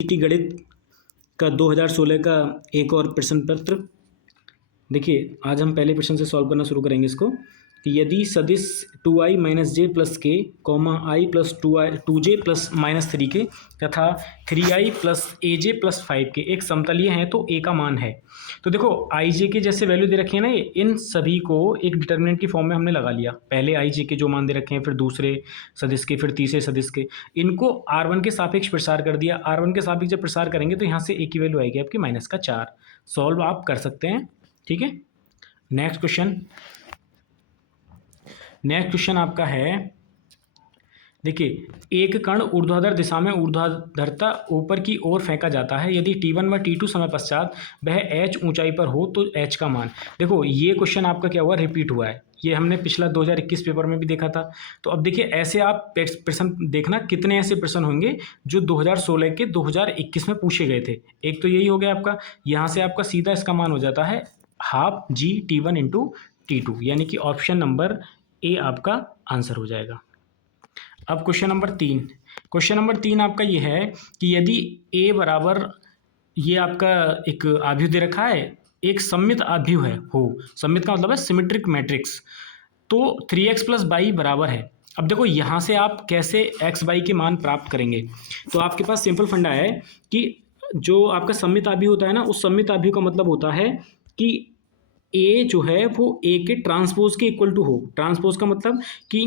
T गणित का 2016 का एक और प्रश्न पत्र। देखिए आज हम पहले प्रश्न से सॉल्व करना शुरू करेंगे इसको कि यदि सदिश 2i माइनस जे प्लस के कॉमा आई प्लस 2जे प्लस माइनस 3k तथा 3i प्लस एजे प्लस 5k एक समतलीय हैं तो ए का मान है। तो देखो आई जे के जैसे वैल्यू दे रखी है ना, ये इन सभी को एक डिटर्मिनेंट की फॉर्म में हमने लगा लिया। पहले आई जे के जो मान दे रखे हैं, फिर दूसरे सदिश के, फिर तीसरे सदिश के, इनको R1 के सापेक्ष प्रसार कर दिया। R1 के सापेक्ष जब प्रसार करेंगे तो यहाँ से ए की वैल्यू आएगी आपकी -4। सॉल्व आप कर सकते हैं, ठीक है। नेक्स्ट क्वेश्चन आपका है, देखिए एक कण ऊर्ध्वाधर दिशा में ऊर्ध्वाधरता ऊपर की ओर फेंका जाता है। यदि t1 व t2 समय पश्चात वह h ऊंचाई पर हो तो h का मान। देखो ये क्वेश्चन आपका क्या हुआ, रिपीट हुआ है। ये हमने पिछला 2021 पेपर में भी देखा था। तो अब देखिए ऐसे आप प्रश्न देखना, कितने ऐसे प्रश्न होंगे जो 2016 के 2021 में पूछे गए थे। एक तो यही हो गया आपका, यहाँ से आपका सीधा इसका मान हो जाता है हाफ जी t1 इंटू t2, यानी कि ऑप्शन नंबर ए आपका आंसर हो जाएगा। अब क्वेश्चन नंबर 3 आपका ये है कि यदि ए बराबर, ये आपका एक आव्यूह दे रखा है, एक सममित आव्यूह है हो, सममित का मतलब है सिमेट्रिक मैट्रिक्स, तो 3x प्लस वाई बराबर है। अब देखो यहाँ से आप कैसे x y के मान प्राप्त करेंगे, तो आपके पास सिंपल फंडा है कि जो आपका सममित आव्यूह होता है ना, उस सममित आव्यूह का मतलब होता है कि ए जो है वो ए के ट्रांसपोज के इक्वल टू हो। ट्रांसपोज का मतलब कि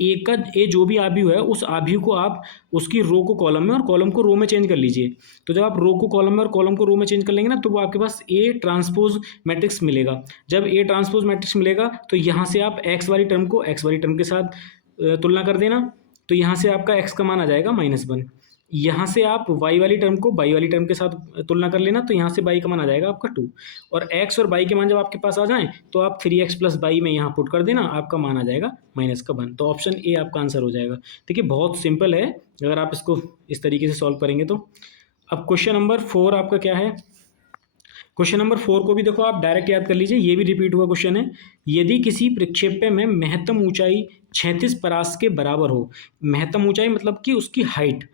ए का ए जो भी आव्यूह है उस आव्यूह को आप उसकी रो को कॉलम में और कॉलम को रो में चेंज कर लीजिए। तो जब आप रो को कॉलम में और कॉलम को रो में चेंज कर लेंगे ना, तो वो आपके पास ए ट्रांसपोज मैट्रिक्स मिलेगा। जब ए ट्रांसपोज मैट्रिक्स मिलेगा तो यहाँ से आप एक्स वाली टर्म को एक्स वाली टर्म के साथ तुलना कर देना, तो यहाँ से आपका एक्स का मान आ जाएगा -1। यहाँ से आप y वाली टर्म को y वाली टर्म के साथ तुलना कर लेना, तो यहाँ से y का मान आ जाएगा आपका 2। और x और y के मान जब आपके पास आ जाएं तो आप 3x प्लस y में यहाँ पुट कर देना, आपका मान आ जाएगा -1। तो ऑप्शन ए आपका आंसर हो जाएगा। देखिए बहुत सिंपल है अगर आप इसको इस तरीके से सॉल्व करेंगे तो। अब क्वेश्चन नंबर 4 आपका क्या है, क्वेश्चन नंबर 4 को भी देखो आप डायरेक्ट याद कर लीजिए, ये भी रिपीट हुआ क्वेश्चन है। यदि किसी प्रक्षेप्य में महत्तम ऊंचाई क्षैतिज परास के बराबर हो, महत्तम ऊंचाई मतलब कि उसकी हाइट,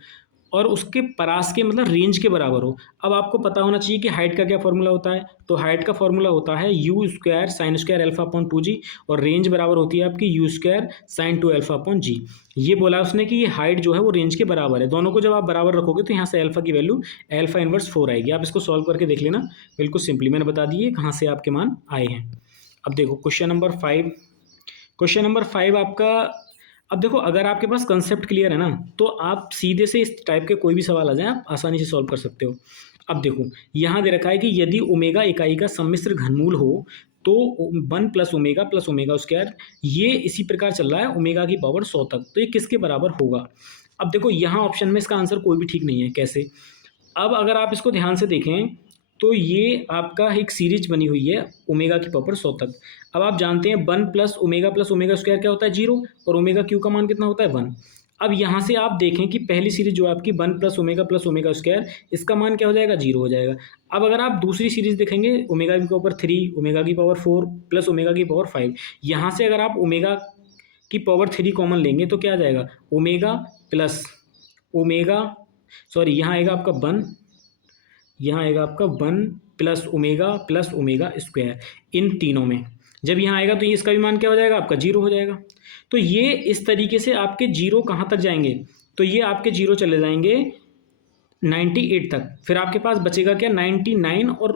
और उसके परास के मतलब रेंज के बराबर हो। अब आपको पता होना चाहिए कि हाइट का क्या फॉर्मूला होता है, तो हाइट का फॉर्मूला होता है u square sine square alpha upon 2g, और रेंज बराबर होती है आपकी u square sine 2 alpha upon g। ये बोला उसने कि ये हाइट जो है वो रेंज के बराबर है। दोनों को जब आप बराबर रखोगे तो यहाँ से अल्फा की वैल्यू अल्फा इनवर्स 4 आएगी। आप इसको सॉल्व करके देख लेना, बिल्कुल सिंपली मैंने बता दिए कहाँ से आपके मान आए हैं। अब देखो क्वेश्चन नंबर 5 आपका। अब देखो अगर आपके पास कंसेप्ट क्लियर है ना, तो आप सीधे से इस टाइप के कोई भी सवाल आ जाए आप आसानी से सॉल्व कर सकते हो। अब देखो यहाँ दे रखा है कि यदि ओमेगा इकाई का सम्मिश्र घनमूल हो तो 1 प्लस ओमेगा स्क्वायर, ये इसी प्रकार चल रहा है ओमेगा की पावर 100 तक, तो ये किसके बराबर होगा। अब देखो यहाँ ऑप्शन में इसका आंसर कोई भी ठीक नहीं है, कैसे। अब अगर आप इसको ध्यान से देखें तो ये आपका एक सीरीज बनी हुई है ओमेगा की पावर 100 तक। अब आप जानते हैं 1 प्लस ओमेगा स्क्वायर क्या होता है 0, और ओमेगा क्यू का मान कितना होता है 1। अब यहाँ से आप देखें कि पहली सीरीज जो आपकी 1 प्लस ओमेगा स्क्वायर, इसका मान क्या हो जाएगा 0 हो जाएगा। अब अगर आप दूसरी सीरीज देखेंगे ओमेगा की पावर 3, ओमेगा की पावर 4 प्लस ओमेगा की पावर 5, यहाँ से अगर आप ओमेगा की पावर 3 कॉमन लेंगे तो क्या आ जाएगा यहाँ आएगा आपका 1, यहाँ आएगा आपका 1 प्लस ओमेगा स्क्वायर। इन तीनों में जब यहाँ आएगा तो इसका भी मान क्या हो जाएगा आपका 0 हो जाएगा। तो ये इस तरीके से आपके 0 कहाँ तक जाएंगे, तो ये आपके 0 चले जाएंगे 98 तक। फिर आपके पास बचेगा क्या 99 और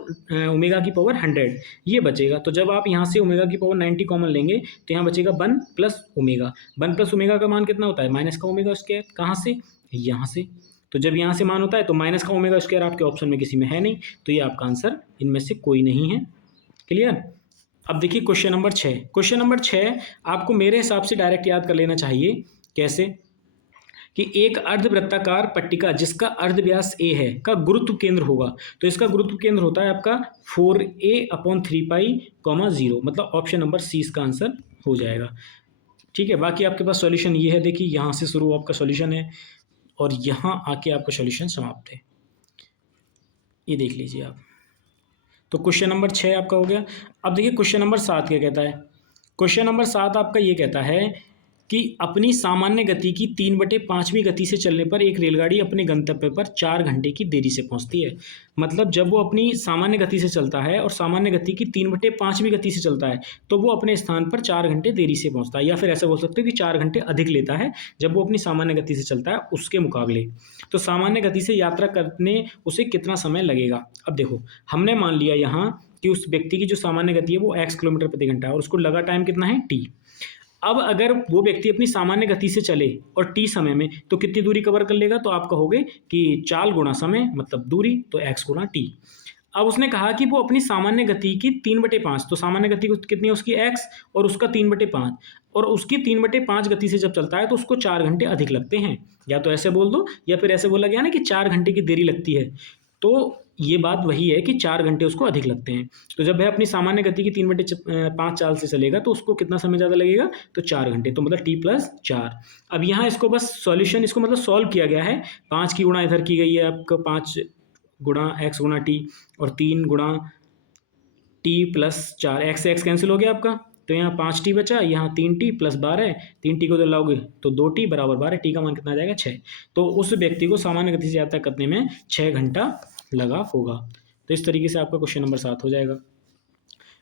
ओमेगा की पावर 100 ये बचेगा। तो जब आप यहाँ से ओमेगा की पावर 90 कॉमन लेंगे तो यहाँ बचेगा 1 प्लस ओमेगा का मान कितना होता है माइनस का ओमेगा स्क्वायर, कहाँ से यहाँ से। तो जब यहाँ से मान होता है तो माइनस का ओमेगा स्क्वायर आपके ऑप्शन में किसी में है नहीं, तो ये आपका आंसर इनमें से कोई नहीं है। क्लियर। अब देखिए क्वेश्चन नंबर 6 आपको मेरे हिसाब से डायरेक्ट याद कर लेना चाहिए। कैसे कि एक अर्धवृत्ताकार पट्टिका जिसका अर्धव्यास a है का गुरुत्व केंद्र होगा, तो इसका गुरुत्व केंद्र होता है आपका 4a/3π, 0, मतलब ऑप्शन नंबर सी इसका आंसर हो जाएगा। ठीक है, बाकी आपके पास सॉल्यूशन ये है, देखिए यहाँ से शुरू आपका सॉल्यूशन है और यहाँ आके आपका सॉल्यूशन समाप्त है, ये देख लीजिए आप। तो क्वेश्चन नंबर 6 आपका हो गया। अब देखिए क्वेश्चन नंबर 7 क्या कहता है। क्वेश्चन नंबर 7 आपका ये कहता है कि अपनी सामान्य गति की 3/5वीं गति से चलने पर एक रेलगाड़ी अपने गंतव्य पर 4 घंटे की देरी से पहुंचती है। मतलब जब वो अपनी सामान्य गति से चलता है और सामान्य गति की 3/5वीं गति से चलता है तो वो अपने स्थान पर 4 घंटे देरी से पहुंचता है, या फिर ऐसा बोल सकते हो कि 4 घंटे अधिक लेता है जब वो अपनी सामान्य गति से चलता है उसके मुकाबले। तो सामान्य गति से यात्रा करने उसे कितना समय लगेगा। अब देखो, हमने मान लिया यहाँ कि उस व्यक्ति की जो सामान्य गति है वो x किलोमीटर प्रति घंटा है और उसको लगा टाइम कितना है t। अब अगर वो व्यक्ति अपनी सामान्य गति से चले और t समय में, तो कितनी दूरी कवर कर लेगा, तो आप कहोगे कि चाल गुणा समय मतलब दूरी, तो x गुणा t। अब उसने कहा कि वो अपनी सामान्य गति की 3/5, तो सामान्य गति कितनी है उसकी x और उसका 3/5, और उसकी 3/5 गति से जब चलता है तो उसको 4 घंटे अधिक लगते हैं। या तो ऐसे बोल दो, या फिर ऐसे बोला गया ना कि 4 घंटे की देरी लगती है, तो ये बात वही है कि 4 घंटे उसको अधिक लगते हैं। तो जब वह अपनी सामान्य गति की 3/5 चाल से चलेगा तो उसको कितना समय ज़्यादा लगेगा, तो 4 घंटे, तो मतलब t+4। अब यहाँ इसको बस सॉल्यूशन, इसको मतलब सॉल्व किया गया है। 5 की गुणा इधर की गई है आपका 5 गुणा x गुणा t, और 3 गुणा t+4, x से x कैंसिल हो गया आपका, तो यहाँ 5t बचा, यहाँ 3t + 12, 3t को इधर लाओगे तो 2t बराबर 12, t का मान कितना आ जाएगा 6। तो उस व्यक्ति को सामान्य गति से यात्रा करने में 6 घंटा लगा होगा। तो इस तरीके से आपका क्वेश्चन नंबर 7 हो जाएगा।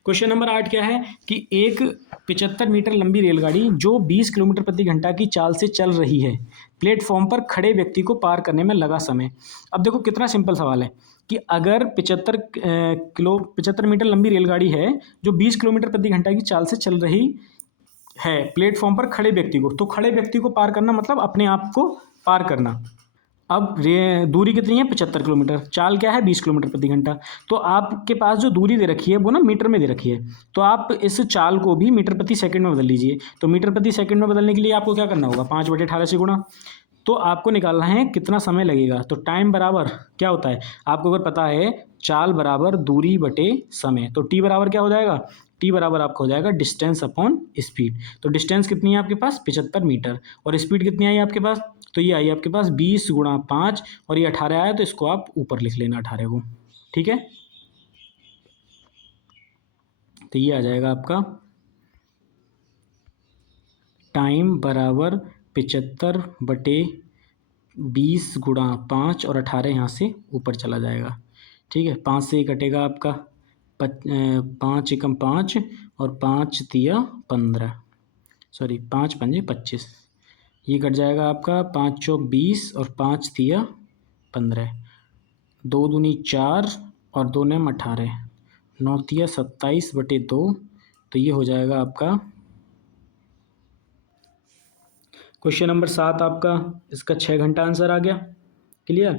क्वेश्चन नंबर 8 क्या है कि एक 75 मीटर लंबी रेलगाड़ी जो 20 किलोमीटर प्रति घंटा की चाल से चल रही है, प्लेटफॉर्म पर खड़े व्यक्ति को पार करने में लगा समय। अब देखो कितना सिंपल सवाल है कि अगर 75 मीटर लंबी रेलगाड़ी है जो 20 किलोमीटर प्रति घंटा की चाल से चल रही है प्लेटफॉर्म पर खड़े व्यक्ति को, तो खड़े व्यक्ति को पार करना मतलब अपने आप को पार करना। अब दूरी कितनी है 75 किलोमीटर, चाल क्या है 20 किलोमीटर प्रति घंटा, तो आपके पास जो दूरी दे रखी है वो ना मीटर में दे रखी है, तो आप इस चाल को भी मीटर प्रति सेकंड में बदल लीजिए। तो मीटर प्रति सेकंड में बदलने के लिए आपको क्या करना होगा, 5/18 से गुणा, तो आपको निकालना है कितना समय लगेगा। तो टाइम बराबर क्या होता है, आपको अगर पता है चाल बराबर दूरी बटे समय, तो टी बराबर क्या हो जाएगा, टी बराबर आपका हो जाएगा डिस्टेंस अपॉन स्पीड। तो डिस्टेंस कितनी है आपके पास 75 मीटर, और स्पीड कितनी आई आपके पास, तो ये आई आपके पास 20 गुणा 5, और ये 18 आया, तो इसको आप ऊपर लिख लेना 18 को, ठीक है। तो ये आ जाएगा आपका टाइम बराबर 75/20 गुणा 5, और 18 यहाँ से ऊपर चला जाएगा, ठीक है। 5 से ही कटेगा आपका 5 एकम 5 और 5 तिया 15, सॉरी 5 पंजे 25, ये कट जाएगा आपका 5 चौक 20 और 5 तिया 15, 2 दूनी 4 और 2 नेम 18, 9 तिया 27/2, तो ये हो जाएगा आपका क्वेश्चन नंबर 7 आपका, इसका 6 घंटा आंसर आ गया, क्लियर।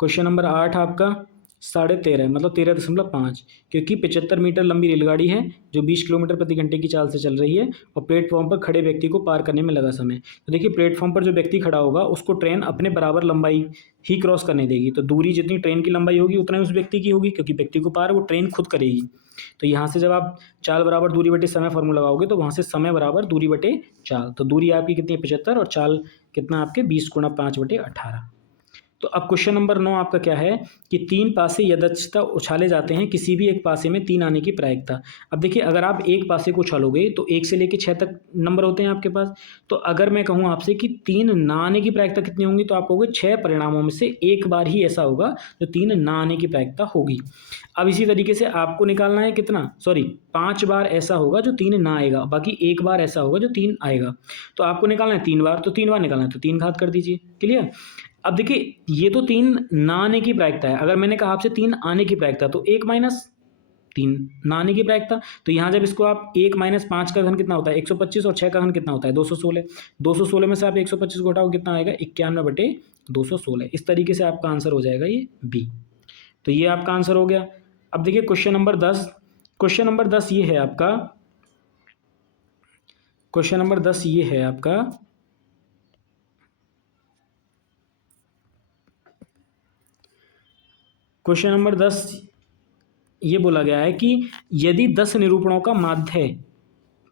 क्वेश्चन नंबर 8 आपका 13.5 मतलब 13.5, क्योंकि 75 मीटर लंबी रेलगाड़ी है जो 20 किलोमीटर प्रति घंटे की चाल से चल रही है और प्लेटफॉर्म पर खड़े व्यक्ति को पार करने में लगा समय। तो देखिए प्लेटफॉर्म पर जो व्यक्ति खड़ा होगा उसको ट्रेन अपने बराबर लंबाई ही क्रॉस करने देगी, तो दूरी जितनी ट्रेन की लंबाई होगी उतना ही उस व्यक्ति की होगी, क्योंकि व्यक्ति को पार वो ट्रेन खुद करेगी। तो यहाँ से जब आप चाल बराबर दूरी बटे समय फॉर्मूला लगाओगे तो वहाँ से समय बराबर दूरी बटे चाल, तो दूरी आपकी कितनी है 75 और चाल कितना आपके 20 गुणा 5/18। तो अब क्वेश्चन नंबर 9 आपका क्या है कि 3 पासे यदृच्छता उछाले जाते हैं, किसी भी एक पासे में 3 आने की प्रायिकता। अब देखिए अगर आप एक पासे को उछालोगे तो 1 से लेकर 6 तक नंबर होते हैं आपके पास, तो अगर मैं कहूँ आपसे कि 3 ना आने की प्रायिकता कितनी होंगी, तो आप कहोगे 6 परिणामों में से एक बार ही ऐसा होगा जो 3 ना आने की प्रायिकता होगी। अब इसी तरीके से आपको निकालना है कितना, सॉरी 5 बार ऐसा होगा जो 3 ना आएगा, बाकी एक बार ऐसा होगा जो 3 आएगा। तो आपको निकालना है 3 बार, तो 3 बार निकालना है तो 3 घात कर दीजिए, क्लियर। अब देखिए ये तो 3 ना आने की प्रायिकता है, अगर मैंने कहा आपसे 3 आने की प्रायिकता तो 1 माइनस 3 ना आने की प्रायिकता, तो यहाँ जब इसको आप 1 माइनस 5 का घन कितना होता है 125 और 6 का घन कितना होता है 216, 216 में से आप 125 को हटाओ कितना आएगा 91/216। इस तरीके से आपका आंसर हो जाएगा ये बी। तो ये आपका आंसर हो गया। अब देखिए क्वेश्चन नंबर 10, क्वेश्चन नंबर 10 ये है आपका, क्वेश्चन नंबर 10 ये है आपका क्वेश्चन नंबर 10 ये बोला गया है कि यदि 10 निरूपणों का माध्य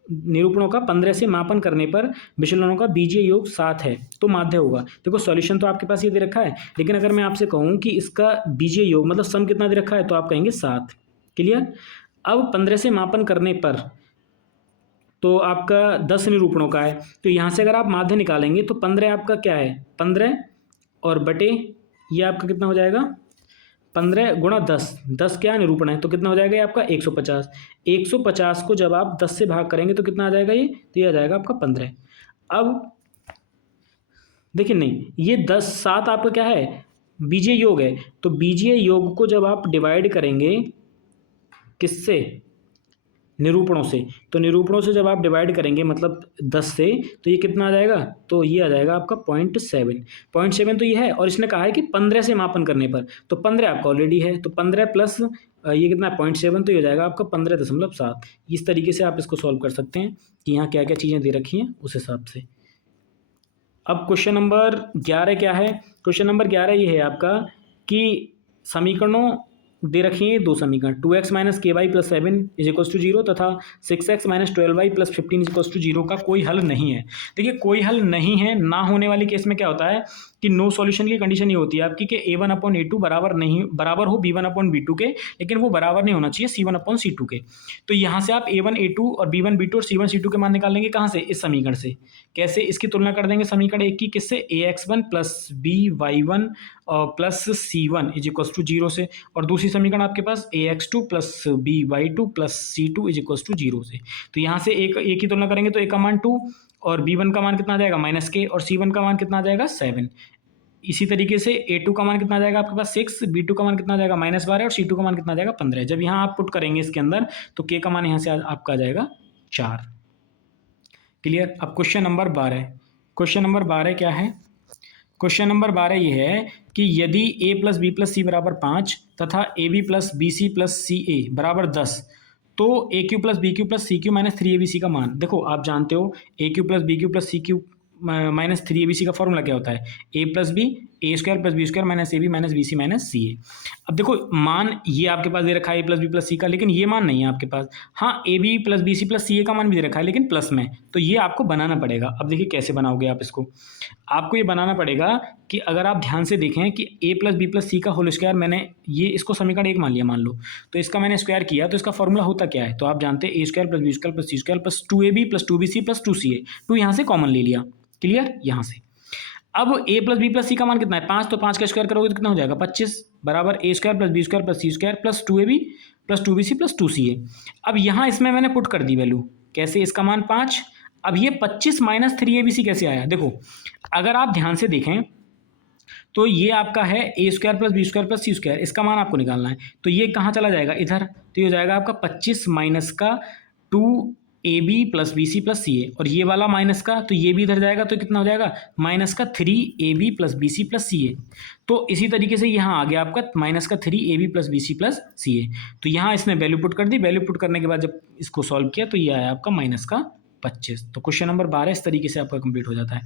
निरूपणों का 15 से मापन करने पर विचलनों का बीजीय योग 7 है तो माध्य होगा। देखो सॉल्यूशन तो आपके पास ये दे रखा है, लेकिन अगर मैं आपसे कहूँ कि इसका बीजीय योग मतलब सम कितना दे रखा है तो आप कहेंगे 7, क्लियर। अब 15 से मापन करने पर तो आपका 10 निरूपणों का है, तो यहाँ से अगर आप माध्य निकालेंगे तो 15 आपका क्या है, 15 और बटे ये आपका कितना हो जाएगा, 15 गुणा 10, 10 क्या निरूपण है, तो कितना हो जाएगा ये आपका 150। 150 को जब आप 10 से भाग करेंगे तो कितना आ जाएगा ये, तो ये आ जाएगा आपका 15। अब देखिए नहीं, ये 10 7 आपका क्या है, बीजीय योग है, तो बीजीय योग को जब आप डिवाइड करेंगे किससे, निरूपणों से, तो निरूपणों से जब आप डिवाइड करेंगे मतलब 10 से, तो ये कितना आ जाएगा, तो ये आ जाएगा आपका 0.7 तो ये है, और इसने कहा है कि 15 से मापन करने पर, तो 15 आपका ऑलरेडी है, तो 15 प्लस ये कितना है 0.7, तो ये हो जाएगा आपका 15.7। इस तरीके से आप इसको सॉल्व कर सकते हैं कि यहाँ क्या क्या चीज़ें दे रखी हैं उस हिसाब से। अब क्वेश्चन नंबर 11 क्या है, क्वेश्चन नंबर 11 ये है आपका कि समीकरणों दे रखी हैं दो समीकरण, 2x minus k y plus 7 is equals to 0 तथा 6x minus 12y plus 15 is equals to 0 का कोई हल नहीं है। देखिए कोई हल नहीं है, ना होने वाले केस में क्या होता है कि नो सॉल्यूशन की कंडीशन ये होती है आपकी कि a1/a2 बराबर हो b1/b2 के, लेकिन वो बराबर नहीं होना चाहिए c1/c2 के। तो यहाँ से आप a1a2 और b1b2 और c1c2 के मान निकाल लेंगे कहाँ से, इस समीकरण से। कैसे, इसकी तुलना कर देंगे समीकरण एक की किससे, ax1 plus by1 plus c1 is equals to 0 से, और दूसरी समीकरण आपके पास ax2 plus by2 plus c2 is equals to 0 से। तो यहाँ से एक की तुलना करेंगे तो a का मान 2 और b1 का मान कितना आ जाएगा -k और c1 का मान कितना आ जाएगा 7। इसी तरीके से a2 का मान कितना आ जाएगा आपके पास 6, b2 का मान कितना आ जाएगा -12 और c2 का मान कितना आ जाएगा 15। जब यहाँ आप पुट करेंगे इसके अंदर तो k का मान यहाँ से आपका आ जाएगा 4। क्लियर। अब क्वेश्चन नंबर 12, क्वेश्चन नंबर 12 क्या है, क्वेश्चन नंबर 12 ये है कि यदि a plus b plus c बराबर 5 तथा a b plus b c plus c a बराबर 10 तो a cube plus b cube plus c cube minus 3abc का मान। देखो आप जानते हो a cube plus b cube plus c cube minus 3abc का फॉर्मूला क्या होता है, a plus b a square plus b square minus a b minus b c minus c ए। अब देखो मान ये आपके पास दे रखा है a plus b plus c का, लेकिन ये मान नहीं है आपके पास। हाँ a b plus b c plus c a का मान भी दे रखा है लेकिन प्लस में, तो ये आपको बनाना पड़ेगा। अब देखिए कैसे बनाओगे आप इसको, आपको ये बनाना पड़ेगा कि अगर आप ध्यान से देखें कि ए प्लस बी प्लस सी का होल स्क्वायर, मैंने ये इसको समीकरण एक मान लिया मान लो, तो इसका मैंने स्क्वायर किया तो इसका फॉर्मूला होता क्या है, तो आप जानते हैं a square plus b square plus c square plus 2ab plus 2bc plus 2ca, 2 यहाँ से कॉमन ले लिया। क्लियर। यहाँ से अब ए प्लस बी प्लस सी का मान कितना है 5, तो 5 का स्क्वायर करोगे तो कितना हो जाएगा 25 बराबर a square plus b square plus c square plus 2ab plus 2bc plus 2ca। अब यहाँ इसमें मैंने पुट कर दी वैल्यू, कैसे, इसका मान 5। अब ये 25 माइनस 3abc कैसे आया, देखो अगर आप ध्यान से देखें तो ये आपका है a square plus b square plus c square, इसका मान आपको निकालना है, तो ये कहाँ चला जाएगा इधर, तो ये हो जाएगा आपका 25 माइनस का 2ab plus b c plus c a, और ये वाला माइनस का तो ये भी इधर जाएगा, तो कितना हो जाएगा माइनस का 3ab plus b c plus c a. तो इसी तरीके से यहाँ आ गया आपका माइनस का 3ab plus b c plus c a. तो यहाँ इसने वैल्यू पुट कर दी, वैल्यू पुट करने के बाद जब इसको सॉल्व किया तो ये आया आपका माइनस का 25। तो क्वेश्चन नंबर 12 इस तरीके से आपका कंप्लीट हो जाता है।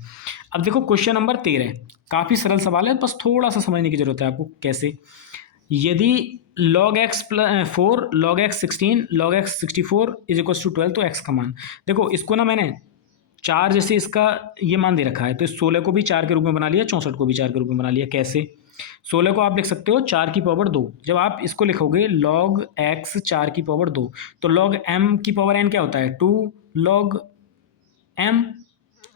अब देखो क्वेश्चन नंबर 13, काफ़ी सरल सवाल है, बस थोड़ा सा समझने की जरूरत है आपको। कैसे, यदि log x 4 log x 16 log x 64 is equal to 12, तो x का मान देखो, इसको ना मैंने 4 जैसे इसका ये मान दे रखा है, तो 16 को भी 4 के रूप में बना लिया, 64 को भी 4 के रूप में बना लिया। कैसे, 16 को आप लिख सकते हो 4 की पावर 2, जब आप इसको लिखोगे log x 4 की पावर 2, तो log m की पावर n क्या होता है 2 log m।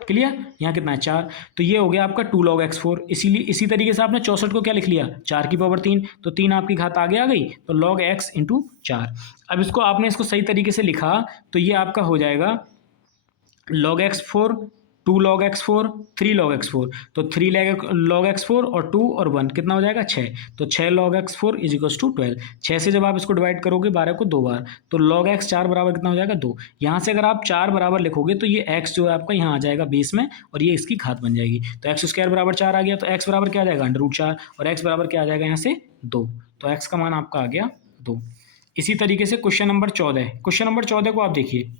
क्लियर। यहाँ कितना है 4, तो ये हो गया आपका 2 log x4। इसीलिए इसी तरीके से आपने 64 को क्या लिख लिया 4 की पावर 3, तो 3 आपकी घात आगे आ गई, तो log x इंटू 4। अब इसको आपने इसको सही तरीके से लिखा तो ये आपका हो जाएगा log x4 2 log x4 3 log x4, तो 3 log x4 और 2 और 1 कितना हो जाएगा 6, तो 6 log x4 is equal to 12। 6 से जब आप इसको डिवाइड करोगे 12 को 2 बार, तो log x 4 बराबर कितना हो जाएगा 2। यहाँ से अगर आप 4 बराबर लिखोगे तो ये x जो है आपका यहाँ आ जाएगा बेस में, और ये इसकी घात बन जाएगी, तो एक्स स्क्वायर बराबर 4 आ गया, तो x बराबर क्या आ जाएगा √4, और x बराबर क्या आ जाएगा यहाँ से 2, तो x का मान आपका आ गया 2। इसी तरीके से क्वेश्चन नंबर 14, क्वेश्चन नंबर 14 को आप देखिए।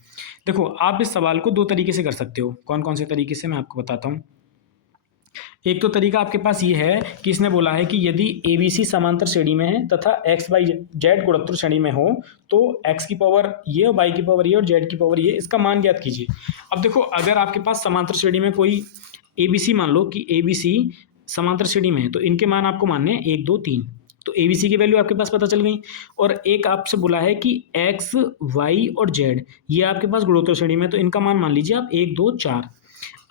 देखो आप इस सवाल को दो तरीके से कर सकते हो, कौन कौन से तरीके से मैं आपको बताता हूँ। एक तो तरीका आपके पास ये है कि इसने बोला है कि यदि ABC समांतर श्रेणी में है तथा x y z गुणोत्तर श्रेणी में हो, तो x की पावर ये और y की पावर ये और z की पावर ये, इसका मान ज्ञात कीजिए। अब देखो अगर आपके पास समांतर श्रेणी में कोई ABC, मान लो कि ABC समांतर श्रेणी में है, तो इनके मान आपको मानने हैं 1 2 3। तो ABC की वैल्यू आपके पास पता चल गई। और एक आपसे बोला है कि X, Y और Z ये आपके पास गुणोत्तर श्रेणी में, तो इनका मान लीजिए आप 1, 2, 4।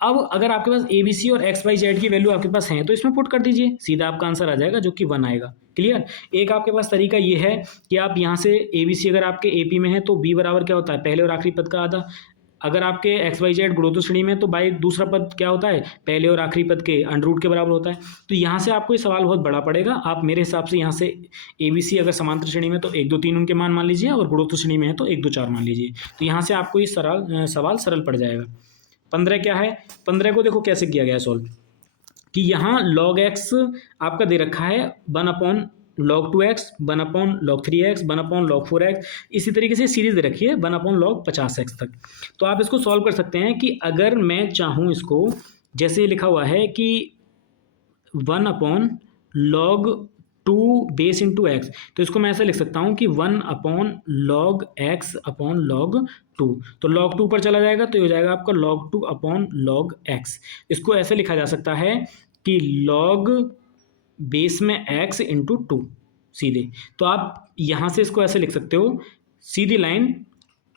अब अगर आपके पास ABC और XYZ की वैल्यू आपके पास है तो इसमें पुट कर दीजिए, सीधा आपका आंसर आ जाएगा जो कि 1 आएगा। क्लियर। एक आपके पास तरीका ये है कि आप यहाँ से ABC अगर आपके AP में है तो B बराबर क्या होता है, पहले और आखिरी पद का आधा। अगर आपके XYZ गुणोत्तर श्रेणी में तो बाई दूसरा पद क्या होता है, पहले और आखिरी पद के अंडर रूट के बराबर होता है। तो यहाँ से आपको ये सवाल बहुत बड़ा पड़ेगा। आप मेरे हिसाब से यहाँ से ABC अगर समांतर श्रेणी में तो 1, 2, 3 उनके मान लीजिए, और गुणोत्तर श्रेणी में है तो 1, 2, 4 मान लीजिए। तो यहाँ से आपको ये सवाल सरल पड़ जाएगा। 15 क्या है, 15 को देखो कैसे किया गया है सॉल्व, कि यहाँ log x आपका दे रखा है 1/log 2x, 1/log 3x, 1/log 4x, इसी तरीके से सीरीज दे रखी है 1/log 50x तक। तो आप इसको सॉल्व कर सकते हैं कि अगर मैं चाहूँ इसको, जैसे लिखा हुआ है कि 1/log 2 बेस इंटू एक्स, तो इसको मैं ऐसे लिख सकता हूँ कि 1/log x/log 2। तो log 2 पर चला जाएगा तो ये हो जाएगा आपका log 2/log x। इसको ऐसे लिखा जा सकता है कि log बेस में x इंटू 2 सीधे। तो आप यहाँ से इसको ऐसे लिख सकते हो, सीधी लाइन,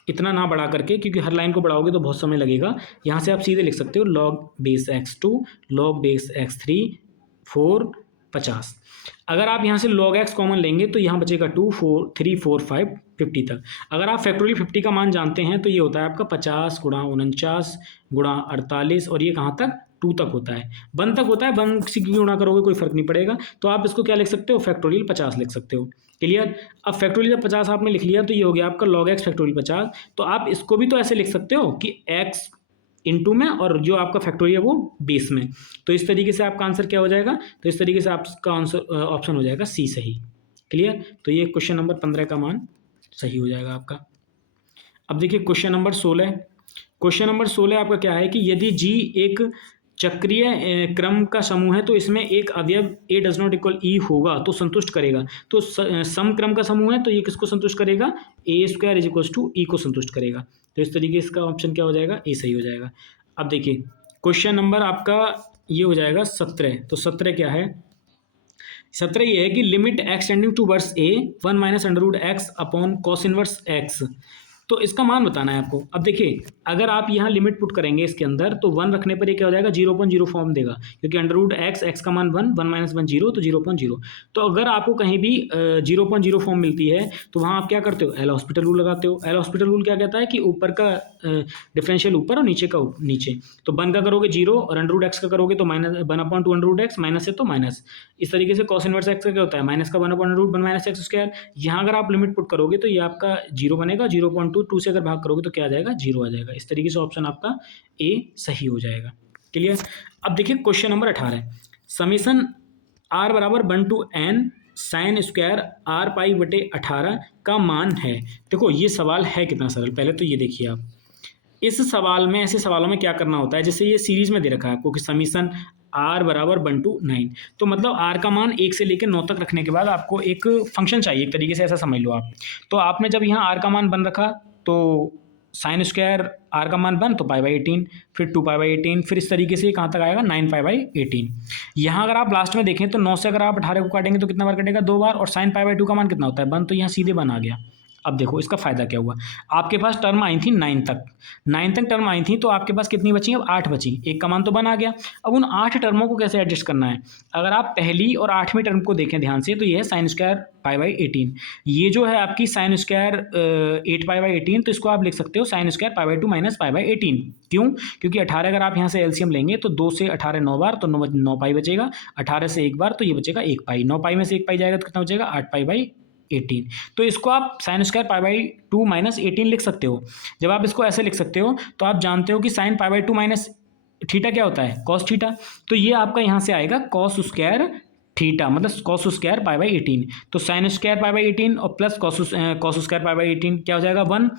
इतना ना बढ़ा करके, क्योंकि हर लाइन को बढ़ाओगे तो बहुत समय लगेगा। यहाँ से आप सीधे लिख सकते हो log base x2 log base x3 4 50। अगर आप यहाँ से log x कॉमन लेंगे तो यहाँ बचेगा 2 4 3 4 5 50 तक। अगर आप फैक्टोरियल 50 का मान जानते हैं तो ये होता है आपका 50 गुणा 49 गुणा 48, और ये कहाँ तक, 2 तक होता है, 1 तक होता है। 1 से गुणा करोगे कोई फर्क नहीं पड़ेगा। तो आप इसको क्या लिख सकते हो, फैक्टोरियल 50 लिख सकते हो। क्लियर। अब फैक्टोरियल जब 50 आपने लिख लिया तो ये हो गया आपका log x फैक्टोरियल 50। तो आप इसको भी तो ऐसे लिख सकते हो कि x इंटू में और जो आपका फैक्टोरियल है वो बेस में। तो इस तरीके से आपका आंसर क्या हो जाएगा, तो इस तरीके से आपका आंसर ऑप्शन हो जाएगा सी सही। क्लियर। तो ये क्वेश्चन नंबर 15 का मान सही हो जाएगा आपका। अब देखिए क्वेश्चन नंबर 16। क्वेश्चन नंबर 16 आपका क्या है कि यदि G एक चक्रीय क्रम का समूह है तो इसमें एक अवयव A does not equal E होगा तो संतुष्ट करेगा। तो सम क्रम का समूह है तो ये किसको संतुष्ट करेगा, A² is equals to E को संतुष्ट करेगा। तो इस तरीके से इसका ऑप्शन क्या हो जाएगा, ए सही हो जाएगा। अब देखिए क्वेश्चन नंबर आपका ये हो जाएगा 17। तो 17 क्या है, 17 ये है कि limit x tending towards a 1 minus under root x upon cos inverse x। तो इसका मान बताना है आपको। अब देखिए अगर आप यहाँ लिमिट पुट करेंगे इसके अंदर तो 1 रखने पर ये क्या हो जाएगा, 0.0 फॉर्म देगा, क्योंकि अंडर रूट एक्स का मान 1 1 माइनस 1 0, तो 0.0। तो अगर आपको कहीं भी 0.0 फॉर्म मिलती है तो वहाँ आप क्या करते हो, एल हॉस्पिटल रूल लगाते हो। एल हॉस्पिटल रूल क्या कहता है कि ऊपर का डिफरेंशियल ऊपर और नीचे का नीचे। तो 1 का करोगे 0 और अंडर रूट एक्स का करोगे तो minus 1/2 under root x, minus है तो माइनस। इस तरीके से कॉस इनवर्स एक्स का क्या होता है, माइनस का 1/√1 माइनस एक्स स्क्वायर। यहाँ अगर आप लिमिट पुट करोगे तो ये आपका 0 बनेगा, 0.2 से अगर भाग करोगे तो क्या आ जाएगा, 0 आ जाएगा। इस तरीके से ऑप्शन आपका ए सही हो जाएगा। क्लियर। अब देखिए क्वेश्चन नंबर 18, समीशन r बराबर 1 to n sine square r पाई बटे 18 का मान है। देखो ये सवाल है कितना सरल, पहले तो ये देखिए आप इस सवाल में, ऐसे सवालों में क्या करना होता है, जैसे ये सीरीज में दे रखा है आपको कि समीशन r बराबर 1 to 9, तो मतलब r का मान 1 से लेकर 9 तक रखने के बाद आपको एक फंक्शन चाहिए, एक तरीके से ऐसा समझ लो आप। तो आपने जब यहाँ r का मान 1 रखा तो साइन स्क्वायर r का मान 1 तो π/18, फिर 2π/18, फिर इस तरीके से कहाँ तक आएगा 9π/18। यहाँ अगर आप लास्ट में देखें तो 9 से अगर आप 18 को काटेंगे तो कितना बार कटेगा, 2 बार, और साइन π/2 का मान कितना होता है 1, तो यहाँ सीधे 1 आ गया। अब देखो इसका फायदा क्या हुआ, आपके पास टर्म आई थी 9 तक टर्म आई थी, तो आपके पास कितनी बची, अब 8 बची, एक का मान तो 1 आ गया। अब उन 8 टर्मों को कैसे एडजस्ट करना है, अगर आप पहली और 8वीं टर्म को देखें ध्यान से तो ये है साइन स्क्वायर π/18, ये जो है आपकी साइन स्क्वायर 8π/18, तो इसको आप लिख सकते हो साइन स्क्वायर π/2 माइनस π/18। क्यों, क्योंकि 18 अगर आप यहाँ से एलसीएम लेंगे तो 2 से 18 9 बार, तो 9π बचेगा, 18 से 1 बार तो ये बचेगा 1π, 9π में से 1π जाएगा तो कितना बचेगा 8π/18। तो इसको आप साइन स्क्वायर π/2 माइनस 18 लिख सकते हो। जब आप इसको ऐसे लिख सकते हो तो आप जानते हो कि साइन π/2 माइनस थीटा क्या होता है, कॉस थीटा, तो ये आपका यहाँ से आएगा कॉस स्क्वायर थीटा, मतलब कॉस स्क्वायर π/18। तो साइन स्क्वायर π/18 और प्लस कॉस स्क्वायर π/18 क्या हो जाएगा 1।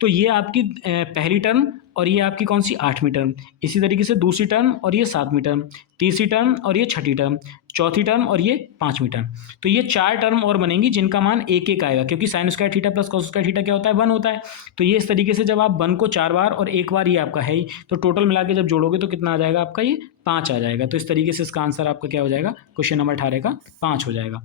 तो ये आपकी पहली टर्म और ये आपकी कौन सी 8वीं टर्म, इसी तरीके से दूसरी टर्म और ये 7वीं टर्म, तीसरी टर्म और ये 6ठी टर्म, चौथी टर्म और ये 5वीं टर्म। तो ये 4 टर्म और बनेंगी जिनका मान 1 आएगा, क्योंकि sine square theta plus cos square theta क्या होता है 1 होता है। तो ये इस तरीके से जब आप 1 को 4 बार और 1 बार ये आपका है ही, तो टोटल मिला के जब जोड़ोगे तो कितना आ जाएगा आपका, ये 5 आ जाएगा। तो इस तरीके से इसका आंसर आपका क्या हो जाएगा, क्वेश्चन नंबर 18 का 5 हो जाएगा।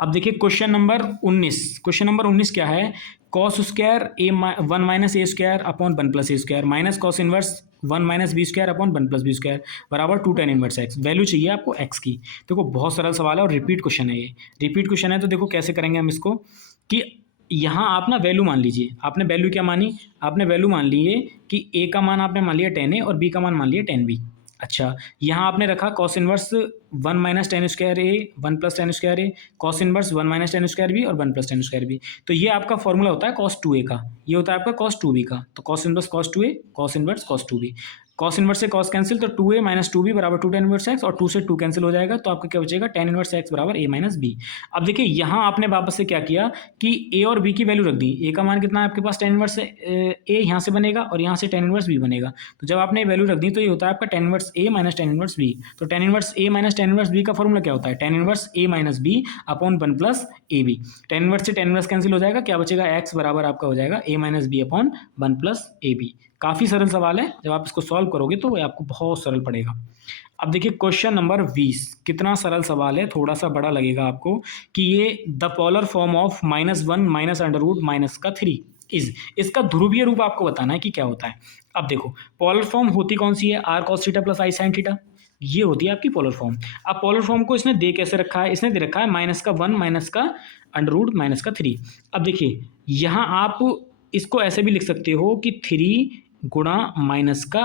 अब देखिए क्वेश्चन नंबर 19 क्या है, cos square a 1 minus a square upon 1 plus a square minus cos inverse 1 minus b square upon 1 plus b square बराबर 2 tan इनवर्स एक्स। वैल्यू चाहिए आपको एक्स की। देखो बहुत सरल सवाल है और रिपीट क्वेश्चन है, ये रिपीट क्वेश्चन है। तो देखो कैसे करेंगे हम इसको कि यहाँ आप ना वैल्यू मान लीजिए, आपने वैल्यू क्या मानी, आपने वैल्यू मान ली है कि ए का मान आपने मान लिया 10 ए और बी का मान मान लिया 10 बी। अच्छा, यहाँ आपने रखा cos inverse 1 minus tan square a 1 plus tan square a, cos inverse 1 minus tan square b और 1 प्लस टेन स्क्वायर बी। तो ये आपका फॉर्मूला होता है कॉस 2a का, ये होता है आपका कॉस 2b का। तो cos inverse cos 2a, cos inverse cos 2b, cos inverse से कॉस कैंसिल, तो 2a माइनस 2b बराबर 2 tan इनवर्स एक्स और 2 से 2 कैंसिल हो जाएगा, तो आपका क्या बचेगा tan इनवर्स एक्स बराबर a माइनस बी। अब देखिए यहाँ आपने वापस से क्या किया कि a और b की वैल्यू रख दी। a का मान कितना है आपके पास, tan इनवर्स a यहाँ से बनेगा और यहाँ से tan इनवर्स b बनेगा। तो जब आपने वैल्यू रख दी तो ये होता है आपका tan inverse a minus tan inverse b। तो tan inverse a minus tan inverse b का फॉर्मूला क्या होता है, tan inverse a minus b upon 1 plus a b. tan inverse से tan इनवर्स कैंसिल हो जाएगा, क्या बचेगा x बराबर आपका हो जाएगा a minus b upon 1 plus a b. काफ़ी सरल सवाल है, जब आप इसको सॉल्व करोगे तो ये आपको बहुत सरल पड़ेगा। अब देखिए क्वेश्चन नंबर 20, कितना सरल सवाल है, थोड़ा सा बड़ा लगेगा आपको कि ये the polar form of -1 minus under root minus का 3 इज, इसका ध्रुवीय रूप आपको बताना है कि क्या होता है। अब देखो पोलर फॉर्म होती कौन सी है, r cos theta plus i sine theta, ये होती है आपकी पोलर फॉर्म। अब पोलर फॉर्म को इसने दे कैसे रखा है, इसने दे रखा है -1 माइनस का अंडर रूट माइनस का 3। अब देखिए यहाँ आप इसको ऐसे भी लिख सकते हो कि 3 गुणा माइनस का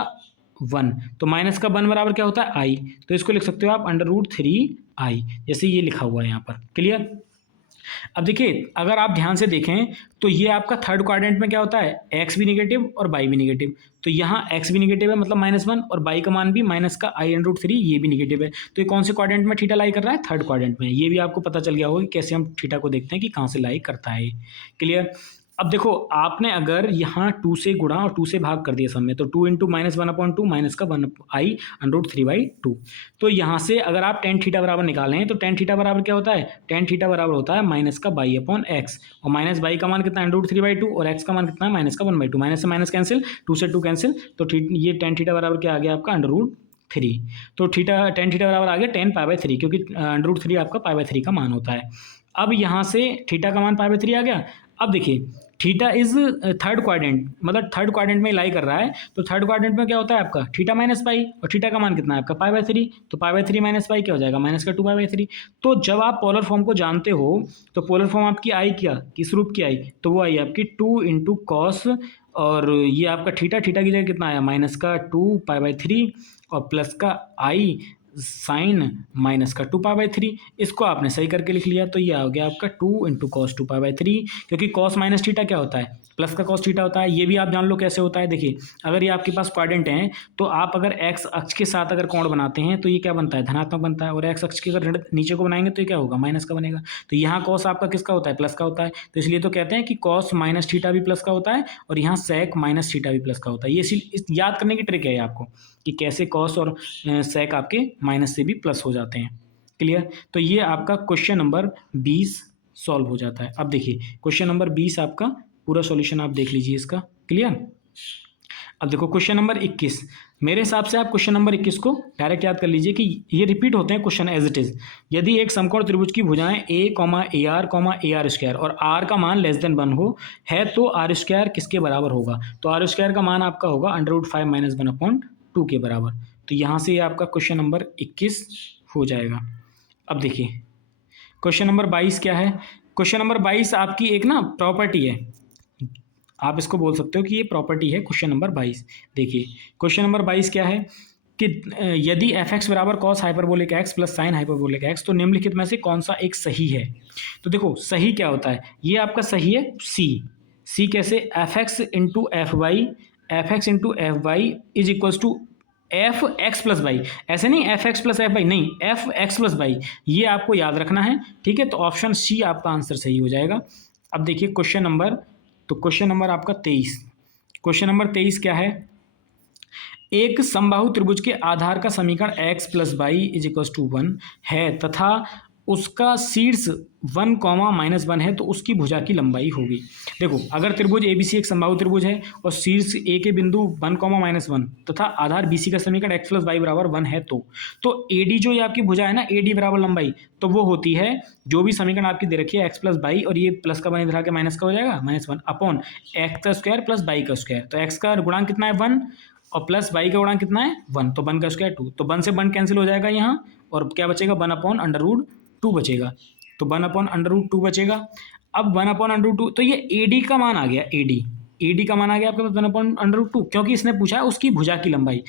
1, तो माइनस का 1 बराबर क्या होता है आई, तो इसको लिख सकते हो आप अंडर रूट 3 आई, जैसे ये लिखा हुआ है यहाँ पर। क्लियर। अब देखिए अगर आप ध्यान से देखें तो ये आपका थर्ड क्वाड्रेंट में क्या होता है, एक्स भी निगेटिव और बाई भी निगेटिव। तो यहाँ एक्स भी निगेटिव है मतलब -1 और बाई का मान भी माइनस का आई अंडर रूट 3, ये भी निगेटिव है। तो ये कौन से क्वाड्रेंट में थीटा लाई कर रहा है, थर्ड क्वाड्रेंट में। ये भी आपको पता चल गया होगा कि कैसे हम थीटा को देखते हैं कि कहाँ से लाई करता है। क्लियर। अब देखो आपने अगर यहाँ 2 से गुणा और 2 से भाग कर दिया सब में, तो 2 इंटू -1/2 माइनस का 1 आई अंडर रूट 3/2। तो यहाँ से अगर आप tan थीटा बराबर निकालें तो tan थीटा बराबर क्या होता है, tan थीटा बराबर होता है माइनस का बाई अपॉन एक्स, और माइनस बाई का मान कितना है अंडर रूट 3/2 और एक्स का मान कितना है माइनस का 1/2। माइनस से माइनस कैंसिल, 2 से 2 कैंसिल, तो ये tan थीटा बराबर क्या आ गया आपका अंडर रूट 3। तो tan थीटा बराबर आ गया tan π/3, क्योंकि अंडर रूट 3 आपका π/3 का मान होता है। अब यहाँ से थीटा का मान π/3 आ गया। अब देखिए थीटा इज थर्ड क्वाड्रेंट, मतलब थर्ड क्वाड्रेंट में लाई कर रहा है, तो थर्ड क्वाड्रेंट में क्या होता है आपका थीटा माइनस पाई, और थीटा का मान कितना है आपका π/3, तो π/3 माइनस पाई क्या हो जाएगा माइनस का 2π/3। तो जब आप पोलर फॉर्म को जानते हो तो पोलर फॉर्म आपकी आई क्या, किस रूप की आई, तो वो आई आपकी 2 इंटू कॉस, और ये आपका थीटा की जगह कितना आया माइनस का 2π/3 और प्लस का आई साइन माइनस का 2π/3। इसको आपने सही करके लिख लिया, तो ये आ गया आपका 2 इंटू कॉस 2π/3, क्योंकि कॉस माइनस थीटा क्या होता है, प्लस का कॉस थीटा होता है। ये भी आप जान लो कैसे होता है। देखिए अगर ये आपके पास क्वाड्रेंट हैं तो आप अगर एक्स अक्ष के साथ अगर कोण बनाते हैं तो ये क्या बनता है, धनात्मक बनता है, और एक्स अक्ष के अगर नीचे को बनाएंगे तो ये क्या होगा, माइनस का बनेगा। तो यहाँ कॉस आपका किसका होता है, प्लस का होता है। तो इसलिए तो कहते हैं कि कॉस माइनस थीटा भी प्लस का होता है, और यहाँ सेक माइनस थीटा भी प्लस का होता है। ये याद करने की ट्रिक है आपको कि कैसे कॉस और सेक आपके माइनस से भी प्लस हो जाते हैं। क्लियर। तो ये आपका क्वेश्चन नंबर 20 सॉल्व हो जाता है। अब देखिए क्वेश्चन नंबर 20 आपका पूरा सॉल्यूशन आप देख लीजिए इसका। क्लियर। अब देखो क्वेश्चन नंबर 21, मेरे हिसाब से आप क्वेश्चन नंबर 21 को डायरेक्ट याद कर लीजिए कि ये रिपीट होते हैं क्वेश्चन एज इट इज। यदि एक समकोण त्रिभुज की भुजाएं AR स्क्वायर और R का मान <1 हो है तो R स्क्वायर किसके बराबर होगा, तो R स्क्वायर का मान आपका होगा अंडर रूट 5 माइनस 1/2 के बराबर। तो यहाँ से आपका क्वेश्चन नंबर 21 हो जाएगा। अब देखिए क्वेश्चन नंबर 22 क्या है, क्वेश्चन नंबर 22 आपकी एक ना प्रॉपर्टी है, आप इसको बोल सकते हो कि ये प्रॉपर्टी है क्वेश्चन नंबर 22। देखिए क्वेश्चन नंबर 22 क्या है कि यदि f(x) बराबर cos hyperbolic x plus sine hyperbolic x, तो निम्नलिखित में से कौन सा एक सही है। तो देखो सही क्या होता है, ये आपका सही है सी कैसे, f(x) into f y is equals to f(x) plus y, ऐसे नहीं f(x) प्लस f वाई, नहीं f(x) प्लस वाई, ये आपको याद रखना है। ठीक है, तो ऑप्शन सी आपका आंसर सही हो जाएगा। अब देखिए क्वेश्चन नंबर आपका 23, क्वेश्चन नंबर 23 क्या है, एक समबाहु त्रिभुज के आधार का समीकरण x plus y is equals to 1 है तथा उसका शीर्ष 1, -1 है तो उसकी भुजा की लंबाई होगी। देखो अगर त्रिभुज ABC एक समबाहु त्रिभुज है और शीर्ष A के बिंदु 1, -1 तथा आधार BC का समीकरण x + y = 1 है तो AD जो ये आपकी भुजा है ना, AD बराबर लंबाई, तो वो होती है जो भी समीकरण आपकी दे रखी है x + y, और ये प्लस का बन इधर आके माइनस का हो जाएगा, -1 अपॉन x² + y का स्क्वायर। तो x का गुणांक कितना है 1 और प्लस y का गुणांक कितना है 1, तो 1 का स्क्वायर 2, तो 1 से 1 कैंसिल हो जाएगा यहाँ, और क्या बचेगा 1/√2 बचेगा। तो 1/√2 बचेगा। अब 1/√2, तो ये AD का मान आ गया, AD का मान आ गया आपके पास 1/√2, क्योंकि इसने पूछा है उसकी भुजा की लंबाई।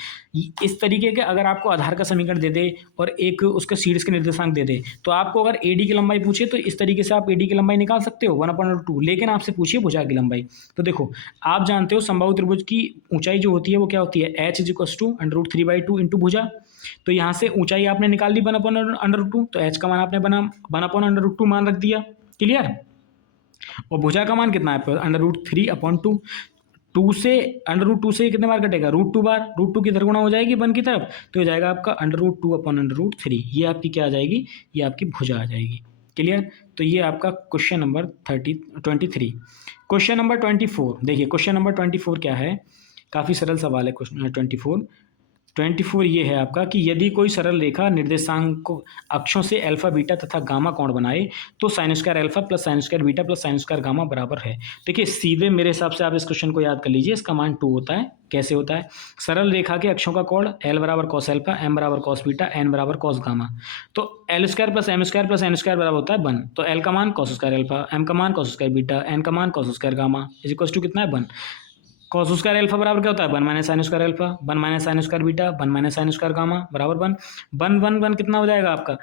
इस तरीके के अगर आपको आधार का समीकरण दे दे और एक उसका शीर्ष के निर्देशांक दे दे, तो आपको अगर AD की लंबाई पूछे तो इस तरीके से आप AD की लंबाई निकाल सकते हो 1/√2, लेकिन आपसे पूछिए भुजा की लंबाई। तो देखो आप जानते हो समबाहु त्रिभुज की ऊंचाई जो होती है वो क्या होती है, h = √3/2 इंटू भुजा। तो यहाँ से ऊंचाई आपने निकाल ली 1/√2, तो h का मान आपने 1/√2 मान रख दिया, क्लियर। और भुजा का मान कितना है √3/2, 2 से कितने बार कटेगा, √2 बार, √2 की इधर गुणा हो जाएगी 1 की तरफ, तो हो जाएगा आपका √2/√3, ये आपकी क्या आ जाएगी, ये आपकी भुजा आ जाएगी, क्लियर। तो ये आपका क्वेश्चन नंबर 23। क्वेश्चन नंबर 24, देखिए क्वेश्चन नंबर 24 क्या है, काफ़ी सरल सवाल है क्वेश्चन 24 ये है आपका कि यदि कोई सरल रेखा निर्देशांक अक्षों से अल्फा बीटा तथा गामा कोण बनाए तो sin² alpha plus sin² beta plus sin² gamma बराबर है। देखिए सीधे मेरे हिसाब से आप इस क्वेश्चन को याद कर लीजिए, इसका मान 2 होता है। कैसे होता है, सरल रेखा के अक्षों का कोण L = cos alpha, M = cos beta, N = cos gamma, तो L² + M² + N² बराबर होता है 1, तो L का मान cos² अल्फा, M का मान cos² बीटा, N का मान cos² गामा = कितना है 1। cos² अल्फा बराबर क्या होता है 1 - sin² alpha, 1 - sin² beta, 1 - sin² gamma बराबर 1, 1 1 1 कितना हो जाएगा आपका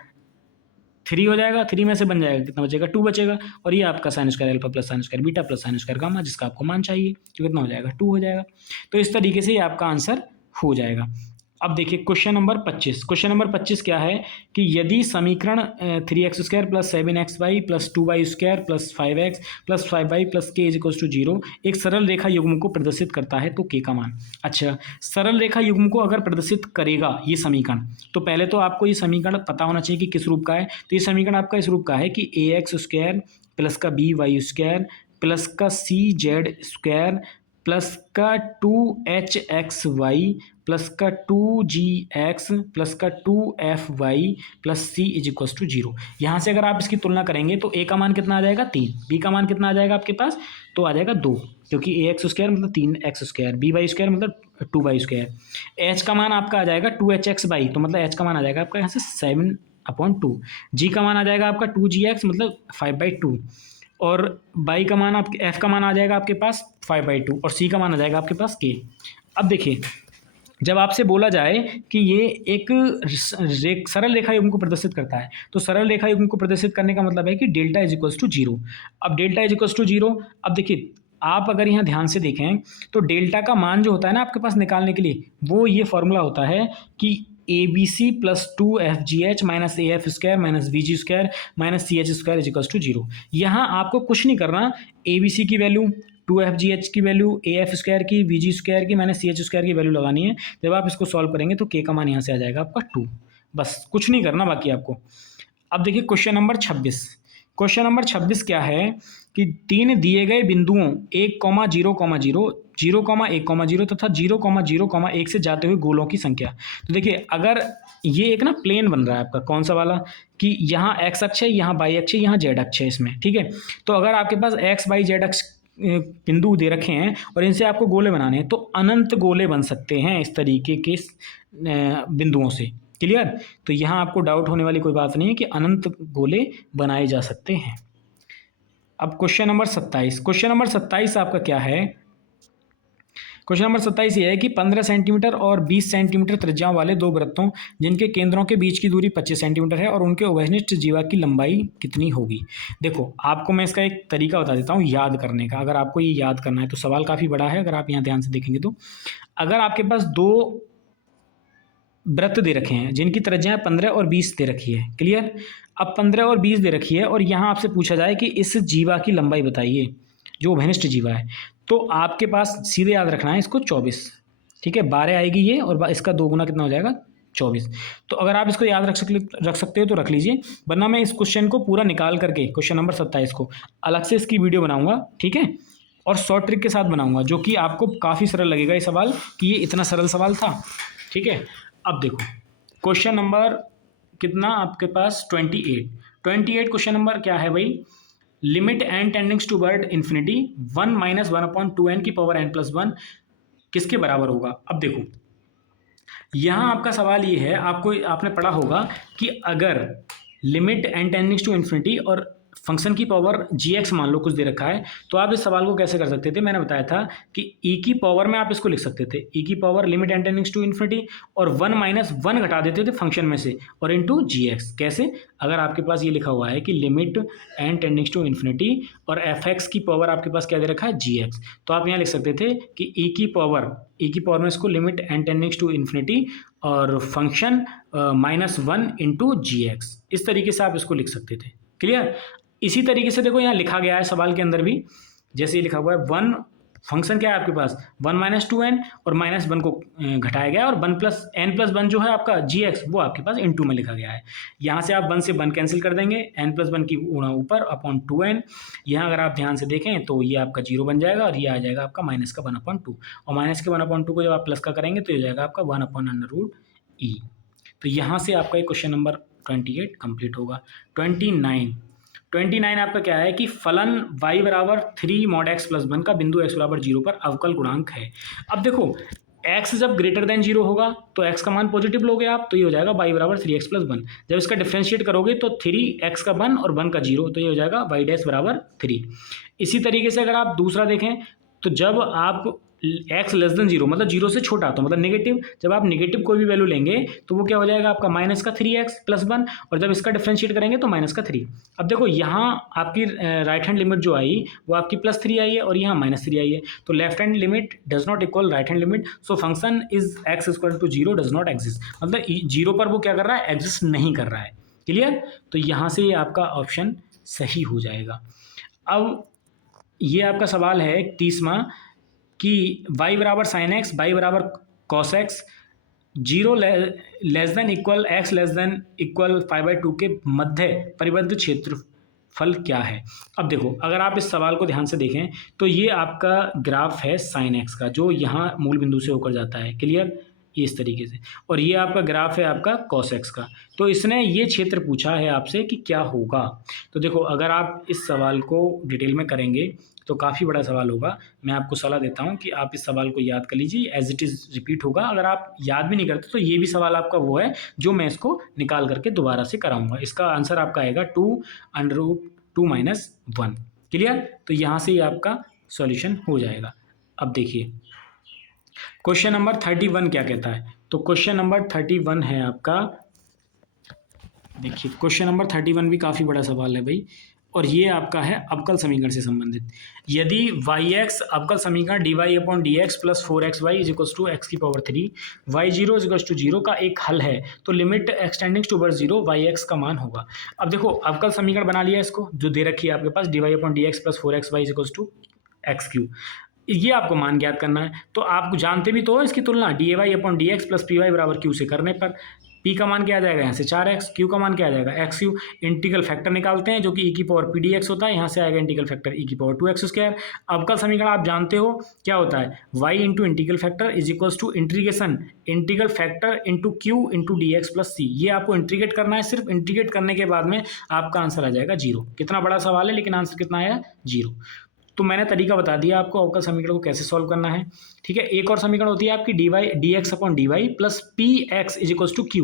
3 हो जाएगा, 3 में से बन जाएगा कितना बचेगा 2 बचेगा, और ये आपका sin² alpha plus sin² beta plus sin² gamma जिसका आपको मान चाहिए, तो कितना हो जाएगा 2 हो जाएगा। तो इस तरीके से ये आपका आंसर हो जाएगा। अब देखिए क्वेश्चन नंबर 25, क्वेश्चन नंबर 25 क्या है कि यदि समीकरण 3x² + 7xy + 2y² + 5x + 5y + k = 0 एक सरल रेखा युग्म को प्रदर्शित करता है तो k का मान। अच्छा, सरल रेखा युग्म को अगर प्रदर्शित करेगा ये समीकरण, तो पहले तो आपको ये समीकरण पता होना चाहिए कि किस रूप का है। तो ये समीकरण आपका इस रूप का है कि ax² प्लस का by² प्लस का cz² प्लस का 2hxy प्लस का 2gx प्लस का 2fy प्लस c = 0। यहाँ से अगर आप इसकी तुलना करेंगे तो a का मान कितना आ जाएगा 3, b का मान कितना आ जाएगा आपके पास, तो आ जाएगा 2, क्योंकि ax² मतलब 3x², by² मतलब 2y², h का मान आपका आ जाएगा 2hxy, तो मतलब h का मान आ जाएगा आपका यहाँ से 7/2, g का मान आ जाएगा आपका 2gx मतलब 5/2, और बाई का मान आपके एफ का मान आ जाएगा आपके पास 5/2, और सी का मान आ जाएगा आपके पास के। अब देखिए जब आपसे बोला जाए कि ये एक सरल रेखा युग्म को प्रदर्शित करता है, तो सरल रेखा युग्म को प्रदर्शित करने का मतलब है कि डेल्टा = 0। अब डेल्टा = 0, अब देखिए आप अगर यहाँ ध्यान से देखें तो डेल्टा का मान जो होता है ना आपके पास निकालने के लिए, वो ये फॉर्मूला होता है कि ABC + 2FGH - AF² - VG² - CH² = 0। यहाँ आपको कुछ नहीं करना, ABC की वैल्यू, 2FGH की वैल्यू, AF² की, VG² की -CH² की वैल्यू लगानी है। जब आप इसको सॉल्व करेंगे तो k का मान यहाँ से आ जाएगा आपका 2, बस कुछ नहीं करना बाकी आपको। अब देखिए क्वेश्चन नंबर 26, क्वेश्चन नंबर 26 क्या है कि 3 दिए गए बिंदुओं 1,0,0, 0,1,0 तथा 0,0,1 से जाते हुए गोलों की संख्या। तो देखिए अगर ये एक ना प्लेन बन रहा है आपका, कौन सा वाला, कि यहाँ x अक्ष है, यहाँ y अक्ष है, यहाँ z अक्ष है इसमें, ठीक है। तो अगर आपके पास x y z अक्ष बिंदु दे रखे हैं और इनसे आपको गोले बनाने हैं, तो अनंत गोले बन सकते हैं इस तरीके के बिंदुओं से, क्लियर। तो यहाँ आपको डाउट होने वाली कोई बात नहीं है कि अनंत गोले बनाए जा सकते हैं। अब क्वेश्चन नंबर 27, क्वेश्चन नंबर 27 आपका क्या है, क्वेश्चन नंबर 27 ये है कि 15 सेंटीमीटर और 20 सेंटीमीटर त्रिज्याओं वाले दो वृत्तों जिनके केंद्रों के बीच की दूरी 25 सेंटीमीटर है और उनके उभयनिष्ठ जीवा की लंबाई कितनी होगी। देखो आपको मैं इसका एक तरीका बता देता हूँ याद करने का, अगर आपको ये याद करना है तो सवाल काफ़ी बड़ा है, अगर आप यहाँ ध्यान से देखेंगे तो अगर आपके पास दो वृत्त दे रखे हैं जिनकी त्रिज्या 15 और 20 दे रखी है, क्लियर। अब 15 और 20 दे रखी है और यहाँ आपसे पूछा जाए कि इस जीवा की लंबाई बताइए जो उभयनिष्ठ जीवा है, तो आपके पास सीधे याद रखना है इसको 24, ठीक है। 12 आएगी ये और इसका 2 गुना कितना हो जाएगा 24। तो अगर आप इसको याद रख सकते हो तो रख लीजिए, वरना मैं इस क्वेश्चन को पूरा निकाल करके क्वेश्चन नंबर 27 को अलग से इसकी वीडियो बनाऊंगा, ठीक है, और शॉर्ट ट्रिक के साथ बनाऊंगा, जो कि आपको काफ़ी सरल लगेगा ये सवाल, कि ये इतना सरल सवाल था, ठीक है। अब देखो क्वेश्चन नंबर कितना आपके पास 28 क्वेश्चन नंबर क्या है भाई, limit n tendings toward infinity 1 - 1/2n की पावर n + 1 किसके बराबर होगा। अब देखो यहाँ आपका सवाल ये है, आपने पढ़ा होगा कि अगर limit n tendings to infinity और फंक्शन की पावर gx मान लो कुछ दे रखा है, तो आप इस सवाल को कैसे कर सकते थे, मैंने बताया था कि e की पावर में आप इसको लिख सकते थे, e की power limit n tendings to infinity और 1 - 1 घटा देते थे फंक्शन में से और इनटू gx। कैसे, अगर आपके पास ये लिखा हुआ है कि limit n tendings to infinity और fx की पावर आपके पास क्या दे रखा है, gx, तो आप यहाँ लिख सकते थे कि e की पावर में इसको limit n tendings to infinity और फंक्शन -1 इंटू gx, इस तरीके से आप इसको लिख सकते थे। क्लियर। इसी तरीके से देखो यहाँ लिखा गया है सवाल के अंदर भी, जैसे ये लिखा हुआ है 1 फंक्शन क्या है आपके पास 1 - 2n और -1 को घटाया गया और 1 + n + 1 जो है आपका gx वो आपके पास इंटू में लिखा गया है। यहाँ से आप 1 से 1 कैंसिल कर देंगे, n + 1 की गुणा ऊपर अपॉन 2n। यहाँ अगर आप ध्यान से देखें तो ये आपका 0 बन जाएगा और ये आ जाएगा आपका माइनस का 1/2 और माइनस के 1/2 को जब आप प्लस का करेंगे तो ये जाएगा आपका 1/√e। तो यहाँ से आपका ये क्वेश्चन नंबर 28 कंप्लीट होगा। 29 आपका क्या है कि फलन y बराबर 3 mod x + 1 का बिंदु x बराबर 0 पर अवकल गुणांक है। अब देखो x जब ग्रेटर देन 0 होगा तो x का मान पॉजिटिव लोगे आप, तो ये हो जाएगा y बराबर 3x + 1। जब इसका डिफ्रेंशिएट करोगे तो 3x का 1 और 1 का 0, तो ये हो जाएगा y डैश बराबर 3। इसी तरीके से अगर आप दूसरा देखें तो जब आप x लेस देन 0 मतलब 0 से छोटा, तो मतलब नेगेटिव, जब आप नेगेटिव कोई भी वैल्यू लेंगे तो वो क्या हो जाएगा आपका माइनस का 3x + 1 और जब इसका डिफ्रेंशिएट करेंगे तो माइनस का 3। अब देखो यहाँ आपकी राइट हैंड लिमिट जो आई वो आपकी +3 आई है और यहाँ -3 आई है, तो left hand limit does not equal right hand limit, so function is x = 0 does not exist, मतलब 0 पर वो क्या कर रहा है, एग्जिस्ट नहीं कर रहा है। क्लियर। तो यहाँ से ये आपका ऑप्शन सही हो जाएगा। अब ये आपका सवाल है 30वां कि y बराबर sin x, y बराबर cos x, 0 less than equal x less than equal 5/2 के मध्य परिबद्ध क्षेत्रफल क्या है। अब देखो अगर आप इस सवाल को ध्यान से देखें तो ये आपका ग्राफ है sin x का, जो यहाँ मूल बिंदु से होकर जाता है। क्लियर, ये इस तरीके से, और ये आपका ग्राफ है आपका cos x का। तो इसने ये क्षेत्र पूछा है आपसे कि क्या होगा। तो देखो अगर आप इस सवाल को डिटेल में करेंगे तो काफ़ी बड़ा सवाल होगा। मैं आपको सलाह देता हूं कि आप इस सवाल को याद कर लीजिए, एज इट इज़ रिपीट होगा। अगर आप याद भी नहीं करते तो ये भी सवाल आपका वो है जो मैं इसको निकाल करके दोबारा से कराऊंगा। इसका आंसर आपका आएगा 2√2 - 1। क्लियर। तो यहाँ से ही आपका सॉल्यूशन हो जाएगा। अब देखिए क्वेश्चन नंबर 31 क्या कहता है। तो क्वेश्चन नंबर 31 है आपका, देखिए क्वेश्चन नंबर 31 भी काफ़ी बड़ा सवाल है भाई, और ये आपका है अवकल समीकरण से संबंधित। यदि y(x) अवकल समीकरण dy/dx + 4xy = x⁻³ y0 = 0 का एक हल है तो लिमिट x टेंडिंग्स टुवर्ड्स 0 yx का मान होगा। अब देखो अवकल समीकरण बना लिया इसको, जो दे रखी है आपके पास dy/dx + 4xy = x³। ये आपको मान ज्ञात करना है, तो आप जानते भी तो हो इसकी तुलना dy/dx + py = q से करने पर p का मान क्या आ जाएगा, यहाँ से 4x, q का मान क्या आ जाएगा x3। इंटीग्रल फैक्टर निकालते हैं जो कि e⁻p(dx) होता है, यहाँ से आएगा इंटीग्रल फैक्टर e⁻2x²। अवकल समीकरण आप जानते हो क्या होता है, y into integral factor = integration integral factor into q into dx + c। ये आपको इंटीग्रेट करना है, सिर्फ इंटीग्रेट करने के बाद में आपका आंसर आ जाएगा 0। कितना बड़ा सवाल है लेकिन आंसर कितना आया, 0। तो मैंने तरीका बता दिया आपको अवकल समीकरण को कैसे सॉल्व करना है। ठीक है, एक और समीकरण होती है आपकी dx/dy + px = q।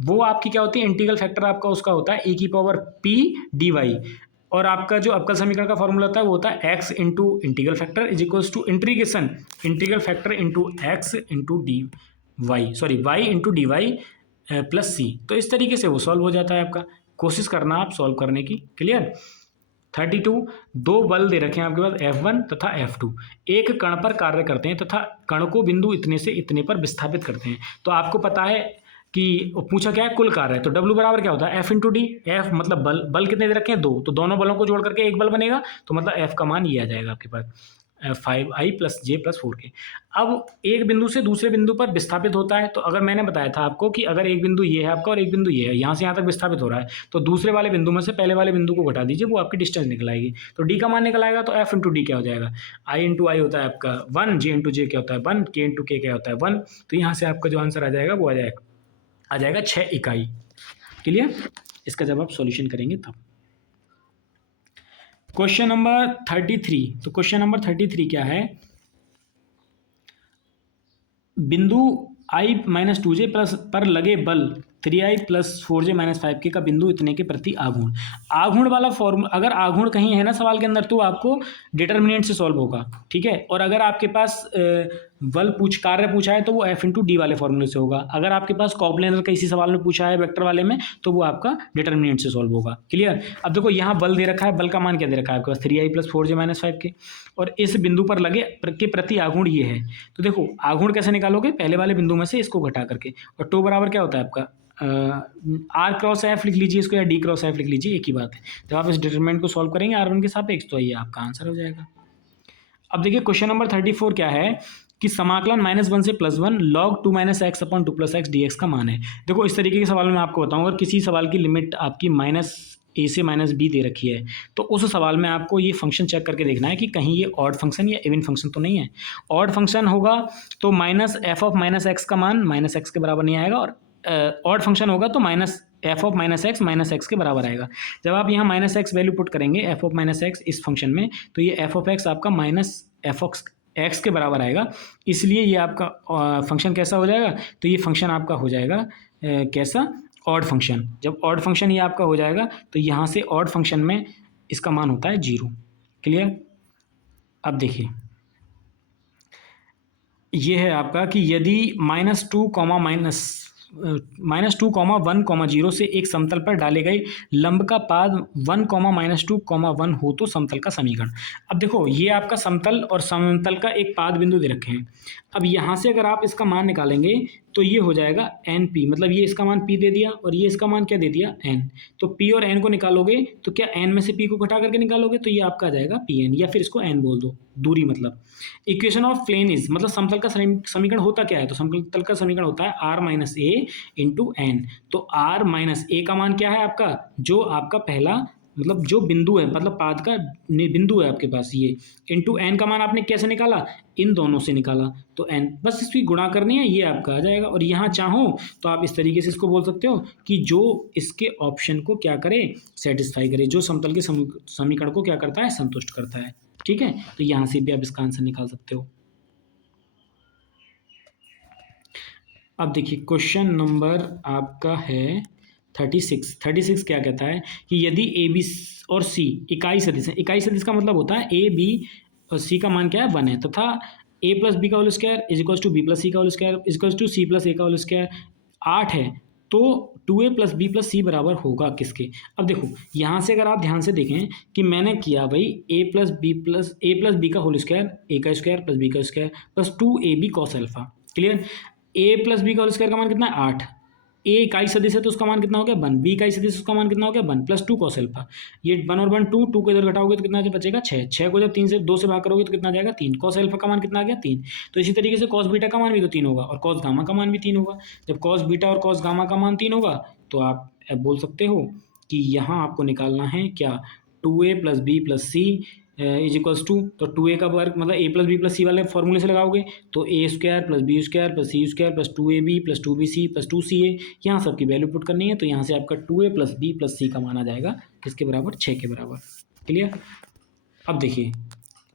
वो आपकी क्या होती है, इंटीग्रल फैक्टर आपका उसका होता है e⁻p dy, और आपका जो अवकल समीकरण का फॉर्मूला होता है वो होता है x into integral factor = integration integral factor into x into dy, sorry y into dy + c। तो इस तरीके से वो सॉल्व हो जाता है आपका। कोशिश करना आप सॉल्व करने की। क्लियर। 32 दो बल दे रखे हैं आपके पास F1 तथा F2, एक कण पर कार्य करते हैं तथा कण को बिंदु इतने से इतने पर विस्थापित करते हैं। तो आपको पता है कि पूछा क्या है, कुल कार्य है, तो W बराबर क्या होता है F इंटू डी। F मतलब बल, बल कितने दे रखे हैं 2, तो दोनों बलों को जोड़ करके एक बल बनेगा, तो मतलब F का मान ये आ जाएगा आपके पास 5i प्लस जे प्लस 4k। अब एक बिंदु से दूसरे बिंदु पर विस्थापित होता है, तो अगर मैंने बताया था आपको कि अगर एक बिंदु ये है आपका और एक बिंदु ये है, यहाँ से यहाँ तक विस्थापित हो रहा है, तो दूसरे वाले बिंदु में से पहले वाले बिंदु को घटा दीजिए, वो आपकी डिस्टेंस निकल आएगी। तो डी का मान निकल आएगा, तो एफ इंटू डी क्या हो जाएगा, आई इंटू आई होता है आपका 1, जे इंटू जे क्या होता है 1, के इंटू के क्या होता है 1। तो यहाँ से आपका जो आंसर आ जाएगा वो आ जाएगा 6 इकाई। क्लियर? इसका जब आप सॉल्यूशन करेंगे तब। Question number 33। तो क्वेश्चन नंबर 33 क्या है, बिंदु i माइनस 2j प्लस पर लगे बल 3i plus 4j minus 5k का बिंदु इतने के प्रति आघूर्ण। आघूर्ण वाला फॉर्मूला, अगर आघूर्ण कहीं है ना सवाल के अंदर, तो आपको डिटर्मिनेंट से सॉल्व होगा, ठीक है। और अगर आपके पास कार्य पूछा है तो वो एफ इंटू डी वाले फॉर्मूले से होगा। अगर आपके पास कॉप्लेनर का इसी सवाल में पूछा है वेक्टर वाले में, तो वो आपका डिटर्मिनेंट से सॉल्व होगा। क्लियर? अब देखो यहाँ बल दे रखा है, बल का मान क्या दे रखा है आपके पास 3i plus 4j minus 5k, और इस बिंदु पर लगे के प्रति आघूर्ण ये है। तो देखो आघूर्ण कैसे निकालोगे, पहले वाले बिंदु में से इसको घटा करके, और टो बराबर क्या होता है आपका आर क्रॉस एफ लिख लीजिए इसको, या डी क्रॉस एफ लिख लीजिए, एक ही बात है। जब आप इस डिटरमिनेंट को सॉल्व करेंगे R1 के सापेक्ष, तो ये आपका आंसर हो जाएगा। अब देखिए क्वेश्चन नंबर 34 क्या है कि समाकलन -1 से +1 log 2 - x upon 2 + x dx का मान है। देखो इस तरीके के सवाल में मैं आपको बताऊंगा, अगर किसी सवाल की लिमिट आपकी -a से -b दे रखी है, तो उस सवाल में आपको ये फंक्शन चेक करके देखना है कि कहीं ये ऑड फंक्शन या इवन फंक्शन तो नहीं है। ऑड फंक्शन होगा तो -f ऑफ -x का मान -x के बराबर नहीं आएगा, और ऑड फंक्शन होगा तो -f ऑफ -x के बराबर आएगा। जब आप यहाँ -x वैल्यू पुट करेंगे f ऑफ -x इस फंक्शन में, तो ये f ऑफ x आपका -f ऑफ x के बराबर आएगा। इसलिए ये आपका फंक्शन कैसा हो जाएगा, तो ये फंक्शन आपका हो जाएगा कैसा, ऑड फंक्शन। जब ऑड फंक्शन ये आपका हो जाएगा, तो यहाँ से ऑड फंक्शन में इसका मान होता है 0। क्लियर? अब देखिए ये है आपका कि यदि -2,1,0 से एक समतल पर डाले गए लंब का पाद 1,-2,1 हो तो समतल का समीकरण। अब देखो ये आपका समतल और समतल का एक पाद बिंदु दे रखे हैं। अब यहाँ से अगर आप इसका मान निकालेंगे तो ये हो जाएगा NP, मतलब ये इसका मान P दे दिया और ये इसका मान क्या दे दिया N। तो P और N को निकालोगे तो क्या N में से P को घटा करके निकालोगे, तो ये आपका आ जाएगा PN, या फिर इसको N बोल दो, दूरी मतलब। इक्वेशन ऑफ प्लेन इज, मतलब समतल का समीकरण होता क्या है, तो समतल का समीकरण होता है R - a इंटू N। तो R - a का मान क्या है आपका, जो आपका पहला मतलब जो बिंदु है, मतलब पाद का बिंदु है आपके पास ये, इंटू N का मान आपने कैसे निकाला, इन दोनों से निकाला, तो N बस इसकी गुणा करनी है, ये आपका आ जाएगा। और यहाँ चाहो तो आप इस तरीके से इसको बोल सकते हो कि जो इसके ऑप्शन को क्या करे, सेटिस्फाई करे, जो समतल के समीकरण को क्या करता है, संतुष्ट करता है। ठीक है, तो यहाँ से भी आप इसका आंसर निकाल सकते हो। अब देखिए क्वेश्चन नंबर आपका है 36 क्या कहता है कि यदि ए बी और सी इकाई सदिश है। इकाई सदिश का मतलब होता है ए बी और सी का मान क्या है 1 है, तथा a प्लस बी का whole square is equals to b plus c का whole square is equals to c plus a का होल स्क्वायर 8 है, तो 2a plus b plus c बराबर होगा किसके। अब देखो यहाँ से अगर आप ध्यान से देखें कि मैंने किया भाई a प्लस बी का होल स्क्वायर, ए का स्क्वायर प्लस बी का square plus 2ab cos alpha. Clear? a plus b का होल स्क्वायर का मान कितना है 8, ए इकाई सदिश है तो उसका मान कितना हो गया 1, बी इकाई सदिश उसका मान कितना हो गया 1 प्लस 2 कॉस अल्फा। ये 1 और 1 2 को इधर घटाओगे तो कितना बचेगा 6 को जब 2 से भाग करोगे तो कितना आ जाएगा 3। कॉस अल्फा का मान कितना आ गया 3। तो इसी तरीके से कॉस बीटा का मान भी तो 3 होगा और कॉस गामा का मान भी 3 होगा। जब कॉस बीटा और कॉस गामा का मान 3 होगा तो आप बोल सकते हो कि यहाँ आपको निकालना है क्या 2a plus b plus c is equals to, तो 2a का वर्ग मतलब a plus b plus c वाले फॉर्मूले से लगाओगे तो a square plus b square plus c square plus 2ab plus 2bc plus 2ca, यहाँ सबकी वैल्यू पुट करनी है। तो यहाँ से आपका 2a plus b plus c का मान आ जाएगा किसके बराबर 6 के बराबर। क्लियर? अब देखिए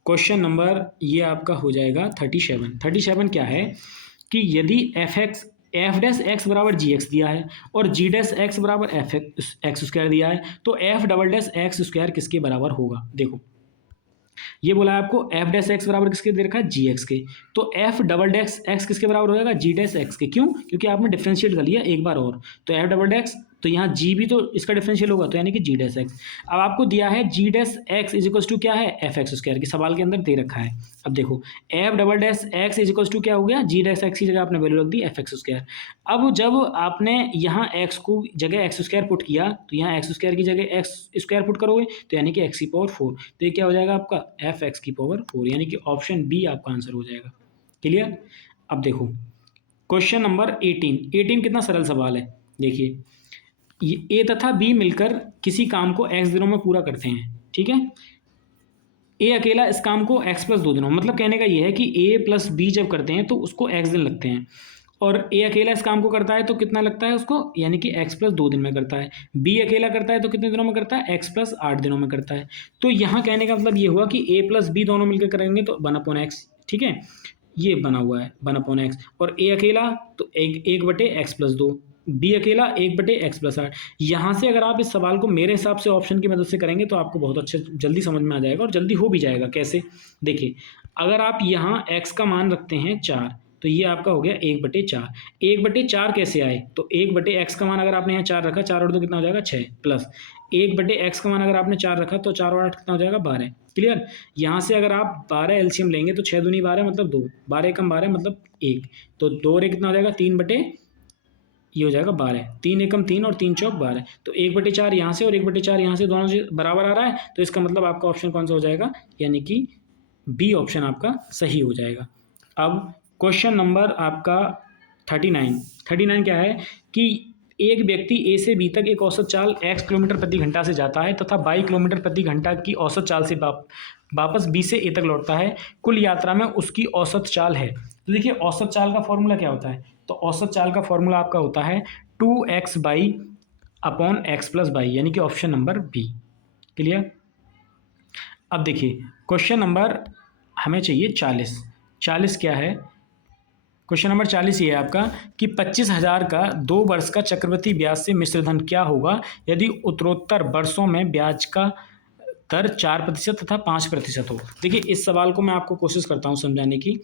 क्वेश्चन नंबर ये आपका हो जाएगा 37 क्या है कि यदि एफ डैश एक्स बराबर जी एक्स दिया है और जी डैश एक्स बराबर एफ एक्स स्क्वायर दिया है, तो F double dash x square किसके बराबर होगा। देखो ये बोला है आपको एफ डैश एक्स बराबर किसके दे रखा है जी एक्स के, तो एफ डबल डैश एक्स किसके बराबर हो जाएगा जी डैश एक्स के। क्यों? क्योंकि आपने डिफरेंशिएट कर लिया एक बार और, तो एफ डबल डैश तो यहाँ जी भी तो इसका डिफरेंशियल होगा, तो यानी कि जी डैश एक्स। अब आपको दिया है g dash x is equals to क्या है, एफ एक्स स्क्वायर, की सवाल के अंदर दे रखा है। अब देखो f double dash x is equals to क्या हो गया, जी डैश एक्स की जगह आपने वैल्यू रख दी एफ एक्स स्क्वायर। अब जब आपने यहाँ एक्स को जगह एक्स स्क्वायर पुट किया, तो यहाँ एक्स स्क्वायर की जगह एक्स स्क्वायर पुट करोगे तो यानी कि एक्स की पावर 4, तो ये क्या हो जाएगा आपका एफ एक्स की पावर 4, यानी कि ऑप्शन बी आपका आंसर हो जाएगा। क्लियर। अब देखो क्वेश्चन नंबर 18 कितना सरल सवाल है। देखिए ए तथा बी मिलकर किसी काम को एक्स दिनों में पूरा करते हैं, ठीक है। ए अकेला इस काम को एक्स प्लस 2 दिनों, मतलब कहने का ये है कि ए प्लस बी जब करते हैं तो उसको एक्स दिन लगते हैं, और ए अकेला इस काम को करता है तो कितना लगता है उसको, यानी कि एक्स प्लस 2 दिन में करता है। बी अकेला करता है तो कितने दिनों में करता है, एक्स प्लस 8 दिनों में करता है। तो यहाँ कहने का मतलब ये हुआ कि ए प्लस बी दोनों मिलकर करेंगे तो 1/x, ठीक है, ये बना हुआ है 1/x, और ए अकेला तो 1/x+2, बी अकेला 1/x+8। यहाँ से अगर आप इस सवाल को मेरे हिसाब से ऑप्शन की मदद से करेंगे तो आपको बहुत अच्छे जल्दी समझ में आ जाएगा, और जल्दी हो भी जाएगा। कैसे, देखिए अगर आप यहाँ x का मान रखते हैं 4, तो ये आपका हो गया 1/4। 1/4 कैसे आए, तो 1/x का मान अगर आपने यहाँ 4 रखा, 4 और 2 कितना हो जाएगा 6, प्लस 1/x का मान अगर आपने 4 रखा तो 4 और 8 कितना हो जाएगा 12। क्लियर। यहाँ से अगर आप 12 एलसीएम लेंगे तो 6 दूनी 12 मतलब 2, 12 कम 12 मतलब 1, तो 2 और 1 कितना हो जाएगा 3 ये हो जाएगा 12, 3 एकम 3 और 3 चौक 12, तो 1/4 यहाँ से और 1/4 यहाँ से, दोनों से बराबर आ रहा है, तो इसका मतलब आपका ऑप्शन कौन सा हो जाएगा, यानी कि बी ऑप्शन आपका सही हो जाएगा। अब क्वेश्चन नंबर आपका 39 क्या है कि एक व्यक्ति ए से बी तक एक औसत चाल x किलोमीटर प्रति घंटा से जाता है तथा 22 किलोमीटर प्रति घंटा की औसत चाल से वापस बी से ए तक लौटता है। कुल यात्रा में उसकी औसत चाल है। तो देखिए औसत चाल का फॉर्मूला क्या होता है, तो औसत चाल का फॉर्मूला आपका होता है 2x/x+y, यानी कि ऑप्शन नंबर बी। क्लियर। अब देखिए क्वेश्चन नंबर हमें चाहिए 40 क्या है, क्वेश्चन नंबर 40 ये है आपका कि 25,000 का 2 वर्ष का चक्रवृद्धि ब्याज से मिश्र धन क्या होगा यदि उत्तरोत्तर वर्षों में ब्याज का दर 4% तथा 5% हो। देखिए इस सवाल को मैं आपको कोशिश करता हूँ समझाने की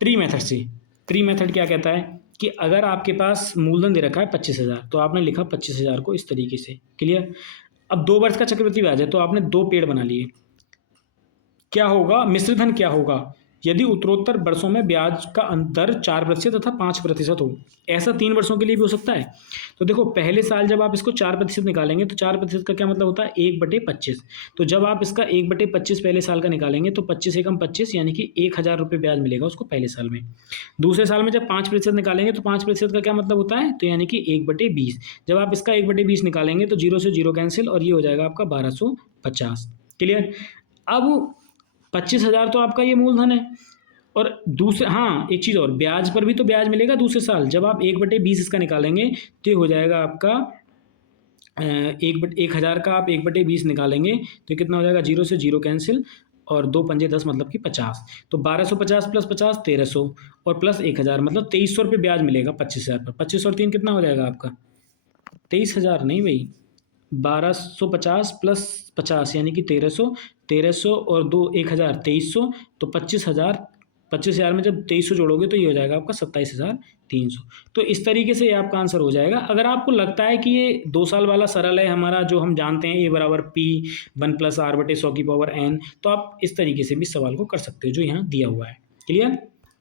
ट्री मेथड से। ट्री मेथड क्या कहता है कि अगर आपके पास मूलधन दे रखा है 25,000, तो आपने लिखा 25,000 को इस तरीके से। क्लियर। अब 2 वर्ष का चक्रवृद्धि ब्याज है तो आपने 2 पेड़ बना लिए। क्या होगा, मिश्र धन क्या होगा यदि उत्तरोत्तर वर्षों में ब्याज का दर 4% तथा 5% हो। ऐसा 3 वर्षों के लिए भी हो सकता है। तो देखो पहले साल जब आप इसको 4% निकालेंगे तो 4% का क्या मतलब होता है 1/25। तो जब आप इसका 1/25 पहले साल का निकालेंगे तो 25 एकम 25 यानी कि 1,000 रुपये ब्याज मिलेगा उसको पहले साल में। दूसरे साल में जब 5% निकालेंगे तो 5% का क्या मतलब होता है, तो यानी कि 1/20। जब आप इसका 1/20 निकालेंगे तो 0 से 0 कैंसिल और ये हो जाएगा आपका 1250। क्लियर। अब 25,000 तो आपका ये मूलधन है, और दूसरे हाँ एक चीज़ और, ब्याज पर भी तो ब्याज मिलेगा दूसरे साल। जब आप 1/20 इसका निकालेंगे तो ये हो जाएगा आपका 1,000 का आप 1/20 निकालेंगे तो कितना हो जाएगा, 0 से 0 कैंसिल और 2 पंजे 10 मतलब कि 50। तो 1250 प्लस 50 1300 और प्लस 1,000 मतलब 2300 रुपये ब्याज मिलेगा 25,000 पर। 25 और 3 कितना हो जाएगा आपका 23,000 नहीं भाई, 1250 प्लस 50 यानी कि 1300 और 2 1,000 2300, तो 25,000 में जब 2300 जोड़ोगे तो ये हो जाएगा आपका 27,300। तो इस तरीके से ये आपका आंसर हो जाएगा। अगर आपको लगता है कि ये 2 साल वाला सरल है हमारा, जो हम जानते हैं a बराबर p 1 + r/100n, तो आप इस तरीके से भी सवाल को कर सकते हो जो यहाँ दिया हुआ है। क्लियर।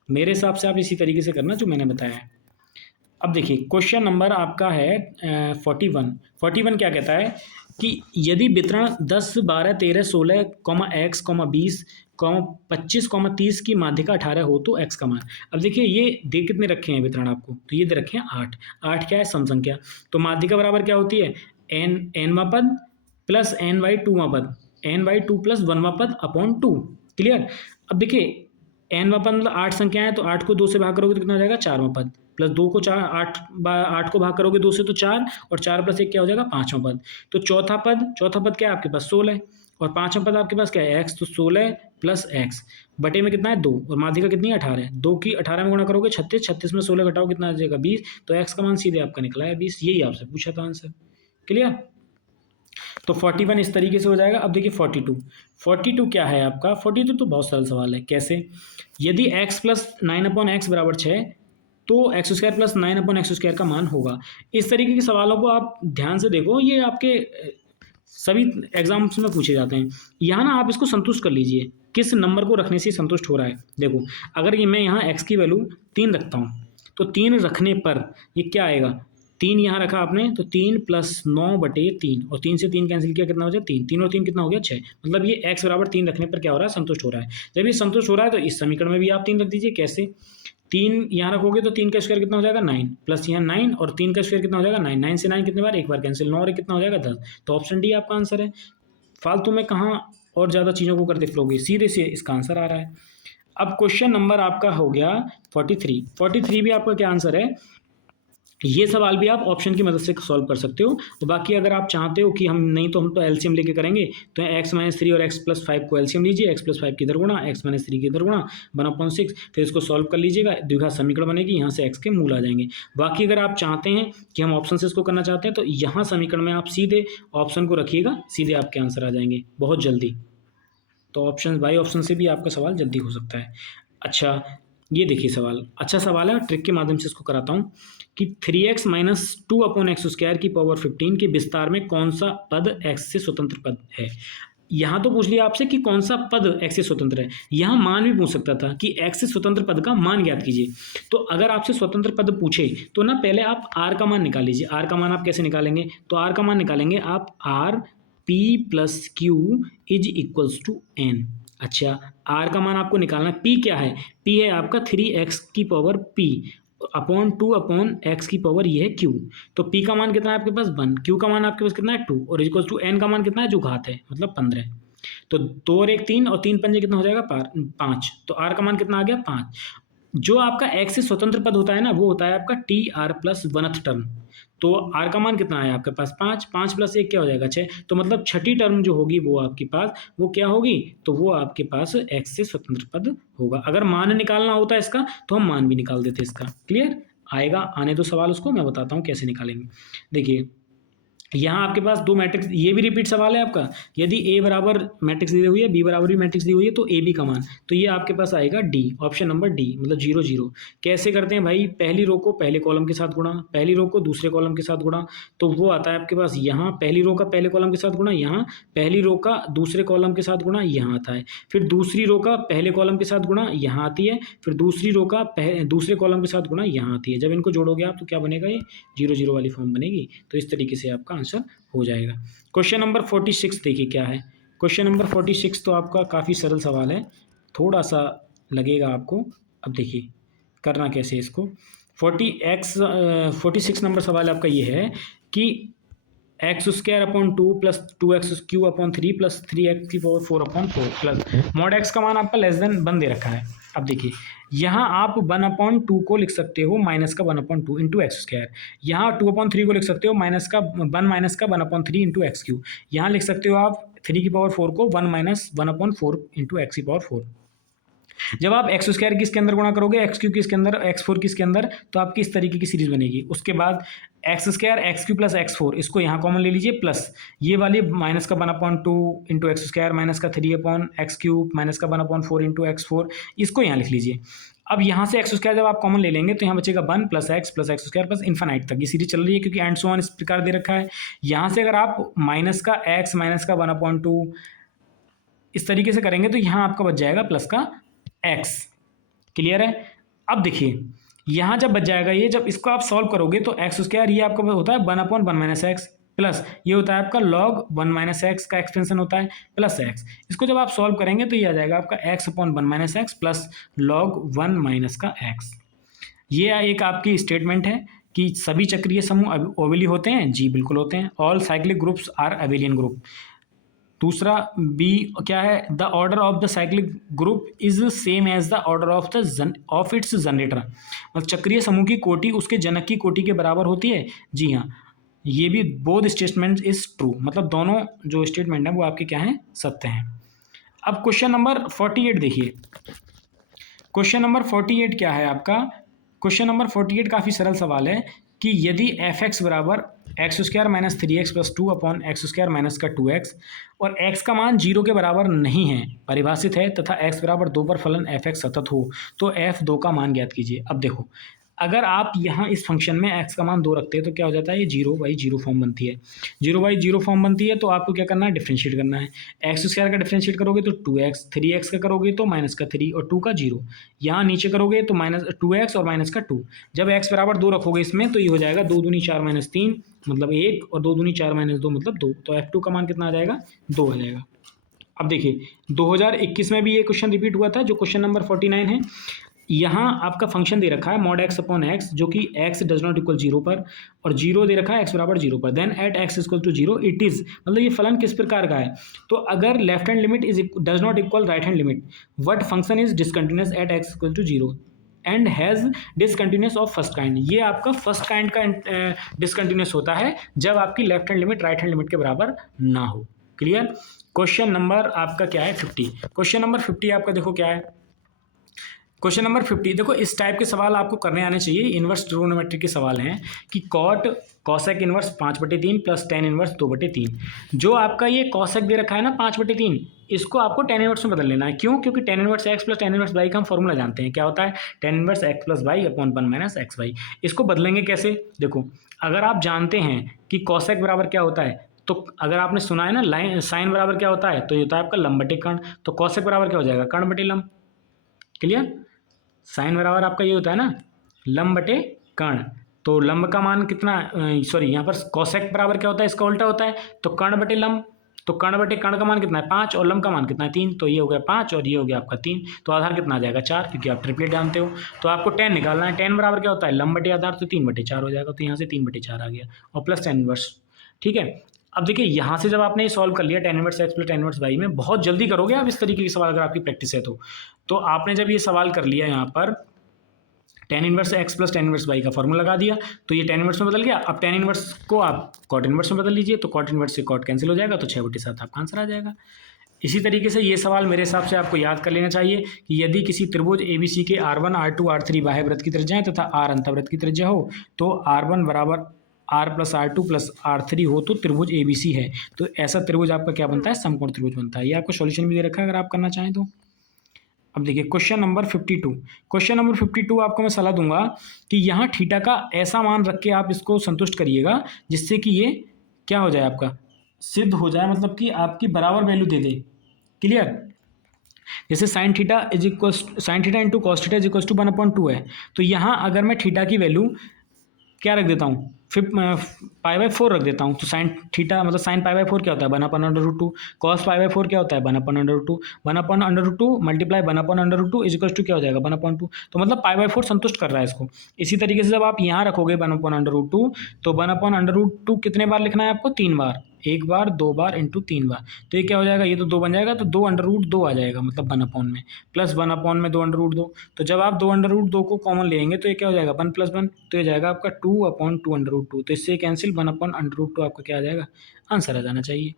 मेरे हिसाब से आप इसी तरीके से करना जो मैंने बताया है। अब देखिए क्वेश्चन नंबर आपका है 41 क्या कहता है कि यदि वितरण 10 12 13 16, x, 20, 25, 30 की माध्यिका 18 हो तो x का मान। अब देखिए ये दे कितने रखे हैं वितरण आपको, तो ये दे रखे हैं 8 क्या है सम संख्या। तो माध्यिका बराबर क्या होती है n वां पद प्लस n/2वां पद, n/2 प्लस 1वां पद अपॉन 2। क्लियर। अब देखिए n वां पद मतलब 8 संख्या है, तो 8 को 2 से भाग करोगे तो कितना हो जाएगा 4वां पद, प्लस 2 को 8 को भाग करोगे 2 से तो 4, और 4 + 1 क्या हो जाएगा 5वां पद। तो चौथा पद क्या है आपके पास 16, और 5वां पद आपके पास क्या है x, तो 16 + x बटे में कितना है 2, और माध्यिका कितनी है 18 है। 2 की 18 में गुणा करोगे 36, 36 में 16 घटाओ कितना आ जाएगा 20, तो x का मान सीधे आपका निकला है 20। यही आपसे पूछा था आंसर। क्लियर। तो 41 इस तरीके से हो जाएगा। अब देखिए 42 क्या है आपका, 42 तो बहुत सरल सवाल है। कैसे, यदि x + 9/x = 6 तो एक्स स्क्वायर प्लस 9/x² का मान होगा। इस तरीके के सवालों को आप ध्यान से देखो, ये आपके सभी एग्जाम्स में पूछे जाते हैं। यहाँ ना आप इसको संतुष्ट कर लीजिए, किस नंबर को रखने से संतुष्ट हो रहा है। देखो अगर ये मैं यहाँ x की वैल्यू 3 रखता हूँ, तो 3 रखने पर ये क्या आएगा, 3 यहाँ रखा आपने तो 3 + 9/3, और 3 से 3 कैंसिल किया, कितना हो जाए 3, 3 और 3 कितना हो गया 6। मतलब ये x बराबर 3 रखने पर क्या हो रहा है, संतुष्ट हो रहा है। जब ये संतुष्ट हो रहा है तो इस समीकरण में भी आप 3 रख दीजिए। कैसे, 3 यहाँ रखोगे तो 3 का स्क्वायर कितना हो जाएगा 9, प्लस यहाँ 9 और 3 का स्क्वायर कितना हो जाएगा 9, 9 से 9 कितने बार, एक बार कैंसिल, 9 और 1 कितना हो जाएगा 10। तो ऑप्शन डी आपका आंसर है। फालतू में कहाँ और ज़्यादा चीज़ों को करते फिरोगे, सीधे से इसका आंसर आ रहा है। अब क्वेश्चन नंबर आपका हो गया 43 भी आपका क्या आंसर है। ये सवाल भी आप ऑप्शन की मदद से सॉल्व कर सकते हो। तो बाकी अगर आप चाहते हो कि हम नहीं तो हम तो एलसीएम लेके करेंगे, तो x - 3 और x + 5 को एलसीएम लीजिए, x + 5 की इधर गुणा, x - 3 की इधर गुणा, 1/6, फिर इसको सॉल्व कर लीजिएगा, द्विघात समीकरण बनेगी, यहाँ से x के मूल आ जाएंगे। बाकी अगर आप चाहते हैं कि हम ऑप्शन से इसको करना चाहते हैं, तो यहाँ समीकरण में आप सीधे ऑप्शन को रखिएगा, सीधे आपके आंसर आ जाएंगे बहुत जल्दी। तो ऑप्शन बाई ऑप्शन से भी आपका सवाल जल्दी हो सकता है। अच्छा ये देखिए सवाल, अच्छा सवाल है, ट्रिक के माध्यम से इसको कराता हूँ कि 3x - 2/x² की पावर 15 के विस्तार में कौन सा पद x से स्वतंत्र पद है। यहाँ तो पूछ लिया आपसे कि कौन सा पद x से स्वतंत्र है, यहाँ मान भी पूछ सकता था कि x से स्वतंत्र पद का मान ज्ञात कीजिए। तो अगर आपसे स्वतंत्र पद पूछे तो ना पहले आप r का मान निकाल लीजिए। r का मान आप कैसे निकालेंगे, तो r का मान निकालेंगे आप r p + q = n। अच्छा r का मान आपको निकालना, p क्या है, p है आपका 3x की पावर p अपॉन 2/x की पावर ये है q। तो p का मान कितना है आपके पास 1, q का मान आपके पास कितना है 2, और = n का मान कितना है जो घात है मतलब 15। तो 2 और 1 3, और 3 पंजे कितना हो जाएगा 5। तो r का मान कितना आ गया 5। जो आपका x से स्वतंत्र पद होता है ना, वो होता है आपका tr + 1th टर्म। तो r का मान कितना है आपके पास 5, 5 + 1 क्या हो जाएगा 6। तो मतलब छठी टर्म जो होगी वो आपके पास वो क्या होगी, तो वो आपके पास x से स्वतंत्र पद होगा। अगर मान निकालना होता है इसका तो हम मान भी निकाल देते इसका। क्लियर आएगा, आने दो सवाल उसको, मैं बताता हूँ कैसे निकालेंगे। देखिए यहाँ आपके पास 2 मैट्रिक्स, ये भी रिपीट सवाल है आपका। यदि A बराबर मैट्रिक्स दी हुई है, B बराबर भी मैट्रिक्स दी हुई है, तो ए बी का मान, तो ये आपके पास आएगा D, ऑप्शन नंबर D, मतलब 0 0। कैसे करते हैं भाई, पहली रो को पहले कॉलम के साथ गुणा, पहली रो को दूसरे कॉलम के साथ गुणा, तो वो आता है आपके पास यहाँ पहली रो का पहले कॉलम के साथ गुणा, यहाँ पहली रो का दूसरे कॉलम के साथ गुणा, यहाँ आता है। फिर दूसरी रो का पहले कॉलम के साथ गुणा, यहाँ आती है। फिर दूसरी रो का दूसरे कॉलम के साथ गुणा, यहाँ आती है। जब इनको जोड़ोगे आप तो क्या बनेगा, ये 0 0 वाली फॉर्म बनेगी। तो इस तरीके से आपका आंसर हो जाएगा। क्वेश्चन नंबर 46 देखिए क्या है। क्वेश्चन नंबर 46 तो आपका काफ़ी सरल सवाल है, थोड़ा सा लगेगा आपको। अब देखिए करना कैसे इसको। 46 नंबर सवाल आपका ये है कि x² + 2x³ 3 + 3x⁴ plus mod x का मान आपका <1 दे रखा है। अब देखिए यहाँ आप 1/2 को लिख सकते हो माइनस का 1/2 इंटू x²। यहाँ 2/3 को लिख सकते हो माइनस का 1/3 इंटू x³। यहाँ लिख सकते हो आप 3⁴ को 1/4 इंटू x⁴। जब आप x² किसके अंदर गुणा करोगे, x³ किसके अंदर, x4 किसके अंदर, तो आपकी इस तरीके की सीरीज बनेगी। उसके बाद x² x³ + x4, इसको यहाँ कॉमन ले लीजिए, प्लस ये वाली माइनस का 1/2 इंटू x² माइनस का 3/x³ माइनस का 1/4 इंटू x4, इसको यहाँ लिख लीजिए। अब यहाँ से x² जब आप कॉमन ले लेंगे तो यहाँ बचेगा 1 + x + x² + इन्फिनाइट तक ये सीरीज चल रही है, क्योंकि एंड सो ऑन इस प्रकार दे रखा है। यहाँ से अगर आप माइनस का x माइनस का 1/2 इस तरीके से करेंगे तो यहाँ आपका बच जाएगा प्लस का x। क्लियर है। अब देखिए यहाँ जब बच जाएगा ये, जब इसको आप सॉल्व करोगे तो x² ये आपका होता है 1/1 - x, प्लस ये होता है आपका log 1 - x का एक्सपेंशन होता है, प्लस x। इसको जब आप सॉल्व करेंगे तो ये आ जाएगा आपका x/1 - x प्लस log 1 - का x। ये एक आपकी स्टेटमेंट है कि सभी चक्रीय समूह ओवेली होते हैं, जी बिल्कुल होते हैं। All cyclic groups are abelian group. दूसरा बी क्या है, the order of the cyclic group is same as the order of its generator. मतलब चक्रीय समूह की कोटि उसके जनक की कोटि के बराबर होती है। जी हाँ, ये भी बोथ स्टेटमेंट इज ट्रू, मतलब दोनों जो स्टेटमेंट है वो आपके क्या हैं, सत्य हैं। अब क्वेश्चन नंबर 48 देखिए। क्वेश्चन नंबर 48 क्या है आपका, क्वेश्चन नंबर 48 काफ़ी सरल सवाल है कि यदि f(x) बराबर x² - 3x + 2/x² - 2x और x का मान 0 के बराबर नहीं है, परिभाषित है, तथा x बराबर 2 पर फलन f(x) सतत हो, तो f2 का मान ज्ञात कीजिए। अब देखो अगर आप यहाँ इस फंक्शन में x का मान 2 रखते हैं तो क्या हो जाता है, ये 0/0 फॉर्म बनती है। 0/0 फॉर्म बनती है तो आपको क्या करना है, डिफरेंशिएट करना है। x² का डिफरेंशिएट करोगे तो 2x, 3x का करोगे तो -3 और 2 का 0। यहाँ नीचे करोगे तो -2x और -2। जब x बराबर 2 रखोगे इसमें तो ये हो जाएगा 2 दूनी 4 -3 मतलब 1 और 2 दूनी 4 -2 मतलब 2। तो f2 का मान कितना आ जाएगा, 2 आ जाएगा। अब देखिए 2021 में भी ये क्वेश्चन रिपीट हुआ था, जो क्वेश्चन नंबर 49 है। यहाँ आपका फंक्शन दे रखा है mod x/x, जो कि x डज नॉट इक्वल 0 पर, और 0 दे रखा है x बराबर 0 पर। Then at x equal to 0 it is, मतलब ये फलन किस प्रकार का है, तो अगर left hand limit does not equal right hand limit, what function is discontinuous at x equal to 0 and has discontinuous of first kind. ये आपका फर्स्ट काइंड का डिसकंटिन्यूअस होता है जब आपकी left hand limit right hand limit के बराबर ना हो। क्लियर। क्वेश्चन नंबर आपका क्या है, 50। क्वेश्चन नंबर 50 आपका देखो क्या है। क्वेश्चन नंबर 50, देखो इस टाइप के सवाल आपको करने आने चाहिए। इन्वर्स ट्रिगोनोमेट्री के सवाल हैं कि cot cosec inverse 5/3 plus tan inverse 2/3। जो आपका ये कॉसेक दे रखा है ना 5/3, इसको आपको टेन इन्वर्स में बदल लेना है। क्यों? क्योंकि tan inverse x plus tan inverse y का हम फॉर्मूला जानते हैं, क्या होता है, tan inverse x plus y upon 1 minus x y. इसको बदलेंगे कैसे, देखो अगर आप जानते हैं कि कॉसेक बराबर क्या होता है, तो अगर आपने सुना है ना लाइन साइन बराबर क्या होता है, तो ये होता है आपका लंब बटे कर्ण। तो कॉसेक बराबर क्या हो जाएगा, कर्ण बटे लंब। क्लियर। साइन बराबर आपका ये होता है ना लंब बटे कर्ण। तो लंब का मान कितना, सॉरी यहाँ पर कॉसेक बराबर क्या होता है, इसका उल्टा होता है, तो कर्ण बटे लंब। तो कर्ण बटे कर्ण का मान कितना है 5 और लंब का मान कितना है 3। तो ये हो गया 5 और ये हो गया आपका 3। तो आधार कितना आ जाएगा 4, क्योंकि आप ट्रिपलेट जानते हो। तो आपको 10 निकालना है। 10 बराबर क्या होता है लंब बटे आधार, तो 3/4 हो जाएगा। तो यहाँ से 3/4 आ गया और प्लस टेन इनवर्स। ठीक है। अब देखिए यहाँ से जब आपने ये सॉल्व कर लिया tan inverse x plus tan inverse y में, बहुत जल्दी करोगे आप इस तरीके के सवाल अगर आपकी प्रैक्टिस है तो आपने जब ये सवाल कर लिया यहाँ पर tan inverse x plus tan inverse y का फॉर्मूला लगा दिया, तो ये टेन इनवर्स में बदल गया। अब टेन इनवर्स को आप कॉट इनवर्स में बदल लीजिए, तो कॉट इनवर्स से कॉट कैंसिल हो जाएगा, तो 6/7 आपका आंसर आ जाएगा। इसी तरीके से ये सवाल मेरे हिसाब से आपको याद कर लेना चाहिए कि यदि किसी त्रिभुज ABC के R1 R2 R3 बाह्य वृत्त की त्रिज्या है तथा R अंतःवृत्त की त्रिज्या हो, तो R1 बराबर R plus R2 plus R3 हो तो त्रिभुज ABC है। तो ऐसा त्रिभुज आपका क्या बनता है, समकोण त्रिभुज बनता है। ये आपको सॉल्यूशन भी दे रखा है अगर आप करना चाहें तो। अब देखिए क्वेश्चन नंबर 52। क्वेश्चन नंबर 52 आपको मैं सलाह दूंगा कि यहाँ थीटा का ऐसा मान रख के आप इसको संतुष्ट करिएगा जिससे कि ये क्या हो जाए, आपका सिद्ध हो जाए, मतलब कि आपकी बराबर वैल्यू दे दे। क्लियर। जैसे sine theta into cos theta is equal to 1/2 है, तो यहाँ अगर मैं थीटा की वैल्यू क्या रख देता हूँ, फिर π/4 रख देता हूँ। तो साइन थीटा मतलब साइन π/4 क्या होता है 1/√2। कॉस π/4 क्या होता है 1/√2। 1/√2 मल्टीप्लाई 1/√2 इज इक्वल टू क्या हो जाएगा 1/2। तो मतलब π/4 संतुष्ट कर रहा है इसको। इसी तरीके से जब आप यहाँ रखोगे 1/√2, तो 1/√2 कितने बार लिखना है आपको, 3 बार, 1 बार 2 बार इंटू 3 बार। तो ये क्या हो जाएगा, ये तो 2 बन जाएगा, तो 2/2 आ जाएगा, मतलब 1/, में प्लस 1/, में 2/2। तो जब आप 2/2 को कॉमन लेंगे तो ये क्या हो जाएगा 1 + 1, तो ये जाएगा आपका 2/2/2। तो इससे कैंसिल 1/√2 आपका क्या आ जाएगा, आंसर आ जाना चाहिए।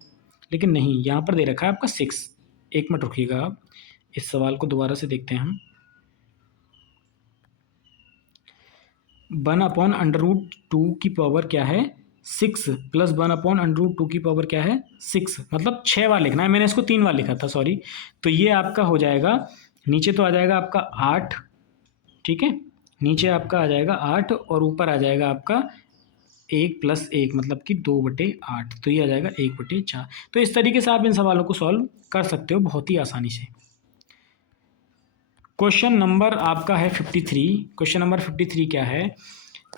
लेकिन नहीं, यहाँ पर दे रखा है आपका 6। 1 मिनट रुकिएगा, आप इस सवाल को दोबारा से देखते हैं हम। 1/√2 की पावर क्या है 6 प्लस 1/√2 की पावर क्या है 6, मतलब 6 बार लिखना है। मैंने इसको 3 बार लिखा था, सॉरी। तो ये आपका हो जाएगा, नीचे तो आ जाएगा आपका 8, ठीक है, नीचे आपका आ जाएगा 8 और ऊपर आ जाएगा आपका 1 + 1 मतलब कि 2/8। तो ये आ जाएगा 1/4। तो इस तरीके से आप इन सवालों को सॉल्व कर सकते हो बहुत ही आसानी से। क्वेश्चन नंबर आपका है 53। क्वेश्चन नंबर 53 क्या है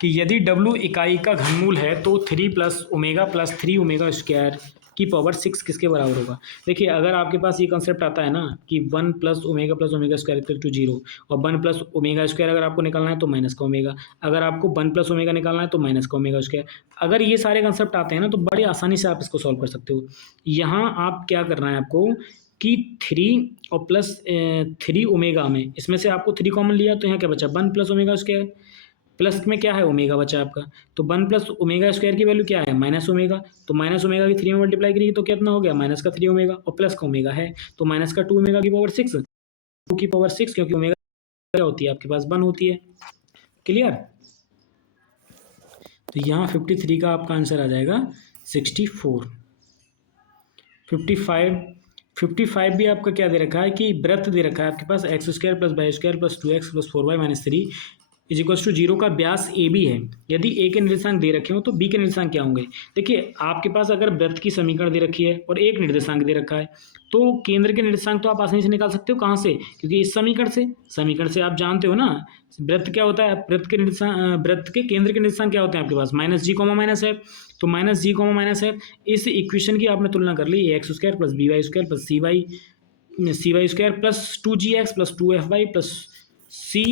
कि यदि W इकाई का घनमूल है तो 3 + ओमेगा + 3 ओमेगा स्क्वायर की पावर 6 किसके बराबर होगा। देखिए अगर आपके पास ये कंसेप्ट आता है ना कि 1 + omega + omega square equal to 0 और 1 + ओमेगा स्क्वायर अगर आपको निकालना है तो माइनस का ओमेगा, अगर आपको 1 + ओमेगा निकालना है तो माइनस का ओमेगा स्क्वायर। अगर ये सारे कंसेप्ट आते हैं ना तो बड़ी आसानी से आप इसको सॉल्व कर सकते हो। यहाँ आप क्या करना है आपको कि 3 और प्लस 3 ओमेगा में इसमें से आपको 3 कॉमन लिया तो यहाँ क्या बचा 1 + ओमेगा स्क्वायर, प्लस में क्या है ओमेगा बचा आपका। तो 1 + ओमेगा स्क्वायर की वैल्यू क्या है माइनस ओमेगा, तो माइनस ओमेगा की 3 में मल्टीप्लाई करिए तो कितना हो गया माइनस का 3 ओमेगा और प्लस का ओमेगा है तो माइनस का 2 ओमेगा की पावर 6, 2 की पावर 6 क्योंकि ओमेगा क्या होती है आपके पास 1 होती है। क्लियर। तो यहाँ 53 का आपका आंसर आ जाएगा 64। 55 भी आपका क्या दे रखा है कि वृत्त दे रखा है आपके पास x² + y² + 2x + 4y - 3 is equals to 0 का व्यास ए बी है। यदि ए के निर्देशांक दे रखे हो तो बी के निर्देशांक क्या होंगे? देखिए आपके पास अगर वृत्त की समीकरण दे रखी है और एक निर्देशांक दे रखा है तो केंद्र के निर्देशांक तो आप आसानी से निकाल सकते हो। कहाँ से? क्योंकि इस समीकरण से आप जानते हो ना वृत्त क्या होता है, वृत्त के केंद्र के निर्देशांक क्या होते हैं आपके पास? Minus g comma minus f. तो minus g comma minus f, इस इक्वेशन की आपने तुलना कर ली x square plus b y square plus c y square plus 2gx plus 2fy plus c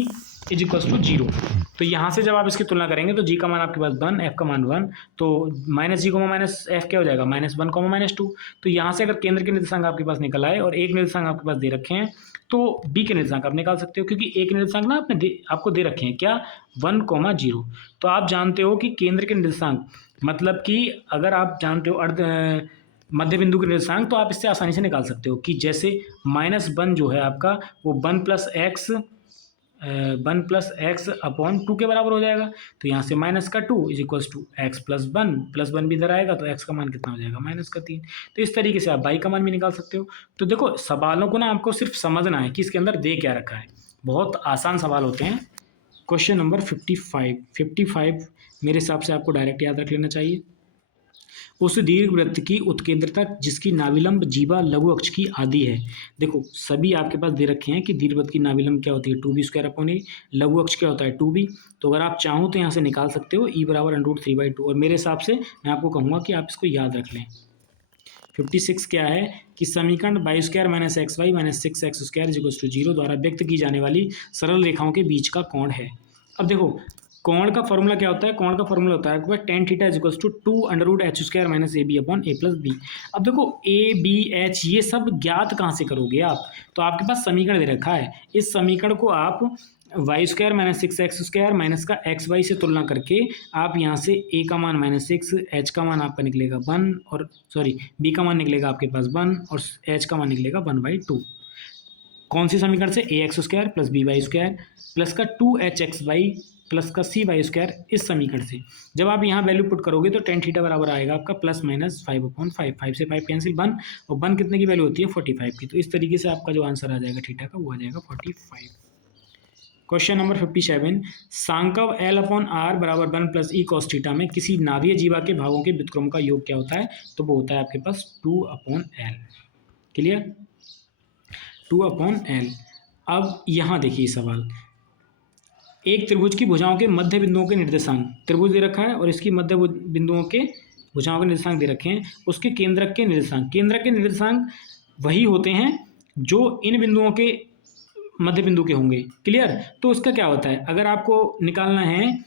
is equals to 0। तो यहाँ से जब आप इसकी तुलना करेंगे तो जी का मान आपके पास 1, एफ का मान 1, तो minus g comma minus F क्या हो जाएगा? -1 कोमा -2। तो यहाँ से अगर केंद्र के निर्देशांक आपके पास निकल आए और एक निर्देशांक आपके पास दे रखे हैं तो बी के निर्देशांक आप निकाल सकते हो, क्योंकि एक निर्देशांक ना आपको दे रखे हैं क्या? 1, 0। तो आप जानते हो कि केंद्र के निर्देशांक मतलब कि अगर आप जानते हो मध्य बिंदु के निर्देशांक तो आप इससे आसानी से निकाल सकते हो कि जैसे -1 जो है आपका वो 1 प्लस एक्स अपॉन 2 के बराबर हो जाएगा। तो यहाँ से -2 is equals to x plus one भी इधर आएगा तो एक्स का मान कितना हो जाएगा? -3। तो इस तरीके से आप वाई का मान भी निकाल सकते हो। तो देखो सवालों को ना आपको सिर्फ समझना है कि इसके अंदर दे क्या रखा है। बहुत आसान सवाल होते हैं। क्वेश्चन नंबर 55 मेरे हिसाब से आपको डायरेक्ट याद रख लेना चाहिए। उस दीर्घवृत्त की उत्केंद्रता जिसकी नाभिलंब जीवा लघु अक्ष की आधी है। देखो सभी आपके पास दे रखे हैं कि दीर्घवृत्त की नाभिलंब क्या होती है? 2b² लघु अक्ष क्या होता है? 2b। तो अगर आप चाहो तो यहाँ से निकाल सकते हो e बराबर √3/2। और मेरे हिसाब से मैं आपको कहूँगा कि आप इसको याद रख लें। 56 क्या है कि समीकरण y² minus xy minus 6x² is equals to 0 द्वारा व्यक्त की जाने वाली सरल रेखाओं के बीच का कोण है। अब देखो कोण का फॉर्मूला क्या होता है? कोण का फॉर्मूला होता है tan theta is equals to 2√h² minus ab upon a plus b. अब देखो a b h ये सब ज्ञात कहाँ से करोगे आप? तो आपके पास समीकरण दे रखा है, इस समीकरण को आप y² माइनस 6x² माइनस का xy से तुलना करके आप यहाँ से a का मान -6, h का मान आपका निकलेगा 1 और b का मान निकलेगा आपके पास 1 और h का मान निकलेगा 1/2। कौन सी समीकरण से? ax² प्लस by² प्लस का 2hxy प्लस का cy² इस समीकरण से जब आप यहाँ वैल्यू पुट करोगे तो tan थीटा बराबर आएगा आपका ±5/5। 5 से 5 कैंसिल 1 और 1 कितने की वैल्यू होती है? 45 की। तो इस तरीके से आपका जो आंसर आ जाएगा थीटा का वो आ जाएगा 45। क्वेश्चन नंबर 57 सांकव L/R बराबर 1 + e cos थीटा में किसी नाभीय जीवा के भागों के व्युत्क्रम का योग क्या होता है? तो वो होता है आपके पास 2/L। क्लियर? 2/L। अब यहाँ देखिए सवाल, एक त्रिभुज की भुजाओं के मध्य बिंदुओं के निर्देशांक, त्रिभुज दे रखा है और इसकी मध्य बिंदुओं के भुजाओं के निर्देशांक दे रखे हैं, उसके केंद्रक के निर्देशांक वही होते हैं जो इन बिंदुओं के मध्य बिंदु के होंगे। क्लियर? तो उसका क्या होता है? अगर आपको निकालना है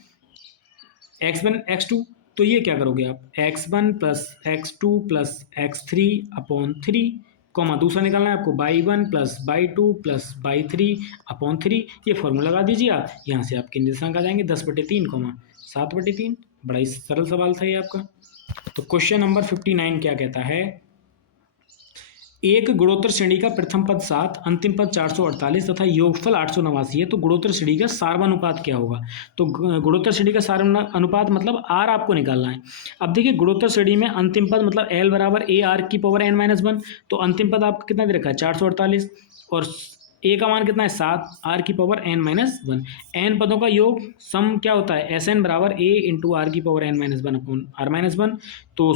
x1 x2 तो ये क्या करोगे आप? x1 plus x2 plus x3 upon 3, comma दूसरा निकालना है आपको y1 plus y2 plus y3 upon 3। ये फॉर्मूला लगा दीजिए आप, यहाँ से आपके निर्देशांक आ जाएंगे 10/3, 7/3। बड़ा ही सरल सवाल था ये आपका। तो क्वेश्चन नंबर 59 क्या कहता है? एक गुणोत्तर श्रेणी का प्रथम पद 7, अंतिम पद 448 तथा योगफल 889 है, तो गुणोत्तर श्रेणी का सार्वनुपात क्या होगा? तो गुणोत्तर श्रेणी का सार्वनुपात मतलब r आपको निकालना है। अब देखिए गुणोत्तर श्रेणी में अंतिम पद मतलब l बराबर AR⁴n-1, तो अंतिम पद आपको कितना दे रखा है? 448 और a का मान कितना है? 7, r⁴n-1। n पदों का योग सम क्या होता है? Sn बराबर a × r⁴n-1 अपॉन r-1। तो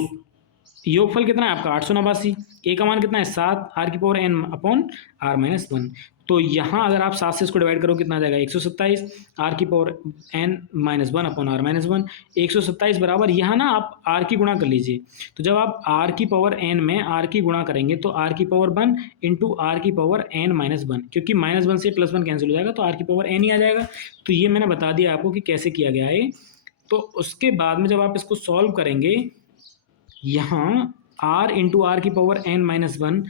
योगफल कितना है आपका? 889। ए का मान कितना है? 7, r⁴n अपॉन r-1। तो यहाँ अगर आप 7 से इसको डिवाइड करो कितना आ जाएगा? 127, r⁴n-1 अपॉन r-1। 127 बराबर यहाँ ना आप r की गुणा कर लीजिए। तो जब आप r⁴n में r की गुणा करेंगे तो r⁴1 × r⁴n-1, क्योंकि -1 से +1 कैंसिल हो जाएगा तो r⁴n ही आ जाएगा। तो ये मैंने बता दिया आपको कि कैसे किया गया है। तो उसके बाद में जब आप इसको सॉल्व करेंगे यहाँ r × r⁴n-1,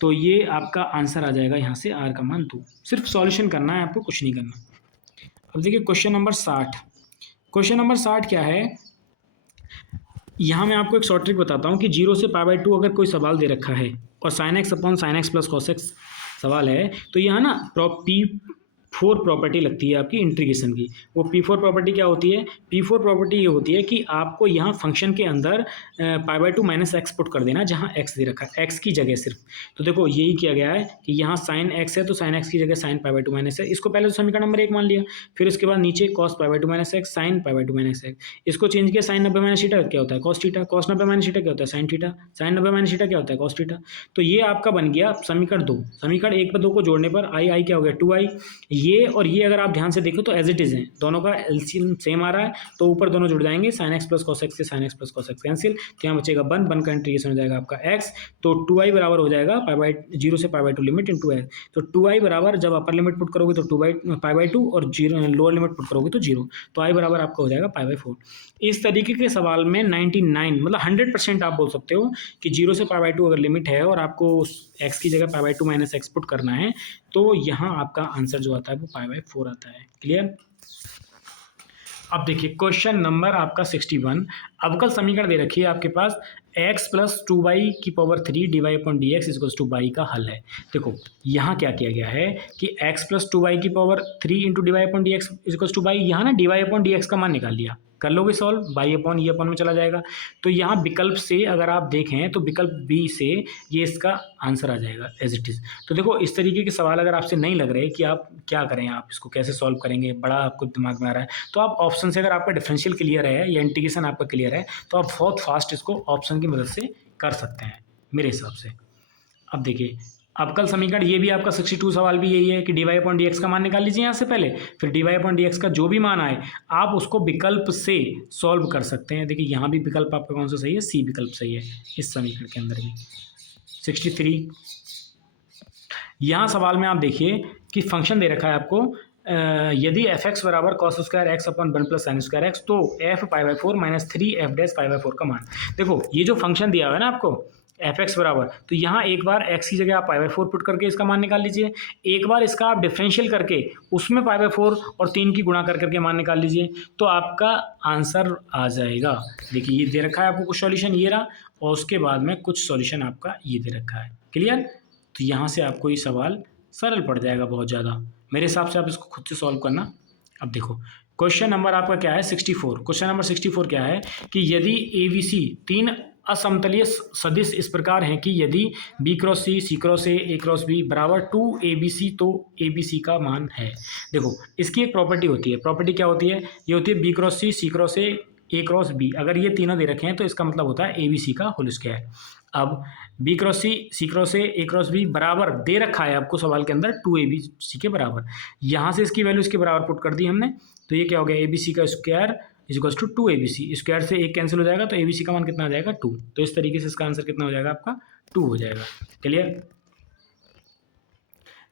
तो ये आपका आंसर आ जाएगा यहाँ से r का मान 2। सिर्फ सॉल्यूशन करना है आपको, कुछ नहीं करना। अब देखिए क्वेश्चन नंबर 60। क्वेश्चन नंबर 60 क्या है? यहाँ मैं आपको एक शॉर्ट ट्रिक बताता हूँ कि 0 से π/2 अगर कोई सवाल दे रखा है और sin x upon sin x plus cos x सवाल है तो यहाँ ना P4 प्रॉपर्टी लगती है आपकी इंटीग्रेशन की। वो P4 प्रॉपर्टी क्या होती है? P4 प्रॉपर्टी ये होती है कि आपको यहाँ फंक्शन के अंदर पाई by two minus x put कर देना, जहाँ एक्स दे रखा है, एक्स की जगह सिर्फ। तो देखो यही किया गया है कि यहाँ साइन एक्स है तो साइन एक्स की जगह sign pi by two minus है, इसको पहले तो समीकरण नंबर 1 मान लिया। फिर उसके बाद नीचे cos pi by two minus x, sine pi by two minus x, इसको चेंज किया साइन 90 माइनस थीटा क्या होता है cos theta, cos 90 minus theta क्या होता है sine theta, sine 90 minus theta क्या होता है कॉस थीटा। तो ये आपका बन गया समीकरण 2। समीकरण 1 पर 2 को जोड़ने पर आई आई क्या हो गया 2i। ये और ये अगर आप ध्यान से देखो तो एज इट इज़ है, दोनों का एलसीएम सेम आ रहा है, तो ऊपर दोनों जुड़ जाएंगे, sine x plus cos x से sine x plus cos x cancel, तो यहाँ बचेगा 1 का इंटीग्रेशन हो जाएगा आपका x, तो 2i बराबर हो जाएगा पाई बाई 0 से pi by 2 limit into x. तो 2i बराबर जब अपर लिमिट पुट करोगे तो पाई बाई 2 और लोअर लिमिट पुट करोगे तो 0, तो i बराबर आपका हो जाएगा पाई बाई 4। इस तरीके के सवाल में 99 मतलब 100% आप बोल सकते हो कि 0 से पाई बाई 2 अगर लिमिट है और आपको x की जगह pi by 2 minus x put करना है, तो यहाँ आपका आंसर जो आता है वो पाई बाई 4 आता है। क्लियर? अब देखिए क्वेश्चन नंबर आपका 61। अवकल समीकरण दे रखी है आपके पास x प्लस 2y की power 3 dy upon d x equals to by का हल है। देखो यहाँ क्या किया गया है कि x प्लस 2y की power 3 into d y upon d x equals to by, यहाँ ना d y upon d x का मान निकाल लिया, कर लोगे सॉल्व, बाई अपॉन ये अपॉन में चला जाएगा। तो यहाँ विकल्प से अगर आप देखें तो विकल्प बी से ये इसका आंसर आ जाएगा एज इट इज़। तो देखो इस तरीके के सवाल अगर आपसे नहीं लग रहे कि आप क्या करें, आप इसको कैसे सॉल्व करेंगे, बड़ा आपको दिमाग में आ रहा है, तो आप ऑप्शन से, अगर आपका डिफरेंशियल क्लियर है या इंटीग्रेशन आपका क्लियर है, तो आप बहुत फास्ट इसको ऑप्शन की मदद से कर सकते हैं मेरे हिसाब से। अब देखिए अवकल समीकरण ये भी आपका 62 सवाल भी यही है कि d y upon d x का मान निकाल लीजिए यहाँ से पहले, फिर d y upon d x का जो भी मान आए आप उसको विकल्प से सॉल्व कर सकते हैं। देखिए यहाँ भी विकल्प आपका कौन सा सही है, सी विकल्प सही है इस समीकरण के अंदर भी। 63 यहाँ सवाल में आप देखिए कि फंक्शन दे रखा है आपको, यदि एफ एक्स बराबर cos square x upon 1 plus sine square x, तो f pi by 4 minus 3 f dash pi by 4 का मान। देखो ये जो फंक्शन दिया हुआ है ना आपको एफ एक्स बराबर, तो यहाँ एक बार एक्स की जगह आप पाई बाई 4 पुट करके इसका मान निकाल लीजिए, एक बार इसका आप डिफरेंशियल करके उसमें पाई बाई 4 और 3 की गुणा कर करके मान निकाल लीजिए, तो आपका आंसर आ जाएगा। देखिए ये दे रखा है आपको कुछ सॉल्यूशन ये रहा, और उसके बाद में कुछ सॉल्यूशन आपका ये दे रखा है। क्लियर? तो यहाँ से आपको ये सवाल सरल पड़ जाएगा बहुत ज़्यादा, मेरे हिसाब से आप इसको खुद से सॉल्व करना। अब देखो क्वेश्चन नंबर आपका क्या है 64। क्वेश्चन नंबर 64 क्या है कि यदि ए बी सी 3 असमतलीय सदिश इस प्रकार हैं कि यदि बी क्रॉस सी क्रॉस ए क्रॉस बी बराबर 2 ए बी सी, तो ए बी सी का मान है। देखो इसकी एक प्रॉपर्टी होती है, प्रॉपर्टी क्या होती है, ये होती है बी क्रॉस सी क्रॉस ए क्रॉस बी। अगर ये तीनों दे रखे हैं तो इसका मतलब होता है ए बी सी का होल स्क्वायर। अब बी क्रॉस सी क्रॉस ए क्रॉस बी बराबर दे रखा है आपको सवाल के अंदर 2 ए बी सी के बराबर, यहाँ से इसकी वैल्यू इसके बराबर पुट कर दी हमने, तो ये क्या हो गया ए बी सी का square is equals to 2 A B C, square से एक कैंसिल हो जाएगा तो ए बी सी का मान कितना आ जाएगा 2। तो इस तरीके से इसका आंसर कितना हो जाएगा आपका 2 हो जाएगा। क्लियर?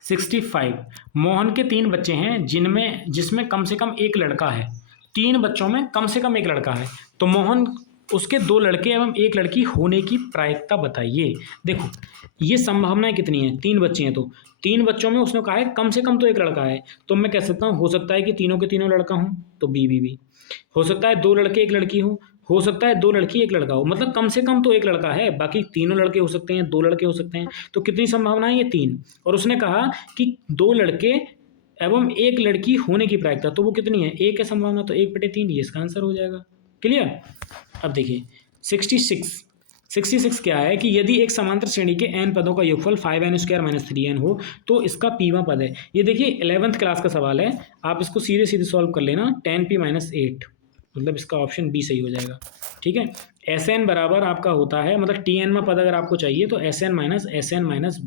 65 मोहन के 3 बच्चे हैं जिसमें कम से कम एक लड़का है। 3 बच्चों में कम से कम एक लड़का है, तो मोहन उसके 2 लड़के एवं एक लड़की होने की प्रायिकता बताइए। देखो ये संभावनाएं कितनी हैं, 3 बच्चे हैं तो 3 बच्चों में उसने कहा है कम से कम तो एक लड़का है, तो मैं कह सकता हूँ हो सकता है कि तीनों के तीनों लड़का हूँ, तो बी। हो सकता है 2 लड़के एक लड़की हो सकता है 2 लड़की एक लड़का हो, मतलब कम से कम तो एक लड़का है, बाकी तीनों लड़के हो सकते हैं, 2 लड़के हो सकते हैं, तो कितनी संभावनाएं ये 3। और उसने कहा कि 2 लड़के एवं एक लड़की होने की प्रायिकता, तो वो कितनी है, 1 है संभावना, तो 1/3 ये इसका आंसर हो जाएगा। क्लियर? अब देखिए 66 क्या है कि यदि एक समांतर श्रेणी के n पदों का योगफल 5n² माइनस 3n हो तो इसका पीवां पद है। ये देखिए 11th क्लास का सवाल है, आप इसको सीधे सीधे सॉल्व कर लेना, 10p माइनस 8, मतलब इसका ऑप्शन बी सही हो जाएगा। ठीक है, Sn बराबर आपका होता है, मतलब Tn में पद अगर आपको चाहिए तो Sn माइनस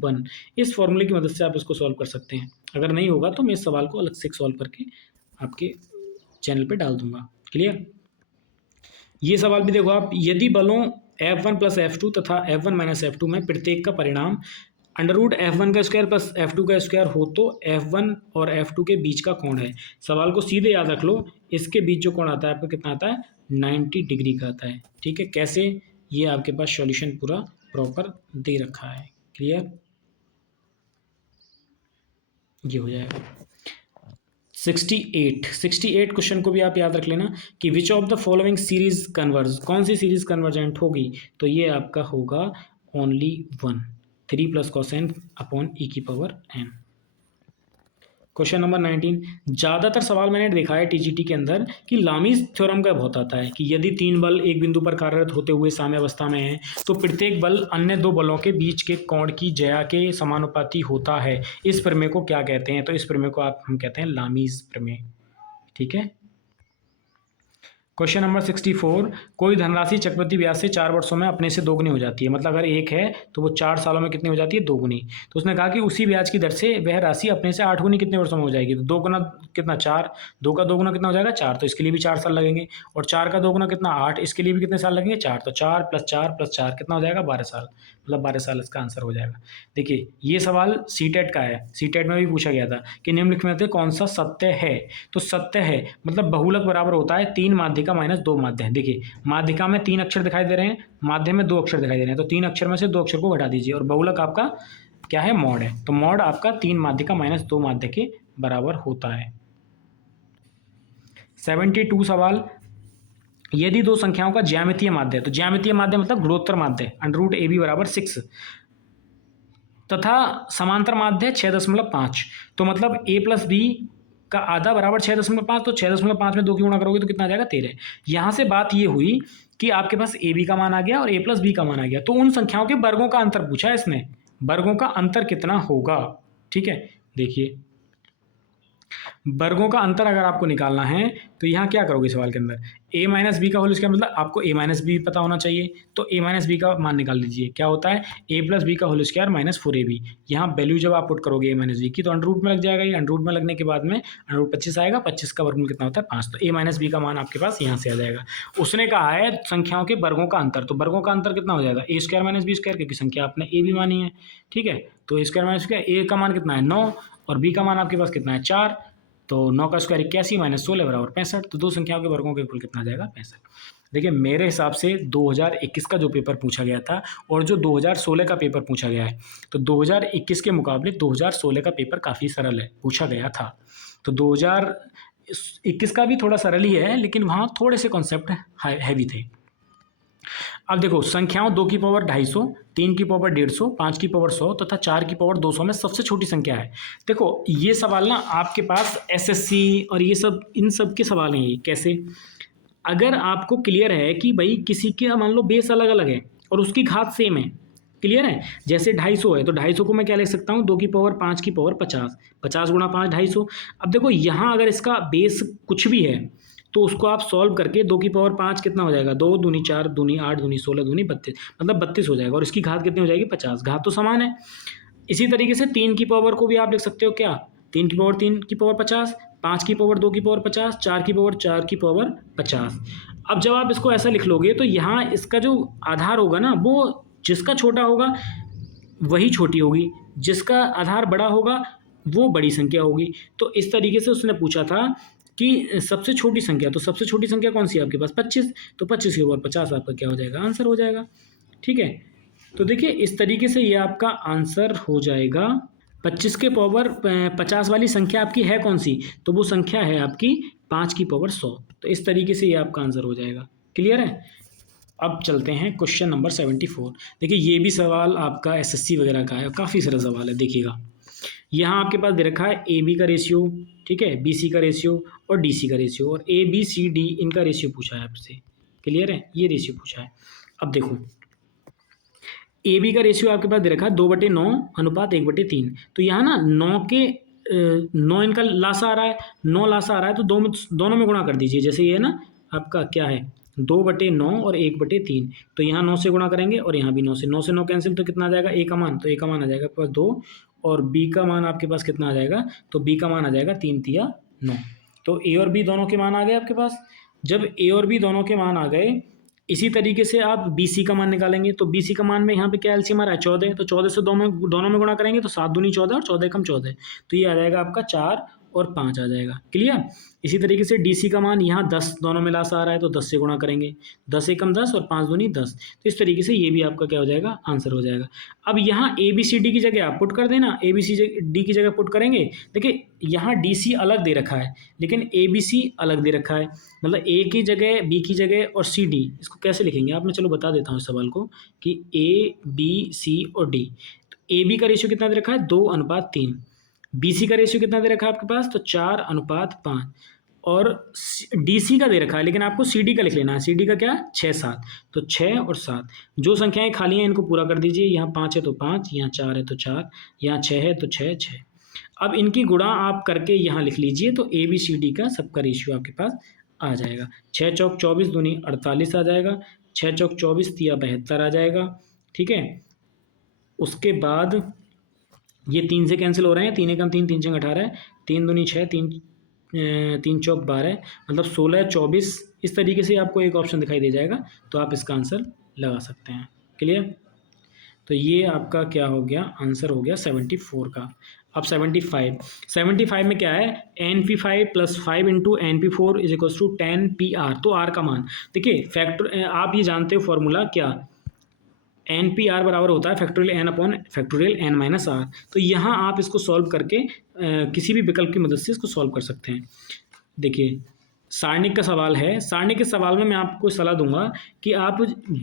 1, इस फॉर्मूले की मदद से आप इसको सॉल्व कर सकते हैं। अगर नहीं होगा तो मैं इस सवाल को अलग से सॉल्व करके आपके चैनल पर डाल दूंगा। क्लियर? ये सवाल भी देखो आप, यदि बलों F1 प्लस F2 तथा F1 माइनस F2 में प्रत्येक का परिणाम √F1 का स्क्वायर प्लस F2 का स्क्वायर हो तो F1 और F2 के बीच का कोण है। सवाल को सीधे याद रख लो, इसके बीच जो कोण आता है आपको कितना आता है, 90 डिग्री का आता है। ठीक है, कैसे, ये आपके पास सॉल्यूशन पूरा प्रॉपर दे रखा है। क्लियर? ये हो जाएगा 68 क्वेश्चन को भी आप याद रख लेना कि which of the following series converge, कौन सी सीरीज कन्वर्जेंट होगी, तो ये आपका होगा only 1, 3 plus cos n upon e की पावर n। क्वेश्चन नंबर 19, ज़्यादातर सवाल मैंने देखा है टीजीटी के अंदर कि लामीज थ्योरम का बहुत आता है कि यदि तीन बल एक बिंदु पर कार्यरत होते हुए साम्यावस्था में हैं तो प्रत्येक बल अन्य दो बलों के बीच के कोण की ज्या के समानुपाती होता है। इस प्रमेय को क्या कहते हैं? तो इस प्रमेय को हम कहते हैं लामीज प्रमेय। ठीक है। क्वेश्चन नंबर 64, कोई धनराशि चक्रवृद्धि ब्याज से 4 वर्षों में अपने से दोगुनी हो जाती है। मतलब अगर एक है तो वो 4 सालों में कितनी हो जाती है? दोगुनी। तो उसने कहा कि उसी ब्याज की दर से वह राशि अपने से 8 गुनी कितने वर्षों में हो जाएगी? तो 2 गुना कितना? 4। 2 का 2 गुना कितना हो जाएगा? 4। तो इसके लिए भी 4 साल लगेंगे। और 4 का 2 गुना कितना? 8। इसके लिए भी कितने साल लगेंगे? 4। तो 4 + 4 + 4 कितना हो जाएगा? 12 साल। मतलब 12 साल इसका आंसर हो जाएगा। देखिए ये सवाल सीटेट का है, सीटेट में भी पूछा गया था कि निम्नलिखित में से कौन सा सत्य है? तो सत्य है मतलब बहुलक बराबर होता है 3 माध्यिका - 2 माध्य। देखिए माध्यिका में 3 अक्षर दिखाई दे रहे हैं, माध्य में 2 अक्षर दिखाई दे रहे हैं, तो 3 अक्षर में से 2 अक्षर को घटा दीजिए और बहुलक आपका क्या है? मॉड है। तो मॉड आपका 3 माध्यिका - 2 माध्य के बराबर होता है। 72 सवाल, यदि दो संख्याओं का ज्यामितीय माध्य, तो ज्यामितीय माध्य मतलब गुणोत्तर माध्य √AB = 6 तथा समांतर माध्य 6.5, तो मतलब a + b का आधा बराबर 6.5, तो 6.5 में 2 की गुणा करोगे तो कितना आ जाएगा? 13। यहाँ से बात ये हुई कि आपके पास ए बी का मान आ गया और a + b का मान आ गया, तो उन संख्याओं के वर्गों का अंतर पूछा है इसने, वर्गों का अंतर कितना होगा? ठीक है, देखिए वर्गों का अंतर अगर आपको निकालना है तो यहाँ क्या करोगे सवाल के अंदर? a - b का होल स्क्वायर, मतलब आपको a - b पता होना चाहिए, तो a - b का मान निकाल लीजिए। क्या होता है? a + b का होल स्क्वायर -4ab। यहाँ वैल्यू जब आप पुट करोगे a - b की तो अंडर रूट में लग जाएगा। ये अंडर रूट में लगने के बाद में अंडर रूट 25 आएगा, 25 का वर्गमूल कितना होता है? 5। तो a - b का मान आपके पास यहाँ से आ जाएगा। उसने कहा है संख्याओं के वर्गों का अंतर, तो वर्गों का अंतर कितना हो जाएगा? a² - b², क्योंकि संख्या आपने a भी मानी है। ठीक है, तो a² - b², a का मान कितना है? 9 और b का मान आपके पास कितना है? 4। तो 9 का स्क्वायर 81 - 16 = 65। तो दो संख्याओं के वर्गों के कुल कितना आ जाएगा? 65। देखिए मेरे हिसाब से 2021 का जो पेपर पूछा गया था और जो 2016 का पेपर पूछा गया है, तो 2021 के मुकाबले 2016 का पेपर काफ़ी सरल है, पूछा गया था। तो 2021 का भी थोड़ा सरल ही है, लेकिन वहाँ थोड़े से कॉन्सेप्ट हैवी थे। अब देखो संख्याओं 2 की पावर 250, 3 की पावर 150, 5 की पावर 100 तथा 4 की पावर 200 में सबसे छोटी संख्या है। देखो ये सवाल ना आपके पास एसएससी और ये सब इन सब के सवाल हैं। ये कैसे? अगर आपको क्लियर है कि भाई किसी के मान लो बेस अलग अलग है और उसकी घात सेम है, क्लियर है? जैसे 250 है तो 250 को मैं क्या लिख सकता हूँ? 2 की पावर 5 की पावर 50, 50 गुणा 5 250। अब देखो यहाँ अगर इसका बेस कुछ भी है तो उसको आप सॉल्व करके 2 की पावर 5 कितना हो जाएगा? 2 दूनी 4 दूनी 8 दूनी 16 दूनी 32, मतलब 32 हो जाएगा और इसकी घात कितनी हो जाएगी? 50। घात तो समान है। इसी तरीके से 3 की पावर को भी आप लिख सकते हो क्या? 3 की पावर 3 की पावर 50, 5 की पावर 2 की पावर 50, 4 की पावर 4 की पावर 50। अब जब आप इसको ऐसा लिख लोगे तो यहाँ इसका जो आधार होगा ना वो जिसका छोटा होगा वही छोटी होगी, जिसका आधार बड़ा होगा वो बड़ी संख्या होगी। तो इस तरीके से उसने पूछा था कि सबसे छोटी संख्या, तो सबसे छोटी संख्या कौन सी है आपके पास? 25। तो 25 के ऊपर 50 आपका क्या हो जाएगा? आंसर हो जाएगा। ठीक है, तो देखिए इस तरीके से ये आपका आंसर हो जाएगा। 25 के पावर 50 वाली संख्या आपकी है कौन सी? तो वो संख्या है आपकी 5 की पावर 100। तो इस तरीके से ये आपका आंसर हो जाएगा। क्लियर है? अब चलते हैं क्वेश्चन नंबर 74। देखिए ये भी सवाल आपका एसएससी वगैरह का है, काफ़ी सारा सवाल है। देखिएगा यहाँ आपके पास दे रखा है ए बी का रेशियो, ठीक है, बी सी का रेशियो और डी सी का रेशियो, और ए बी सी डी इनका रेशियो पूछा है आपसे। क्लियर है? ये रेशियो पूछा है। अब देखो ए बी का रेशियो आपके पास दे रखा है 2/9 अनुपात 1/3। तो यहाँ ना 9 के 9 इनका लासा आ रहा है, 9 लासा आ रहा है, तो दोनों में गुणा कर दीजिए। जैसे ये ना आपका क्या है 2/9 और 1/3, तो यहाँ 9 से गुणा करेंगे और यहाँ भी 9 से 9 कैंसिल, तो कितना आ जाएगा? ए का मान, तो ए का मान आ जाएगा आपके पास 2 और बी का मान आपके पास कितना आ जाएगा? तो बी का मान आ जाएगा 3 तिया 9। तो ए और बी दोनों के मान आ गए आपके पास। जब ए और बी दोनों के मान आ गए, इसी तरीके से आप बी सी का मान निकालेंगे। तो बी सी का मान में यहाँ पे क्या एलसीएम आ रहा है? 14। तो 14 से दोनों में गुणा करेंगे तो 7 दूनी 14 और 14 एकम 14, तो ये आ जाएगा आपका 4 और 5 आ जाएगा। क्लियर? इसी तरीके से डी सी का मान यहाँ 10 दोनों में लासा आ रहा है, तो 10 से गुणा करेंगे, 10 एकम 10 और 5 दूनी 10। तो इस तरीके से ये भी आपका क्या हो जाएगा? आंसर हो जाएगा। अब यहाँ ए बी सी डी की जगह आप पुट कर देना, ए बी सी डी की जगह पुट करेंगे। देखिए यहाँ डी सी अलग दे रखा है लेकिन ए बी सी अलग दे रखा है, मतलब ए की जगह बी की जगह और सी डी, इसको कैसे लिखेंगे आप? मैं चलो बता देता हूँ इस सवाल को कि ए बी सी और डी। तो ए बी का रेशियो कितना दे रखा है? 2/3। BC का रेशियो कितना दे रखा है आपके पास, तो 4:5, और DC का दे रखा है, लेकिन आपको CD का लिख लेना है। CD का क्या, 6:7, तो 6 और 7, जो संख्याएं खाली हैं इनको पूरा कर दीजिए। यहाँ 5 है तो 5, यहाँ 4 है तो 4, यहाँ 6 है तो 6 6। अब इनकी गुणा आप करके यहाँ लिख लीजिए, तो ABCD का सबका रेशियो आपके पास आ जाएगा। 6 चौक 24 दूनी 48 आ जाएगा, 6 चौक 24 तिया 72 आ जाएगा, ठीक है। उसके बाद ये 3 से कैंसिल हो रहे हैं, 3 एकम 3, 3 छंग 18, 3 दूनी 6, 3 चौक 12, मतलब 16 24। इस तरीके से आपको एक ऑप्शन दिखाई दे जाएगा, तो आप इसका आंसर लगा सकते हैं। क्लियर। तो ये आपका क्या हो गया, आंसर हो गया 74 का। अब 75 में क्या है, NP5 + 5 × NP4 = 10PR। तो R का मान देखिए, फैक्टर आप ये जानते हो फॉर्मूला क्या, NPR बराबर होता है N/(N-R)। तो यहाँ आप इसको सॉल्व करके किसी भी विकल्प की मदद से इसको सॉल्व कर सकते हैं। देखिए सारणिक का सवाल है, सारणिक के सवाल में मैं आपको सलाह दूंगा कि आप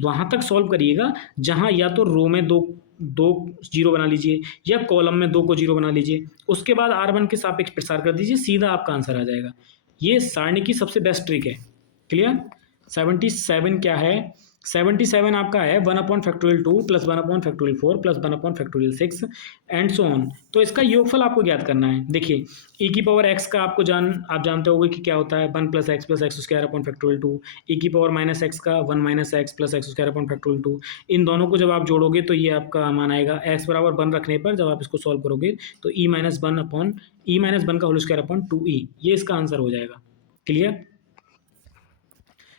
वहाँ तक सॉल्व करिएगा जहाँ या तो रो में दो जीरो बना लीजिए, या कॉलम में 2 को जीरो बना लीजिए, उसके बाद R1 के सापेक्ष प्रसार कर दीजिए, सीधा आपका आंसर आ जाएगा। ये सारणिक की सबसे बेस्ट ट्रिक है। क्लियर। 77 क्या है, 77 आपका है 1/(2) + 1/(4) + 1/(6) एंड सो ऑन। तो इसका योगफल आपको ज्ञात करना है। देखिए e⁻x का आप जानते होंगे कि क्या होता है, 1 + x + x²/(2), e⁻−x का 1 - x + x²/(2। इन दोनों को जब आप जोड़ोगे तो ये आपका मान आएगा x बराबर 1 रखने पर, जब आप इसको सॉल्व करोगे तो e−1 का होल स्क्वायर अपॉन 2e, ये इसका आंसर हो जाएगा। क्लियर।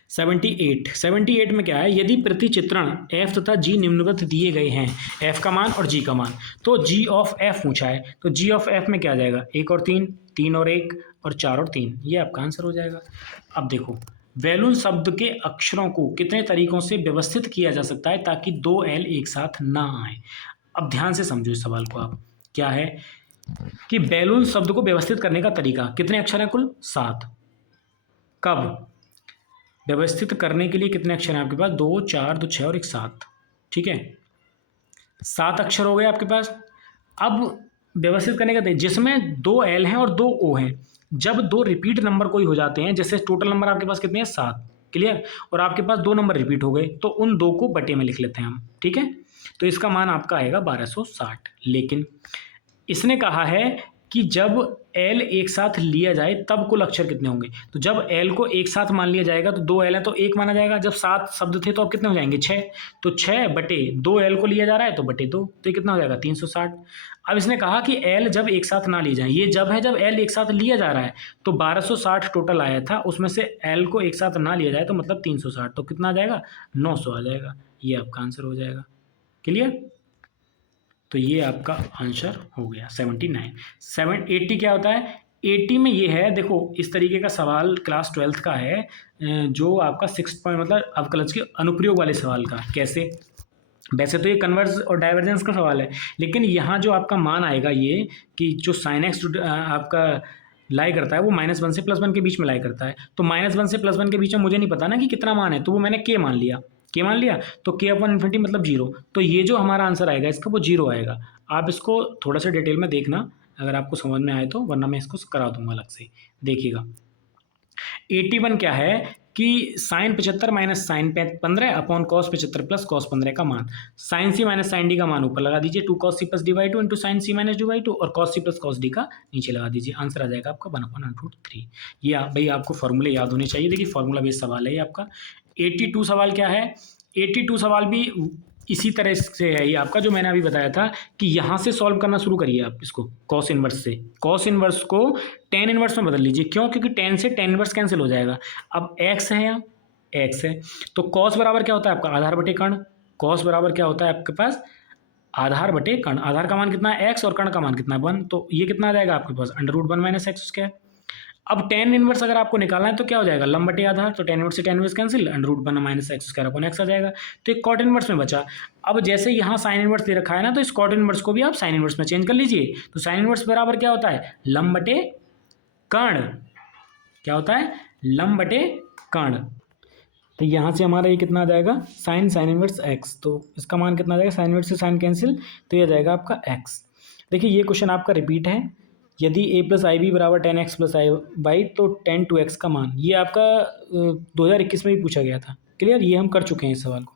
78 में क्या है, यदि प्रतिचित्रण f तथा g निम्नवत दिए गए हैं, f का मान और g का मान, तो g ऑफ f पूछा है, तो g ऑफ f में क्या आ जाएगा, 1 और 3, 3 और 1 और 4 और 3, ये आपका आंसर हो जाएगा। अब देखो बैलून शब्द के अक्षरों को कितने तरीकों से व्यवस्थित किया जा सकता है ताकि 2 L एक साथ ना आए। अब ध्यान से समझो इस सवाल को आप, क्या है कि बैलून शब्द को व्यवस्थित करने का तरीका, कितने अक्षर हैं कुल, 7। कब व्यवस्थित करने के लिए कितने अक्षर हैं आपके पास, 2 4 2 6 और 1 7, ठीक है, 7 अक्षर हो गए आपके पास। अब व्यवस्थित करने का जिसमें 2 L हैं और 2 O हैं, जब 2 रिपीट नंबर कोई हो जाते हैं, जैसे टोटल नंबर आपके पास कितने हैं, 7। क्लियर। और आपके पास 2 नंबर रिपीट हो गए, तो उन 2 को बटे में लिख लेते हैं हम, ठीक है। तो इसका मान आपका आएगा 1260। लेकिन इसने कहा है कि जब L एक साथ लिया जाए तब कुल अक्षर कितने होंगे, तो जब L को एक साथ मान लिया जाएगा तो 2 L है तो 1 माना जाएगा। जब 7 शब्द थे तो अब कितने हो जाएंगे, 6, तो 6 बटे 2 L को लिया जा रहा है तो बटे 2, तो ये कितना हो जाएगा, 360। अब इसने कहा कि L जब एक साथ ना ली जाए, ये जब है जब L एक साथ लिया जा रहा है, तो 1260 टोटल आया था, उसमें से L को एक साथ ना लिया जाए तो मतलब 360, तो कितना आ जाएगा, 900 आ जाएगा। ये आपका आंसर हो जाएगा। क्लियर। तो ये आपका आंसर हो गया 79। 80 क्या होता है, 80 में ये है, देखो इस तरीके का सवाल क्लास 12th का है, जो आपका 6 पॉइंट मतलब अवकलज के अनुप्रयोग वाले सवाल का। कैसे, वैसे तो ये कन्वर्स और डाइवर्जेंस का सवाल है, लेकिन यहाँ जो आपका मान आएगा ये कि जो sin x आपका लाई करता है वो -1 से +1 के बीच में लाई करता है, तो -1 से +1 के बीच में मुझे नहीं पता ना कि कितना मान है, तो वो मैंने k मान लिया, तो k/∞ मतलब 0, तो ये जो हमारा आंसर आएगा इसका वो 0 आएगा। आप इसको थोड़ा सा डिटेल में देखना अगर आपको समझ में आए तो, वरना मैं इसको करा दूंगा अलग से। देखिएगा 81 क्या है कि sin 75 - sin 15 upon cos 75 + cos 15 का मान, sin c - sin d का मान ऊपर लगा दीजिए, 2 cos c + d/2 into sin c - d/2, और cos c + cos d का नीचे लगा दीजिए। आंसर आ जाएगा आपका 1/√3। ये भाई आपको फॉर्मूले याद होने चाहिए। देखिए फॉर्मूला बेस्ड सवाल है ये आपका। 82 सवाल क्या है, 82 सवाल भी इसी तरह से है ये आपका, जो मैंने अभी बताया था कि यहाँ से सॉल्व करना शुरू करिए आप इसको कॉस इनवर्स से। कॉस इनवर्स को टेन इनवर्स में बदल लीजिए, क्यों, क्योंकि 10 से टेन इनवर्स कैंसिल हो जाएगा। अब x है यहाँ, x है, तो कॉस बराबर क्या होता है आपका, आधार बटे कर्ण। कॉस बराबर क्या होता है आपके पास, आधार बटे कर्ण। आधार का मान कितना है x और कर्ण का मान कितना है 1, तो ये कितना आ जाएगा आपके पास, √1 - x²। अब टेन इनवर्स अगर आपको निकालना है तो क्या हो जाएगा, लंब बटे आधार, तो टेन इनवर्स से tan inverse cancel, √1 - x² x आ जाएगा। तो एक कॉट इनवर्स में बचा। अब जैसे यहाँ साइन इनवर्स दे रखा है ना, तो इस कॉट इनवर्स को भी आप साइन इनवर्स में चेंज कर लीजिए। तो साइन इनवर्स बराबर क्या होता है, लंब बटे कर्ण। क्या होता है, लंब बटे कर्ण। तो यहाँ से हमारा ये कितना आ जाएगा, साइन इनवर्स x, तो इसका मान कितना आ जाएगा, साइन इनवर्स से साइन कैंसिल, तो ये आ जाएगा आपका x। देखिए ये क्वेश्चन आपका रिपीट है, यदि a प्लस आई बी बराबर 10x प्लस आई वाई तो 10 2x का मान, ये आपका 2021 में भी पूछा गया था। क्लियर, ये हम कर चुके हैं इस सवाल को।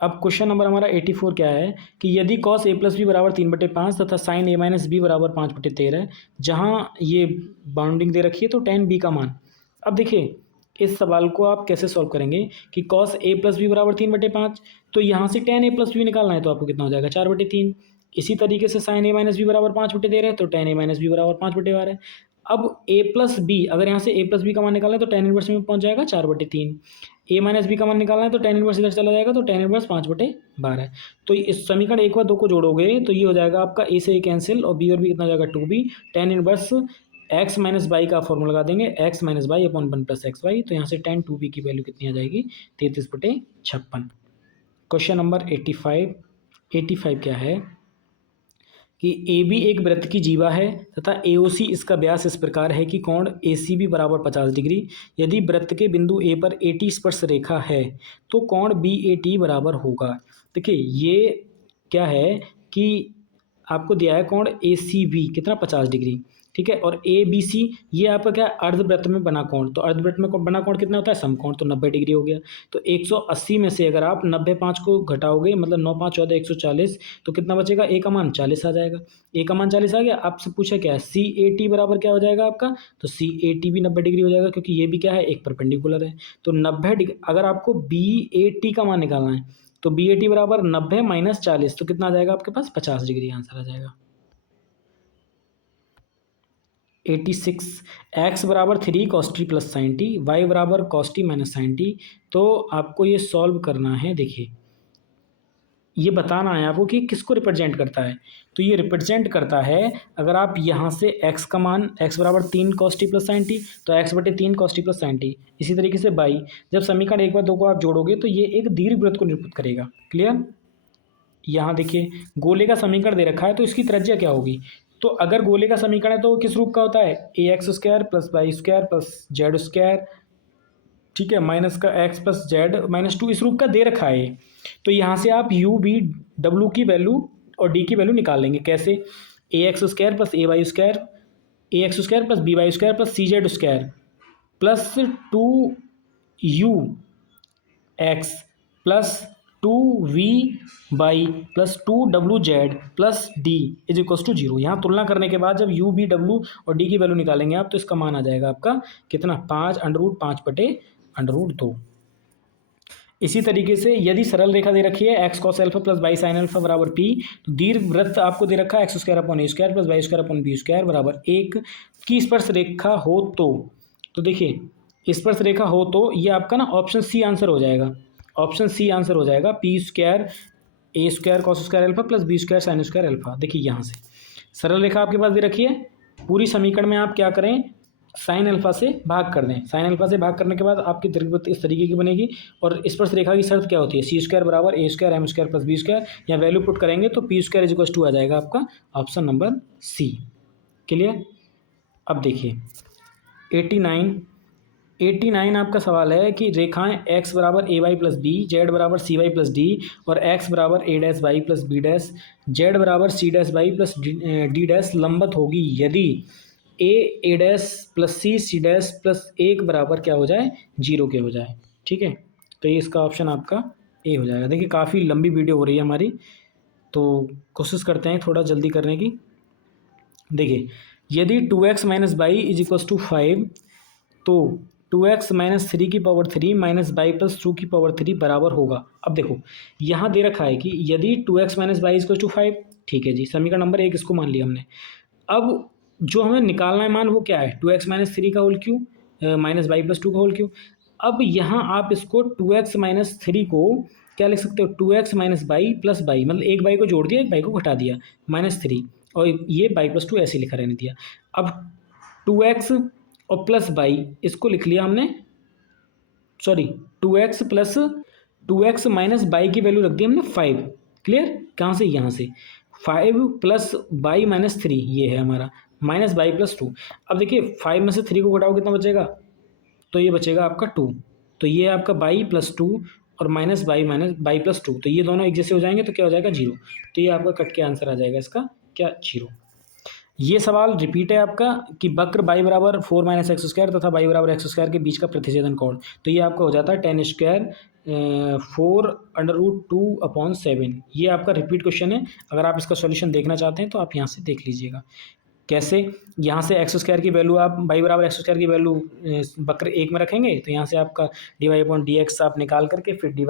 अब क्वेश्चन नंबर हमारा 84 क्या है कि यदि कॉस ए प्लस बी बराबर 3/5 तथा साइन ए माइनस बी बराबर 5/13, जहाँ ये बाउंडिंग दे रखी है तो tan b का मान। अब देखिए इस सवाल को आप कैसे सॉल्व करेंगे कि कॉस ए प्लस बी बराबर 3/5, तो यहाँ से tan a प्लस बी निकालना है तो आपको कितना हो जाएगा 4/3। इसी तरीके से साइन ए माइनस बी बराबर 5/13 तो tan a माइनस बी बराबर 5/12। अब a प्लस बी, अगर यहाँ से a प्लस बी का मान निकालना है तो tan इनवर्स में पहुँच जाएगा 4/3। a माइनस बी का मान निकालना है तो tan इनवर्स इधर चला जाएगा तो tan इनवर्स 5/12। तो इस समीकरण 1 व 2 को जोड़ोगे तो ये हो जाएगा आपका a से a कैंसिल और b और b कितना हो जाएगा 2b। tan inverse x minus y का फॉर्मूला लगा देंगे, x minus y upon 1 plus x y, तो यहाँ से tan 2b की वैल्यू कितनी आ जाएगी 33/56। क्वेश्चन नंबर 85 क्या है कि ए बी एक वृत्त की जीवा है तथा AOC इसका व्यास इस प्रकार है कि कोण ACB बराबर 50 डिग्री। यदि वृत्त के बिंदु A पर AT स्पर्श रेखा है तो कोण BAT बराबर होगा। देखिए ये क्या है कि आपको दिया है कोण ACB कितना 50 डिग्री, ठीक है, और ABC ये आपका क्या है अर्धवृत्त में बना कोण, तो अर्धवृत्त में बना कोण कितना होता है समकोण, तो 90 डिग्री हो गया। तो 180 में से अगर आप 90 को घटाओगे मतलब 9 5 14 140, तो कितना बचेगा, ए का मान 40 आ जाएगा। ए का मान 40 आ गया। आपसे पूछा क्या है CAT बराबर क्या हो जाएगा आपका, तो CAT भी 90 डिग्री हो जाएगा क्योंकि ये भी क्या है एक परपेंडिकुलर है। तो 90 डिग्री, अगर आपको BAT का मान निकालना है तो BAT बराबर 90 माइनस 40, तो कितना आ जाएगा आपके पास 50 डिग्री आंसर आ जाएगा। 86 x बराबर 3 cos t plus sine t, y बराबर cos t minus sine t. तो आपको ये सॉल्व करना है। देखिए ये बताना है आपको कि किसको रिप्रेजेंट करता है, तो ये रिप्रेजेंट करता है अगर आप यहाँ से x का मान x बराबर 3 cos t plus sine t तो x/3 cos t plus sine T. इसी तरीके से y, जब समीकरण 1 व 2 को आप जोड़ोगे तो ये एक दीर्घवृत्त को निरूपित करेगा। क्लियर, यहाँ देखिए गोले का समीकरण दे रखा है तो इसकी त्रिज्या क्या होगी, तो अगर गोले का समीकरण है तो वो किस रूप का होता है ax² plus y² plus z², ठीक है, माइनस का x प्लस जेड माइनस 2 इस रूप का दे रखा है। तो यहाँ से आप u v w की वैल्यू और d की वैल्यू निकाल लेंगे। कैसे, ax² plus ay² ax² plus by² plus cz² plus 2u(x) plus 2v(y) plus 2w(z) plus d is equal to 0। यहाँ तुलना करने के बाद जब u v w और d की वैल्यू निकालेंगे आप तो इसका मान आ जाएगा आपका कितना 5√5/√2। इसी तरीके से यदि सरल रेखा दे रखी है x cos alpha plus y sin alpha बराबर p, तो दीर्घवृत्त आपको दे रखा है x² upon a² plus y² upon b² बराबर 1 की स्पर्श रेखा हो तो देखिए स्पर्श रेखा हो तो ये आपका ना ऑप्शन सी आंसर हो जाएगा। ऑप्शन सी आंसर हो जाएगा p² a² cos² alpha plus b² sin² alpha. देखिए यहाँ से सरल रेखा आपके पास दे रखी है, पूरी समीकरण में आप क्या करें साइन अल्फा से भाग कर दें। साइन अल्फा से भाग करने के बाद आपकी दीर्घवृत्त इस तरीके की बनेगी और स्पर्श रेखा की शर्त क्या होती है c² बराबर a² m² प्लस b²। या वैल्यू पुट करेंगे तो p² इज इक्वल टू आ जाएगा आपका ऑप्शन नंबर सी। क्लियर, अब देखिए 89 आपका सवाल है कि रेखाएं x बराबर ay प्लस बी, जेड बराबर cy प्लस डी और x बराबर a dash y plus b dash, z बराबर c dash y plus d dash लंबत होगी यदि a dash plus c dash plus 1 बराबर क्या हो जाए 0 के हो जाए। ठीक है, तो ये इसका ऑप्शन आपका ए हो जाएगा। देखिए काफ़ी लंबी वीडियो हो रही है हमारी, तो कोशिश करते हैं थोड़ा जल्दी करने की। देखिए यदि 2x minus y is equals to 5 तो 2x माइनस 3 की पावर 3 माइनस बाई प्लस 2 की पावर 3 बराबर होगा। अब देखो यहाँ दे रखा है कि यदि 2x minus y is to 5, ठीक है जी, समीकरण नंबर 1 इसको मान लिया हमने। अब जो हमें निकालना है मान वो क्या है 2x माइनस 3 का whole cube minus y plus 2 का होल क्यूब। अब यहाँ आप इसको 2x माइनस 3 को क्या लिख सकते हो 2x minus y plus by, मतलब एक बाई को जोड़ दिया एक बाई को घटा दिया माइनस 3 और ये बाई प्लस 2 ऐसे लिखा रहने दिया। अब 2x और प्लस बाई इसको लिख लिया हमने, sorry 2x plus 2x minus by की वैल्यू रख दी हमने 5। क्लियर, कहाँ से यहाँ से 5 प्लस बाई माइनस 3 ये है हमारा माइनस बाई प्लस 2। अब देखिए 5 में से 3 को घटाओ कितना बचेगा, तो ये बचेगा आपका 2। तो ये आपका बाई प्लस 2 और माइनस बाई प्लस 2, तो ये दोनों एक जैसे हो जाएंगे तो क्या हो जाएगा 0। तो ये आपका कट के आंसर आ जाएगा इसका क्या 0। ये सवाल रिपीट है आपका कि वक्र y बराबर 4 माइनस एक्स स्क्वायर तथा y बराबर एक्स स्क्वायर के बीच का प्रतिच्छेदन कोण, तो ये आपका हो जाता है टेन स्क्वायर 4√2/7। ये आपका रिपीट क्वेश्चन है। अगर आप इसका सॉल्यूशन देखना चाहते हैं तो आप यहाँ से देख लीजिएगा। कैसे, यहाँ से एक्स स्क्वायर की वैल्यू आप y बराबर एक्स स्क्वायर की वैल्यू वक्र एक में रखेंगे, तो यहाँ से आपका dy/dx आप निकाल करके फिर dy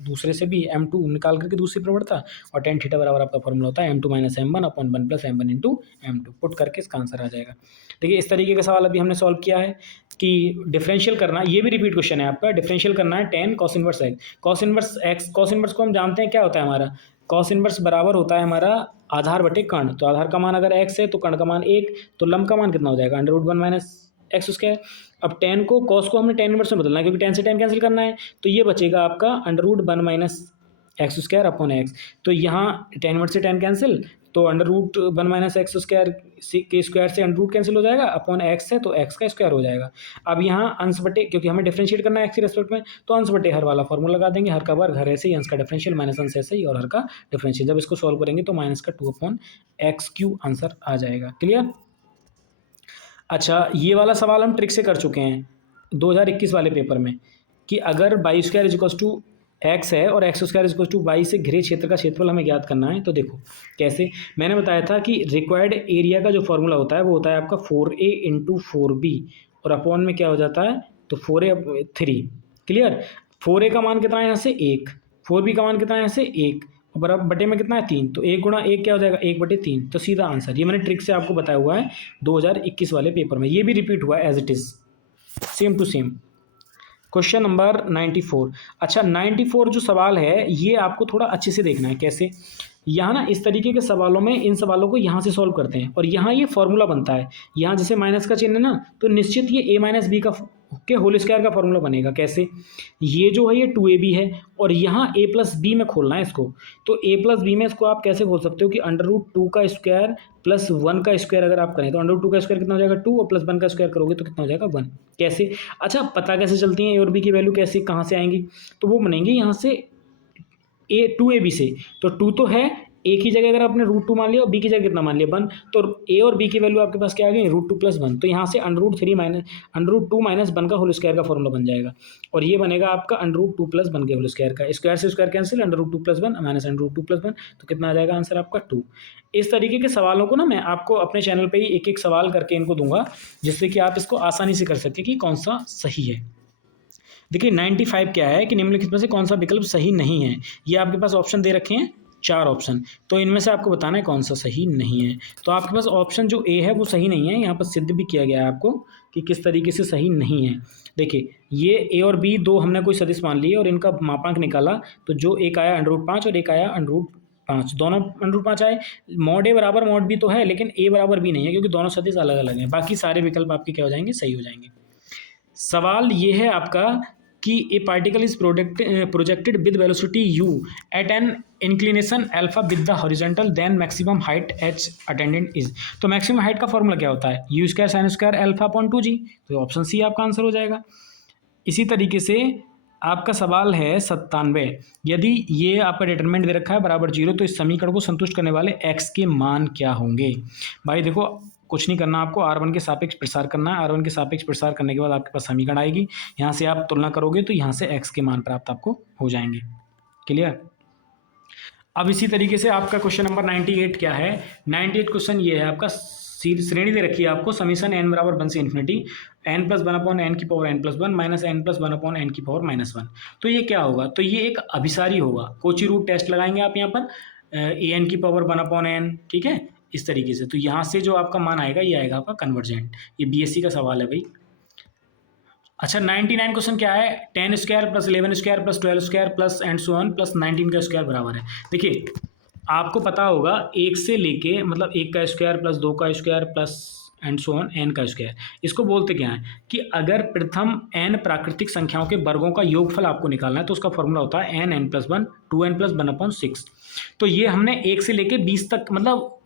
दूसरे से भी m2 निकाल करके दूसरी प्रवणता, और tan थीटा बराबर आपका फॉर्मूला होता है m2 minus m1/1 plus m1 into m2, put करके इसका आंसर आ जाएगा। देखिए इस तरीके का सवाल अभी हमने सॉल्व किया है कि डिफरेंशियल करना, ये भी रिपीट क्वेश्चन है आपका। डिफरेंशियल करना है tan cos inverse x, cos inverse x, cos inverse को हम जानते हैं क्या होता है हमारा, कॉस इनवर्स बराबर होता है हमारा आधार बटे कर्ण। तो आधार का मान अगर x है तो कर्ण का मान 1, तो लंब का मान कितना हो जाएगा √1 माइनस एक्स स्क्वायर। अब tan को cos को हमने tan इनवर्स में बदलना है क्योंकि tan से tan कैंसिल करना है, तो ये बचेगा आपका √1 minus x square upon x. तो यहाँ tan इनवर्स से tan कैंसिल, तो √1 माइनस एक्स स्क्वायर के स्क्वायर से √ कैंसिल हो जाएगा, अपॉन एक्स है तो एक्स का स्क्वायर हो जाएगा। अब यहाँ अंश बटे, क्योंकि हमें डिफरेंशिएट करना है एक्स के रेस्पेक्ट में, तो अंश बटे हर वाला फॉर्मूला लगा देंगे। हर का वर्ग हर ऐसे ही, अंश का डिफरेंशियल माइनस अंश ऐसे ही, और हर का डिफरेंशियल। जब इसको सॉल्व करेंगे तो -2/x³ आंसर आ जाएगा। क्लियर। अच्छा, ये वाला सवाल हम ट्रिक से कर चुके हैं 2021 वाले पेपर में, कि अगर y² = x है और x² = y से घिरे क्षेत्र का क्षेत्रफल हमें ज्ञात करना है। तो देखो कैसे, मैंने बताया था कि रिक्वायर्ड एरिया का जो फॉर्मूला होता है वो होता है आपका 4a × 4b, और अपॉन में क्या हो जाता है, तो 4a/3। क्लियर। 4a का मान कितना है यहाँ से 1, 4b का मान कितना है यहाँ से 1, बराबर बटे में कितना है 3, तो 1 × 1 क्या हो जाएगा 1/3। तो सीधा आंसर, ये मैंने ट्रिक से आपको बताया हुआ है 2021 वाले पेपर में, ये भी रिपीट हुआ है as it is, same to same. Question number 94। अच्छा, 94 जो सवाल है ये आपको थोड़ा अच्छे से देखना है। कैसे, यहाँ ना इस तरीके के सवालों में इन सवालों को यहाँ से सॉल्व करते हैं, और यहाँ ये फॉर्मूला बनता है। यहाँ जैसे माइनस का चिन्ह है ना, तो निश्चित ये a - b के होल स्क्वायर का फॉर्मूला बनेगा। कैसे, ये जो है ये 2ab है, और यहाँ a+b में खोलना है इसको। तो a+b में इसको आप कैसे खोल सकते हो कि √2 का स्क्वायर प्लस 1 का स्क्वायर अगर आप करें तो √2 का स्क्वायर कितना हो जाएगा 2, और प्लस 1 का स्क्वायर करोगे तो कितना हो जाएगा 1। कैसे, अच्छा पता कैसे चलती है a और b की वैल्यू कैसे कहाँ से आएंगी, तो वो बनेंगी यहाँ से 2ab से। तो 2 तो है, एक ही जगह अगर आपने √2 मान लिया और b की जगह कितना मान लिया 1, तो a और b की वैल्यू आपके पास क्या आ गई √2 + 1। तो यहाँ से √2 माइनस 1 का होल स्क्वायर का फॉर्मूला बन जाएगा, और ये बनेगा आपका √2 + 1 के होल स्क्वायर का। स्क्वायर से स्क्वायर कैंसिल, √2 + 1 माइनस √2 + 1, तो कितना आ जाएगा आंसर आपका 2। इस तरीके के सवालों को ना मैं आपको अपने चैनल पर ही एक एक सवाल करके इनको दूंगा, जिससे कि आप इसको आसानी से कर सकें कि कौन सा सही है। देखिए 95 क्या है कि निम्नलिखित में से कौन सा विकल्प सही नहीं है। ये आपके पास ऑप्शन दे रखे हैं 4 ऑप्शन, तो इनमें से आपको बताना है कौन सा सही नहीं है। तो आपके पास ऑप्शन जो ए है वो सही नहीं है, यहाँ पर सिद्ध भी किया गया है आपको कि किस तरीके से सही नहीं है। देखिए ये ए और बी दो हमने कोई सदिश मान लिए और इनका मापांक निकाला, तो जो एक आया √5 और एक आया √5, दोनों √5 आए। मॉड ए बराबर मॉड बी तो है, लेकिन ए बराबर बी नहीं है क्योंकि दोनों सदिश अलग अलग हैं। बाकी सारे विकल्प आपके क्या हो जाएंगे, सही हो जाएंगे। सवाल ये है आपका कि a particle is projected with velocity u at an inclination alpha with the horizontal, then maximum height h attained is. तो मैक्सिमम हाइट का फॉर्मूला क्या होता है, u² sin² α/2g। तो ऑप्शन सी आपका आंसर हो जाएगा। इसी तरीके से आपका सवाल है 97, यदि ये आपका डिटरमिनेंट दे रखा है बराबर 0, तो इस समीकरण को संतुष्ट करने वाले x के मान क्या होंगे। भाई देखो कुछ नहीं करना, आपको r1 के सापेक्ष प्रसार करना है। r1 के सापेक्ष प्रसार करने के बाद आपके पास समीकरण आएगी, यहाँ से आप तुलना करोगे तो यहाँ से x के मान प्राप्त आपको हो जाएंगे। क्लियर। अब इसी तरीके से आपका क्वेश्चन नंबर 98 क्या है, 98 क्वेश्चन ये है आपका, श्रेणी दे रखी है आपको समीशन n बराबर 1 से infinity n + 1/n⁻n+1 minus n + 1/n⁻1। तो ये क्या होगा, तो ये एक अभिसारी होगा। कोची रूट टेस्ट लगाएंगे आप यहाँ पर an⁻1/n, ठीक है, इस तरीके से। तो यहाँ से जो आपका मान आएगा ये आएगा आपका कन्वर्जेंट। ये बीएससी का सवाल है भाई। अच्छा 99 क्वेश्चन क्या है, 10² + 11² + 12² plus and so on plus 19 का स्क्वायर बराबर है। देखिए आपको पता होगा 1 से लेके मतलब 1 का स्क्वायर प्लस 2 का square plus and so on n का स्क्वायर। इसको बोलते क्या है कि अगर प्रथम n प्राकृतिक संख्याओं के वर्गों का योगफल आपको निकालना है तो उसका फॉर्मूला होता है n+1 2n+1/6। तो ये हमने 1 से लेके 20 तक मतलब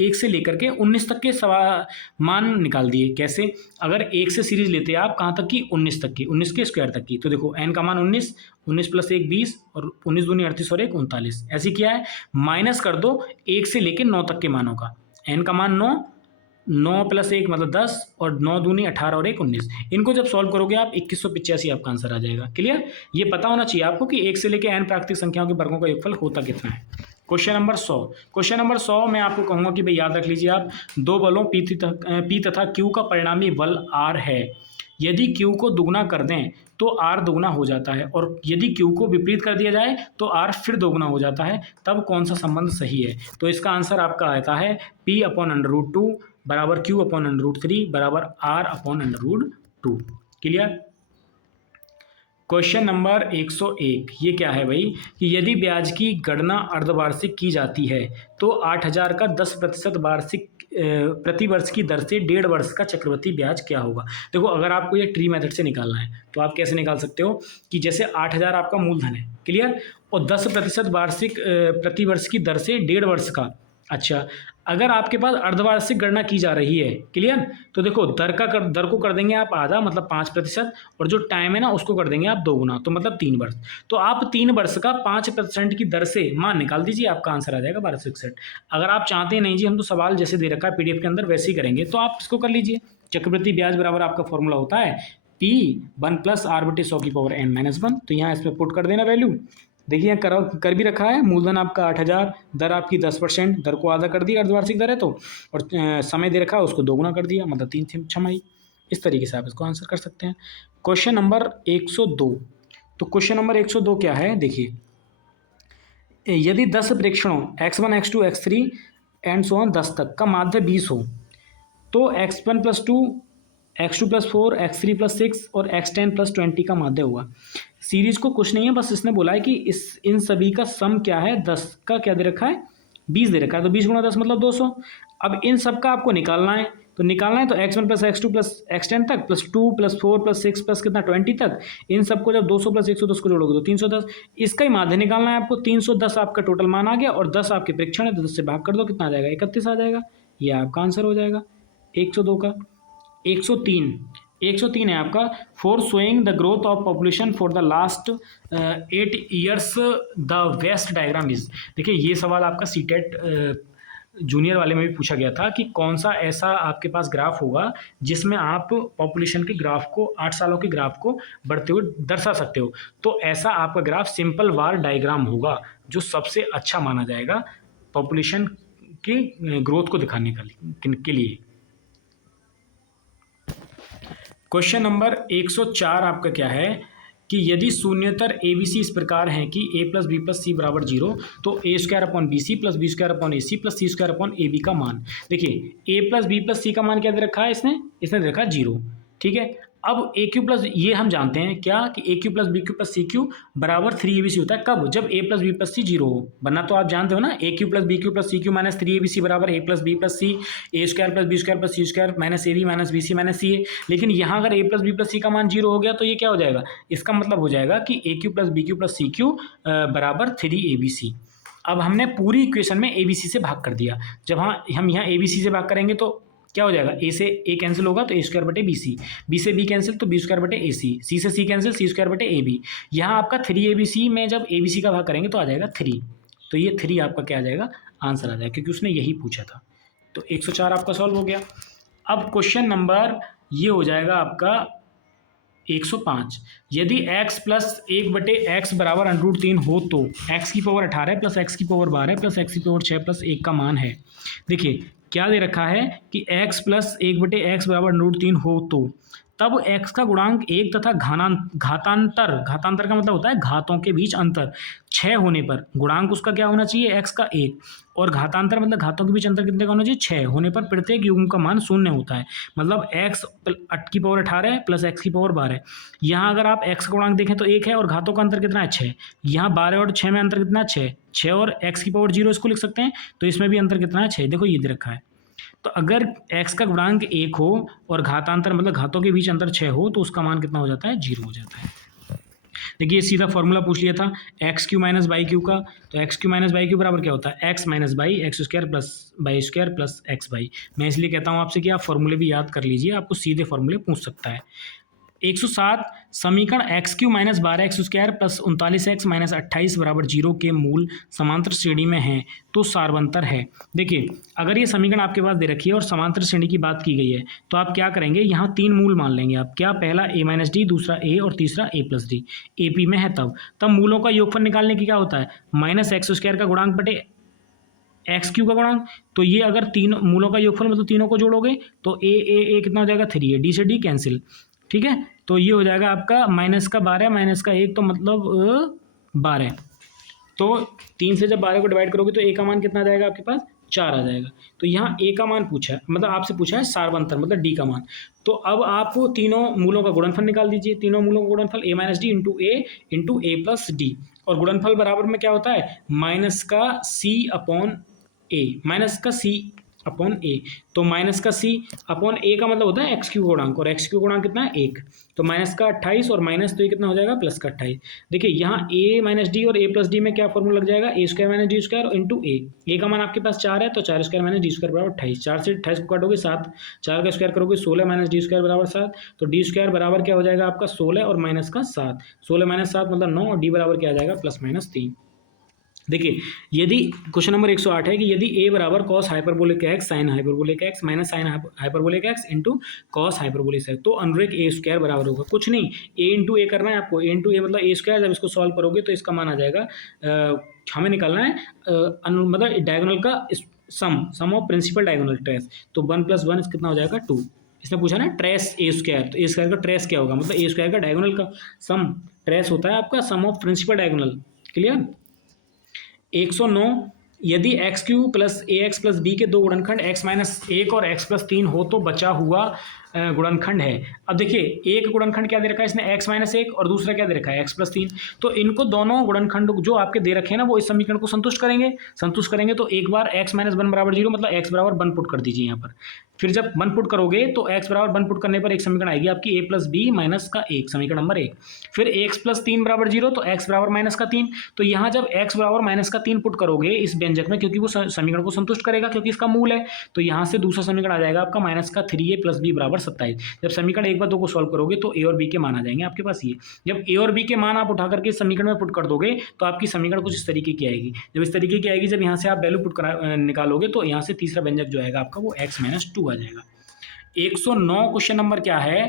1 से लेकर के 19 तक के मान निकाल दिए। कैसे, अगर 1 से सीरीज लेते हैं आप कहाँ तक की 19 तक की, 19 के स्क्वायर तक की। तो देखो n का मान 19, 19 + 1 20 और 19 दूनी 38 और 1 39। ऐसे किया है, माइनस कर दो 1 से लेके 9 तक के मानों का, n का मान 9, 9 + 1 मतलब 10 और 9 दूनी 18 और 1 19। इनको जब सॉल्व करोगे आप 2185 आपका आंसर आ जाएगा। क्लियर? ये पता होना चाहिए आपको कि 1 से लेकर n प्राकृतिक संख्याओं के वर्गों का योगफल होता कितना है। Question number 100। क्वेश्चन नंबर 100 मैं आपको कहूँगा कि भाई याद रख लीजिए आप, दो बलों P तथा Q का परिणामी बल R है। यदि Q को दुगना कर दें तो R दुगना हो जाता है, और यदि Q को विपरीत कर दिया जाए तो R फिर दोगुना हो जाता है। तब कौन सा संबंध सही है? तो इसका आंसर आपका आता है P/√2 बराबर Q/√3 बराबर R/√2। क्लियर? क्वेश्चन नंबर 101 ये क्या है भाई कि यदि ब्याज की गणना अर्धवार्षिक की जाती है तो 8,000 का 10% वार्षिक प्रति वर्ष की दर से 1.5 वर्ष का चक्रवृद्धि ब्याज क्या होगा। देखो, अगर आपको ये ट्री मेथड से निकालना है तो आप कैसे निकाल सकते हो कि जैसे 8,000 आपका मूलधन है, क्लियर, और 10% वार्षिक प्रति वर्ष की दर से 1.5 वर्ष का। अच्छा, अगर आपके पास अर्धवार्षिक गणना की जा रही है, क्लियर, तो देखो दर को कर देंगे आप आधा मतलब 5%, और जो टाइम है ना उसको कर देंगे आप 2 गुना, तो मतलब 3 वर्ष। तो आप 3 वर्ष का 5% की दर से मान निकाल दीजिए, आपका आंसर आ जाएगा 1261। अगर आप चाहते हैं नहीं जी हम तो सवाल जैसे दे रखा है PDF के अंदर वैसे ही करेंगे, तो आप इसको कर लीजिए। चक्रवृद्धि ब्याज बराबर आपका फॉर्मूला होता है P1 + R/100⁻n-1। तो यहाँ इसमें पुट कर देना वैल्यू। देखिए यहाँ कर भी रखा है, मूलधन आपका 8,000, दर आपकी 10%, दर को आधा कर दिया, अर्धवार्षिक दर है तो, और समय दे रखा है उसको 2 गुना कर दिया, मतलब 3 छमाही। इस तरीके से आप इसको आंसर कर सकते हैं। Question number 102। तो क्वेश्चन नंबर 102 क्या है, देखिए, यदि 10 प्रेक्षणों x1 x2 x3 and so on 10 तक का माध्य 20 हो तो x1 + 2 x2 + 4 x3 + 6 और x10 + 20 का माध्य हुआ। सीरीज को कुछ नहीं है, बस इसने बोला है कि इन सभी का सम क्या है, 10 का क्या दे रखा है, 20 दे रखा है, तो 20 × 10 मतलब 200। अब इन सब का आपको निकालना है, तो निकालना है तो x1 + x2 + x10 तक +2 + 4 + 6 + कितना 20 तक, इन सबको जब 200 + 110 को जोड़ोगे तो 310। इसका ही माध्य निकालना है आपको। 310 आपका टोटल मान आ गया, और 10 आपके प्रेक्षण है तो 10 से भाग कर दो, कितना आ जाएगा, 31 आ जाएगा। ये आपका आंसर हो जाएगा 102 का। 103 है आपका, for showing the growth of population for the last 8 years the best diagram is. देखिए ये सवाल आपका सीटेट जूनियर वाले में भी पूछा गया था कि कौन सा ऐसा आपके पास ग्राफ होगा जिसमें आप पॉपुलेशन के ग्राफ को 8 सालों के ग्राफ को बढ़ते हुए दर्शा सकते हो। तो ऐसा आपका ग्राफ सिंपल वार डायग्राम होगा जो सबसे अच्छा माना जाएगा पॉपुलेशन की ग्रोथ को दिखाने के लिए। क्वेश्चन नंबर 104 आपका क्या है कि यदि शून्यतर ABC इस प्रकार हैं कि a + b + c = 0 तो a² + BC + b² AC + c² AB का मान। देखिए a + b + c का मान क्या दे रखा है, इसने दे रखा है 0, ठीक है। अब AQ+ ये हम जानते हैं क्या कि AQ + BQ + CQ बराबर 3ABC होता है। कब? जब a + b + c 0 हो। वरना तो आप जानते हो ना, AQ + BQ + CQ - 3ABC बराबर a + b + c, a² + b² + c² - AB - BC - CA। लेकिन यहाँ अगर a + b + c का मान 0 हो गया तो ये क्या हो जाएगा, इसका मतलब हो जाएगा कि AQ + BQ + CQ बराबर 3ABC। अब हमने पूरी इक्वेशन में ABC से भाग कर दिया। जब हम यहाँ ABC से भाग करेंगे तो क्या हो जाएगा, a से a कैंसिल होगा तो a² / BC, b से b कैंसिल तो b² / AC, c से c कैंसिल c² / AB। यहाँ आपका 3ABC में जब ABC का भाग करेंगे तो आ जाएगा 3, तो ये 3 आपका क्या आ जाएगा, आंसर आ जाएगा, क्योंकि उसने यही पूछा था। तो 104 आपका सॉल्व हो गया। अब क्वेश्चन नंबर ये हो जाएगा आपका 105। यदि x + 1/x बराबर √3 हो तो x की पावर 18 + x की पावर 12 + x की पावर 6 + 1 का मान है। देखिए क्या दे रखा है कि x + 1/x बराबर √3 हो तो तब x का गुणांक 1 तथा घातांतर का मतलब होता है घातों के बीच अंतर 6 होने पर गुणांक उसका क्या होना चाहिए, x का 1, और घातांतर मतलब घातों के बीच अंतर कितने का होना चाहिए, 6 होने पर प्रत्येक युग्म का मान 0 होता है। मतलब x की पावर 18 + x की पावर 12। यहाँ अगर आप x का गुणांक देखें तो 1 है और घातों का अंतर कितना है, 6। यहाँ 12 और 6 में अंतर कितना है, 6 और x की पावर 0 इसको लिख सकते हैं, तो इसमें भी अंतर कितना है, 6। देखो ये दे रखा है। तो अगर x का गुणांक 1 हो और घातांतर मतलब घातों के बीच अंतर 6 हो तो उसका मान कितना हो जाता है, 0 हो जाता है। देखिए सीधा फॉर्मूला पूछ लिया था xq - yq का, तो xq - yq बराबर क्या होता है, x - y x² + y² + xy। मैं इसलिए कहता हूँ आपसे कि आप फॉर्मूले भी याद कर लीजिए, आपको सीधे फॉर्मूले पूछ सकता है। 107 समीकरण x Q minus 12x² plus 39x minus 28 बराबर 0 के मूल समांतर श्रेणी में हैं तो सारवंतर है। देखिए अगर ये समीकरण आपके पास दे रखी है और समांतर श्रेणी की बात की गई है तो आप क्या करेंगे, यहाँ 3 मूल मान लेंगे आप। क्या? पहला a माइनस डी, दूसरा a और तीसरा a plus D. A P में है तब मूलों का योगफल निकालने की क्या होता है, -x² का गुणांक बटे एक्स क्यू का गुणांक। तो ये अगर तीन मूलों का योगफल मतलब तीनों को जोड़ोगे तो ए कितना हो जाएगा 3 है, डी से डी कैंसिल, ठीक है। तो ये हो जाएगा आपका -12 -1 तो मतलब 12। तो 3 से जब 12 को डिवाइड करोगे तो ए का मान कितना आ जाएगा आपके पास 4 आ जाएगा। तो यहाँ ए का मान पूछा है, मतलब आपसे पूछा है सारवंतर मतलब डी का मान। तो अब आप तीनों मूलों का गुणनफल निकाल दीजिए। तीनों मूलों का गुणनफल a minus D into A plus d, और गुणनफल बराबर में क्या होता है माइनस का c अपॉन ए, माइनस का c अपॉन ए। तो माइनस का c अपॉन ए का मतलब होता है एक्स क्यू गुणांक, और एक्स क्यू गुणांक कितना है 1। तो माइनस का 28 और माइनस तो ये कितना हो जाएगा प्लस का 28। देखिए यहाँ a माइनस डी और a प्लस डी में क्या फॉर्मूला लग जाएगा, a² minus d square into a का मान आपके पास 4 है तो 4² माइनस डी स्क्वायर बराबर 28। 4 से 28 को काटोगे 7, 4 का स्क्वायर करोगे 16 माइनस डी स्क्वायर बराबर 7। तो डी स्क्वायर बराबर क्या हो जाएगा आपका 16 और माइनस का 7, 16 माइनस 7 मतलब 9 और डी बराबर क्या आ जाएगा +-3। देखिए यदि क्वेश्चन नंबर 108 है कि यदि a बराबर cos hyperbolic x sine hyperbolic x minus sine hyperbolic x into cos hyperbolic x, तो अनुरेख a² बराबर होगा कुछ नहीं, a इंटू ए करना है आपको। a इंटू ए मतलब a²। जब इसको सॉल्व करोगे तो इसका मान आ जाएगा, हमें निकालना है मतलब डायगोनल का सम ऑफ प्रिंसिपल डायगोनल ट्रेस। तो 1 + 1 कितना हो जाएगा 2। इसने पूछा ना ट्रेस a², तो a² का ट्रेस क्या होगा, मतलब a² का डायगोनल का सम। ट्रेस होता है आपका सम ऑफ प्रिंसिपल डायगोनल। क्लियर। 109 यदि एक्स क्यू प्लस ए एक्स प्लस बी के दो गुणनखंड x माइनस 1 और x प्लस 3 हो तो बचा हुआ गुणनखंड है। अब देखिए एक गुणनखंड क्या दे रखा है इसने x माइनस 1 और दूसरा क्या दे रखा है x प्लस 3। तो इनको दोनों गुणनखंड जो आपके दे रखे हैं ना वो इस समीकरण को संतुष्ट करेंगे। तो एक बार x माइनस 1 बराबर 0 मतलब x बराबर 1 पुट कर दीजिए यहाँ पर। फिर जब 1 पुट करोगे तो x बराबर 1 पुट करने पर एक समीकरण आएगी आपकी a प्लस बी माइनस का 1, समीकरण नंबर 1। फिर x प्लस 3 बराबर 0 तो x बराबर माइनस का 3। तो यहाँ जब x बराबर माइनस का 3 पुट करोगे इस व्यंजक में, क्योंकि वो समीकरण को संतुष्ट करेगा क्योंकि इसका मूल है, तो यहाँ से दूसरा समीकरण आ जाएगा आपका माइनस का 3a प्लस बी बराबर 27। जब समीकरण 1 व 2 को सॉल्व करोगे तो a और b के मान आ जाएंगे आपके पास। ये जब a और b के मान आप उठा करके समीकरण में पुट कर दोगे तो आपकी समीकरण कुछ इस तरीके की आएगी। जब इस तरीके की आएगी, जब यहाँ से आप वैल्यू पुट निकालोगे तो यहाँ से तीसरा व्यंजक जो आएगा आपका वो x माइनस 2 आ जाएगा। 109 क्वेश्चन नंबर क्या है,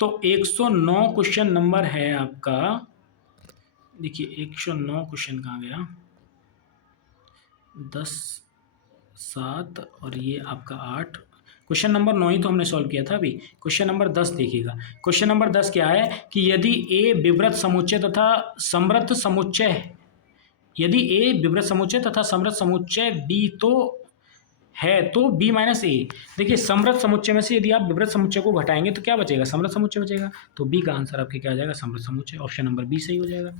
तो 109 क्वेश्चन नंबर है आपका, देखिए 109 क्वेश्चन कहाँ गया, 10 7 और ये आपका 8। क्वेश्चन नंबर 9 ही तो हमने सॉल्व किया था अभी। क्वेश्चन नंबर 10 देखिएगा। क्वेश्चन नंबर 10 क्या है कि यदि a विवृत समुच्चय तथा समृद्ध समुच्चय, यदि a विवृत समुच्चय तथा समृद्ध समुच्चय b तो है तो b माइनस ए। देखिए समृद्ध समुच्चय में से यदि आप विवृत समुच्चय को घटाएंगे तो क्या बचेगा, समृद्ध समुच्चय बचेगा। तो b का आंसर आपके क्या आ जाएगा, समृद्ध समुच्चय। ऑप्शन नंबर बी सही हो जाएगा।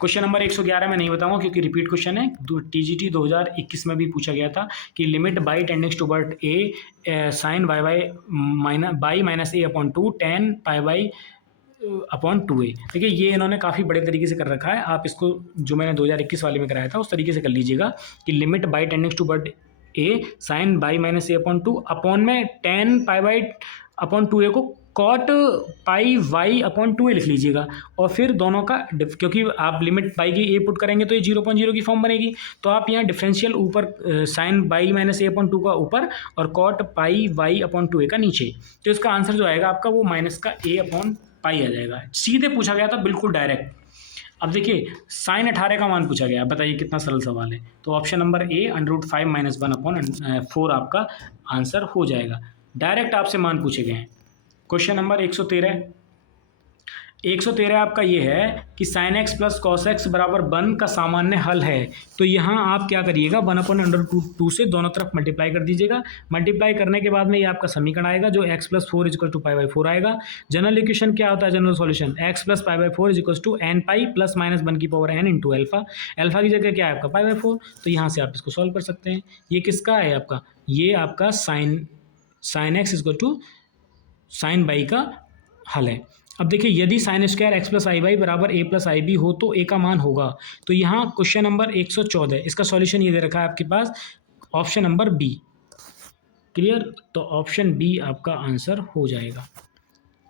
क्वेश्चन नंबर 111 में नहीं बताऊंगा क्योंकि रिपीट क्वेश्चन है, टीजीटी 2021 में भी पूछा गया था कि limit by tendings toward a sine by minus a upon 2 tan pi by upon 2a। देखिए ये इन्होंने काफ़ी बड़े तरीके से कर रखा है, आप इसको जो मैंने 2021 वाले में कराया था उस तरीके से कर लीजिएगा कि limit by tendings toward a sine by minus a upon 2 upon में tan pi by upon 2a को cot pi Y upon 2a लिख लीजिएगा। और फिर दोनों का क्योंकि आप लिमिट पाई की ए पुट करेंगे तो ये 0.0 की फॉर्म बनेगी, तो आप यहाँ डिफरेंशियल ऊपर sine by minus a upon 2 का ऊपर और cot pi Y upon 2a का नीचे। तो इसका आंसर जो आएगा आपका वो माइनस का ए अपॉन पाई आ जाएगा। सीधे पूछा गया था बिल्कुल डायरेक्ट। अब देखिए साइन 18 का मान पूछा गया, बताइए कितना सरल सवाल है। तो ऑप्शन नंबर ए √5 - 1 अपॉन 4 आपका आंसर हो जाएगा। डायरेक्ट आपसे मान पूछे गए हैं। क्वेश्चन नंबर 113 आपका ये है कि sign x plus cos x बराबर 1 का सामान्य हल है। तो यहाँ आप क्या करिएगा 1/√2 से दोनों तरफ मल्टीप्लाई कर दीजिएगा। मल्टीप्लाई करने के बाद में ये आपका समीकरण आएगा जो x + 4 = π/4 आएगा। जनरल इक्वेशन क्या होता है, जनरल सॉल्यूशन x + π/4 = nπ + -1 की पावर n × अल्फा। अल्फा की जगह क्या है आपका π/4। तो यहाँ से आप इसको सॉल्व कर सकते हैं। ये किसका है आपका, ये आपका साइन x = साइन बाई का हल है। अब देखिए यदि साइन स्क्वायर x + i/y बराबर a + ib हो तो a का मान होगा। तो यहाँ क्वेश्चन नंबर 114 इसका सॉल्यूशन ये दे रखा है आपके पास, ऑप्शन नंबर बी। क्लियर। तो ऑप्शन बी आपका आंसर हो जाएगा।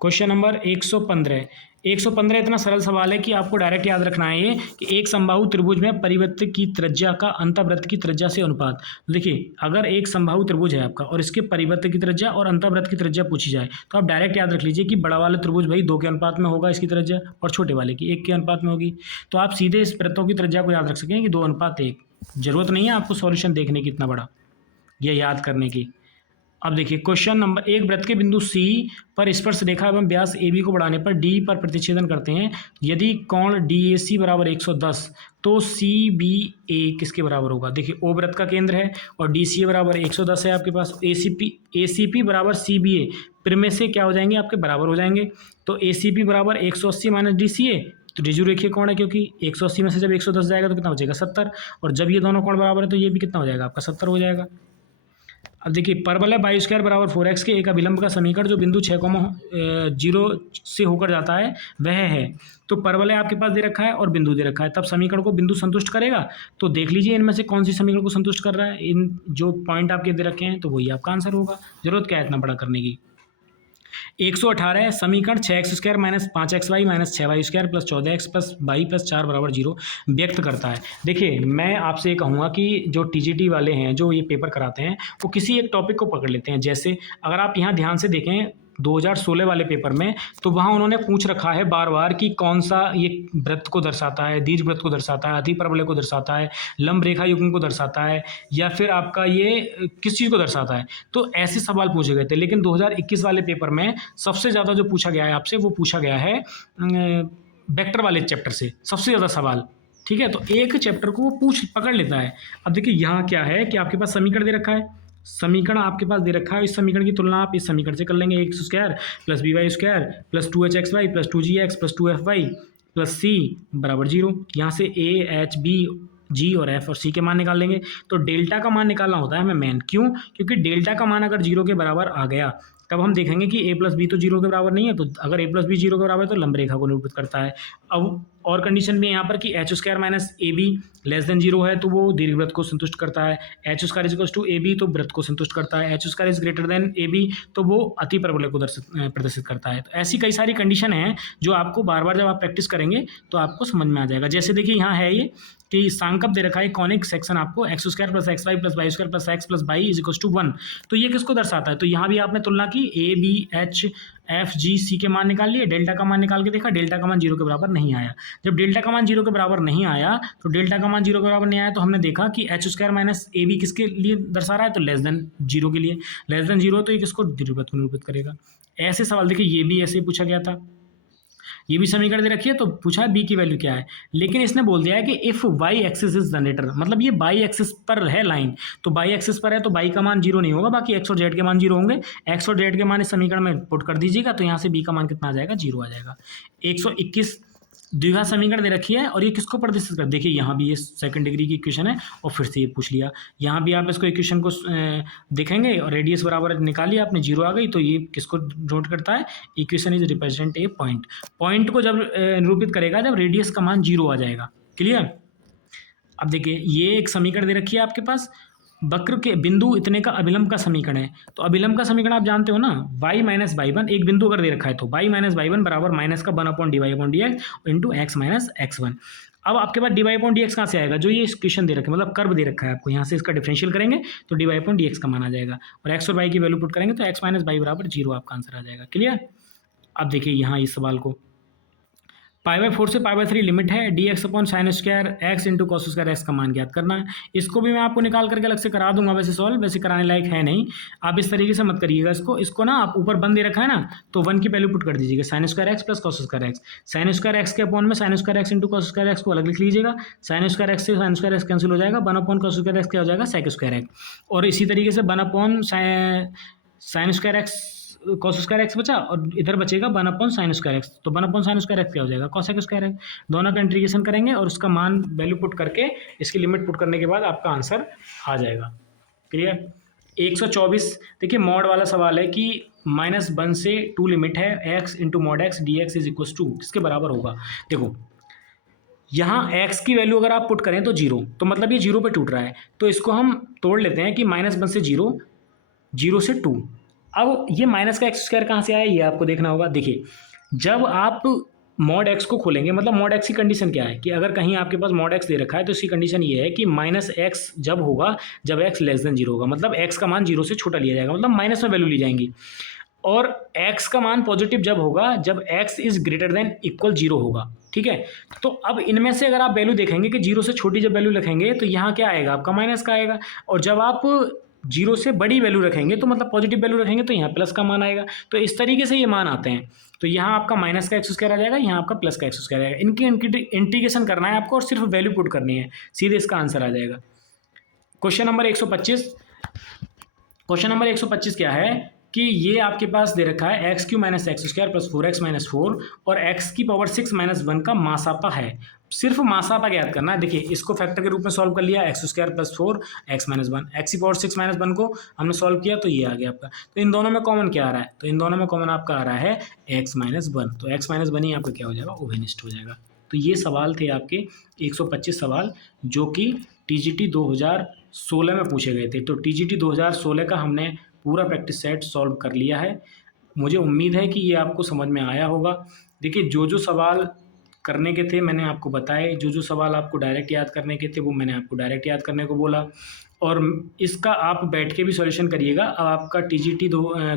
Question number 115। 115 इतना सरल सवाल है कि आपको डायरेक्ट याद रखना है ये कि एक समबाहु त्रिभुज में परिवृत्त की त्रिज्या का अंतःवृत्त की त्रिज्या से अनुपात। देखिए अगर एक समबाहु त्रिभुज है आपका और इसके परिवृत्त की त्रिज्या और अंतःवृत्त की त्रिज्या पूछी जाए तो आप डायरेक्ट याद रख लीजिए कि बड़ा वाला त्रिभुज भाई 2 के अनुपात में होगा इसकी त्रिज्या और छोटे वाले की 1 के अनुपात में होगी। तो आप सीधे इस वृत्तों की त्रिज्या को याद रख सकें कि 2:1। जरूरत नहीं है आपको सॉल्यूशन देखने की इतना बड़ा या याद करने की। अब देखिए क्वेश्चन नंबर 1, वृत्त के बिंदु सी पर स्पर्श रेखा एवं व्यास ए बी को बढ़ाने पर डी पर प्रतिच्छेदन करते हैं। यदि कोण डी ए सी बराबर 110 तो सी बी ए किसके बराबर होगा। देखिए ओ वृत्त का केंद्र है और डी सी ए बराबर 110 है आपके पास। ए सी पी बराबर सी बी ए फिर में से क्या हो जाएंगे आपके बराबर हो जाएंगे। तो ए सी पी बराबर 180 माइनस डी सी ए तो ऋजु रेखीय कोण है क्योंकि 180 में से जब 110 जाएगा तो कितना बचेगा 70 और जब ये दोनों कोण बराबर है तो ये भी कितना हो जाएगा आपका 70 हो जाएगा। अब देखिए परवलय बाई स्क्वायर बराबर 4x के एक अभिलंब का समीकरण जो बिंदु 6,0 से होकर जाता है वह है। तो परवलय आपके पास दे रखा है और बिंदु दे रखा है, तब समीकरण को बिंदु संतुष्ट करेगा। तो देख लीजिए इनमें से कौन सी समीकरण को संतुष्ट कर रहा है। इन जो पॉइंट आपके दे रखे हैं तो वही आपका आंसर होगा। जरूरत क्या है इतना बड़ा करने की। 118 समीकरण 6x² minus 5xy minus 6y² plus 14x plus y plus 4 बराबर 0 व्यक्त करता है। देखिए मैं आपसे ये कहूँगा कि जो टीजीटी वाले हैं जो ये पेपर कराते हैं वो किसी एक टॉपिक को पकड़ लेते हैं। जैसे अगर आप यहाँ ध्यान से देखें 2016 वाले पेपर में तो वहाँ उन्होंने पूछ रखा है बार बार कि कौन सा ये वृत्त को दर्शाता है, दीर्घ वृत्त को दर्शाता है, अतिपरवलय को दर्शाता है, लंब रेखा युग्म को दर्शाता है या फिर आपका ये किस चीज़ को दर्शाता है। तो ऐसे सवाल पूछे गए थे। लेकिन 2021 वाले पेपर में सबसे ज़्यादा जो पूछा गया है आपसे वो पूछा गया है वेक्टर वाले चैप्टर से सबसे ज़्यादा सवाल। ठीक है, तो एक चैप्टर को वो पकड़ लेता है। अब देखिए यहाँ क्या है कि आपके पास समीकरण दे रखा है, समीकरण आपके पास दे रखा है। इस समीकरण की तुलना आप इस समीकरण से कर लेंगे। x² plus by² plus 2hxy plus 2gx plus 2fy plus c बराबर 0। यहाँ से a h b g और f और c के मान निकाल लेंगे। तो डेल्टा का मान निकालना होता है हमें मेन। क्यों? क्योंकि डेल्टा का मान अगर 0 के बराबर आ गया तब हम देखेंगे कि a प्लस बी तो 0 के बराबर नहीं है। तो अगर a प्लस बी 0 के बराबर है तो लंब रेखा को निरूपित करता है। अब और कंडीशन में यहाँ पर कि h² minus a be less than 0 है तो वो दीर्घवृत्त को संतुष्ट करता है। h² equals to A b तो वृत्त को संतुष्ट करता है। h² is greater than a b तो वो अतिपरवलय को प्रदर्शित करता है। तो ऐसी कई सारी कंडीशन हैं जो आपको बार बार जब आप प्रैक्टिस करेंगे तो आपको समझ में आ जाएगा। जैसे देखिए यहाँ है ये कि सांकप दे रखा है कॉनिक सेक्शन आपको x² plus xy plus y² plus x plus y is equals to 1। तो ये किसको दर्शाता है? तो यहाँ भी आपने तुलना की a b h f g c के मान निकाल लिए, डेल्टा का मान निकाल के देखा, डेल्टा का मान 0 के बराबर नहीं आया। जब डेल्टा का मान 0 के बराबर नहीं आया तो डेल्टा का मान 0 के बराबर नहीं आया तो हमने देखा कि h² माइनस ए बी किसके लिए दर्शा रहा है तो लेस देन 0 के लिए। लेस देन 0 तो ये किसको दीर्घवृत्त को निरूपित करेगा। ऐसे सवाल देखिए ये भी ऐसे ही पूछा गया था। ये भी समीकरण दे रखी है तो पूछा है बी की वैल्यू क्या है। लेकिन इसने बोल दिया है कि if y axis is generator, मतलब ये बाई एक्सिस पर है लाइन, तो बाई एक्सिस पर है तो बाई का मान 0 नहीं होगा, बाकी एक्स और जेड के मान 0 होंगे। एक्स और जेड के मान इस समीकरण में पुट कर दीजिएगा तो यहाँ से बी का मान कितना आ जाएगा 0 आ जाएगा। 121 द्विघात समीकरण दे रखी है और ये किसको प्रदर्शित कर, देखिए यहाँ भी ये सेकंड डिग्री की इक्वेशन है और फिर से ये पूछ लिया। यहाँ भी आप इसको इक्वेशन को देखेंगे और रेडियस बराबर निकालिए आपने 0 आ गई तो ये किसको नोट करता है, equation is represent a point. Point को जब निरूपित करेगा जब रेडियस का मान 0 आ जाएगा। क्लियर। अब देखिए ये एक समीकरण दे रखी है आपके पास, वक्र के बिंदु इतने का अभिलंब का समीकरण है। तो अभिलंब का समीकरण आप जानते हो ना, y माइनस बाई वन, एक बिंदु अगर दे रखा है तो y माइनस बाई वन बराबर माइनस का 1/dy/dx into x minus x1। अब आपके पास dy/dx कहाँ से आएगा, जो ये इक्वेशन दे रखा है, मतलब कर्व दे रखा है आपको, यहाँ से इसका डिफरेंशियल करेंगे तो dy/dx का मान आ जाएगा और x और y की वैल्यू पुट करेंगे तो x माइनस बाई बराबर 0 आपका आंसर आ जाएगा। क्लियर। अब देखिए यहाँ इस सवाल को π/4 से π/3 लिमिट है, dx upon sine square x into cos square x का मान ज्ञात करना है। इसको भी मैं आपको निकाल करके अलग से करा दूंगा, वैसे सॉल्व वैसे कराने लायक है नहीं, आप इस तरीके से मत करिएगा इसको ना आप ऊपर बंद दे रखा है ना तो 1 की वैल्यू पुट कर दीजिएगा, sine square x plus cos square x। Sine square x के अपॉन में sine square x into cos square x को अलग लिख लीजिएगा। साइन स्क्वायर x से साइन स्क्वायर x कैंसिल हो जाएगा, 1 अपॉन कॉस स्क्वायर x क्या हो जाएगा सेक स्क्वायर x। और इसी तरीके से 1 upon sine square x cos square x बचा और इधर बचेगा 1 अपॉन साइन स्क्वायर एक्स, तो 1 अपॉन साइन स्क्वायर एक्स क्या हो जाएगा कॉसेक स्क्वायर एक्स। दोनों का इंटीग्रेशन करेंगे और उसका मान वैल्यू पुट करके इसकी लिमिट पुट करने के बाद आपका आंसर आ जाएगा। क्लियर। 124 देखिए मॉड वाला सवाल है कि -1 से 2 लिमिट है x into mod x d x is equal to किसके बराबर होगा। देखो यहाँ x की वैल्यू अगर आप पुट करें तो 0, तो मतलब ये 0 पे टूट रहा है, तो इसको हम तोड़ लेते हैं कि -1 से 0, 0 से 2, अब ये माइनस का एक्स स्क्वायर कहाँ से आया ये आपको देखना होगा। देखिए जब आप मॉड एक्स को खोलेंगे, मतलब मॉड एक्स की कंडीशन क्या है कि अगर कहीं आपके पास मॉड एक्स दे रखा है तो इसकी कंडीशन ये है कि माइनस एक्स जब होगा जब एक्स लेस देन जीरो होगा, मतलब एक्स का मान जीरो से छोटा लिया जाएगा, मतलब माइनस में वैल्यू ली जाएंगी। और x का मान पॉजिटिव जब होगा जब x is greater than equal zero होगा, ठीक है। तो अब इनमें से अगर आप वैल्यू देखेंगे कि जीरो से छोटी जब वैल्यू रखेंगे तो यहाँ क्या आएगा आपका माइनस का आएगा, और जब आप जीरो से बड़ी वैल्यू रखेंगे तो मतलब पॉजिटिव वैल्यू रखेंगे तो यहाँ प्लस का मान आएगा। तो इस तरीके से ये मान आते हैं। तो यहाँ आपका माइनस का एक्स स्क्वायर आ जाएगा, यहाँ आपका प्लस का एक्स स्क्वायर आएगा। इनकी इंटीग्रेशन करना है आपको और सिर्फ वैल्यू पुट करनी है, सीधे इसका आंसर आ जाएगा। Question number 125। क्वेश्चन नंबर 125 क्या है कि ये आपके पास दे रखा है x Q minus x square plus 4x minus 4 और एक्स की पावर 6 माइनस 1 का मासापा है। सिर्फ मासापा ज्ञात करना है। देखिए इसको फैक्टर के रूप में सॉल्व कर लिया, x square plus 4 x minus 1, x की पावर 6 माइनस 1 को हमने सॉल्व किया तो ये आ गया आपका। तो इन दोनों में कॉमन क्या आ रहा है, तो इन दोनों में कॉमन आपका आ रहा है एक्स माइनस 1, तो एक्स माइनस 1 ही आपका क्या हो जाएगा, ओवेनिस्ट हो जाएगा। तो ये सवाल थे आपके 125 सवाल जो कि TGT 2016 में पूछे गए थे। तो TGT 2016 का हमने पूरा प्रैक्टिस सेट सॉल्व कर लिया है। मुझे उम्मीद है कि ये आपको समझ में आया होगा। देखिए जो जो सवाल करने के थे मैंने आपको बताए, जो जो सवाल आपको डायरेक्ट याद करने के थे वो मैंने आपको डायरेक्ट याद करने को बोला, और इसका आप बैठ के भी सॉल्यूशन करिएगा। अब आपका TGT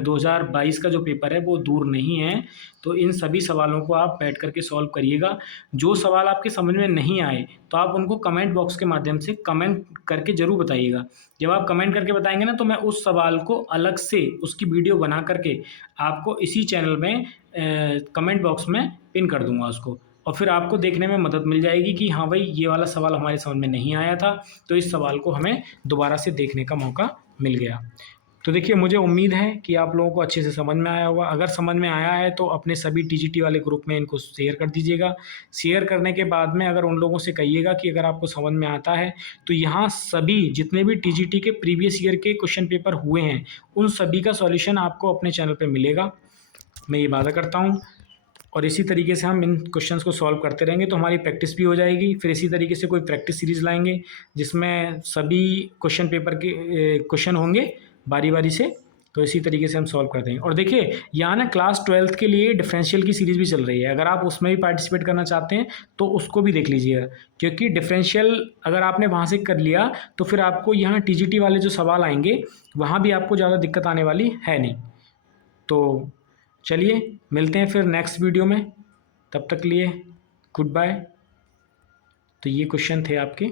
2022 का जो पेपर है वो दूर नहीं है, तो इन सभी सवालों को आप बैठ करके सॉल्व करिएगा। जो सवाल आपके समझ में नहीं आए तो आप उनको कमेंट बॉक्स के माध्यम से कमेंट करके ज़रूर बताइएगा। जब आप कमेंट करके बताएंगे ना तो मैं उस सवाल को अलग से उसकी वीडियो बना करके आपको इसी चैनल में कमेंट बॉक्स में पिन कर दूंगा उसको, और फिर आपको देखने में मदद मिल जाएगी कि हाँ भाई ये वाला सवाल हमारे समझ में नहीं आया था तो इस सवाल को हमें दोबारा से देखने का मौका मिल गया। तो देखिए मुझे उम्मीद है कि आप लोगों को अच्छे से समझ में आया होगा। अगर समझ में आया है तो अपने सभी TGT वाले ग्रुप में इनको शेयर कर दीजिएगा। शेयर करने के बाद में अगर उन लोगों से कहिएगा कि अगर आपको समझ में आता है तो यहाँ सभी जितने भी TGT के प्रीवियस ईयर के क्वेश्चन पेपर हुए हैं उन सभी का सॉल्यूशन आपको अपने चैनल पर मिलेगा, मैं ये वादा करता हूँ। और इसी तरीके से हम इन क्वेश्चंस को सॉल्व करते रहेंगे तो हमारी प्रैक्टिस भी हो जाएगी। फिर इसी तरीके से कोई प्रैक्टिस सीरीज़ लाएंगे जिसमें सभी क्वेश्चन पेपर के क्वेश्चन होंगे बारी बारी से, तो इसी तरीके से हम सॉल्व कर देंगे। और देखिए यहाँ ना क्लास 12th के लिए डिफरेंशियल की सीरीज़ भी चल रही है, अगर आप उसमें भी पार्टिसिपेट करना चाहते हैं तो उसको भी देख लीजिएगा, क्योंकि डिफरेंशियल अगर आपने वहाँ से कर लिया तो फिर आपको यहाँ TGT वाले जो सवाल आएंगे वहाँ भी आपको ज़्यादा दिक्कत आने वाली है नहीं। तो चलिए मिलते हैं फिर नेक्स्ट वीडियो में, तब तक लिए गुड बाय। तो ये क्वेश्चन थे आपके।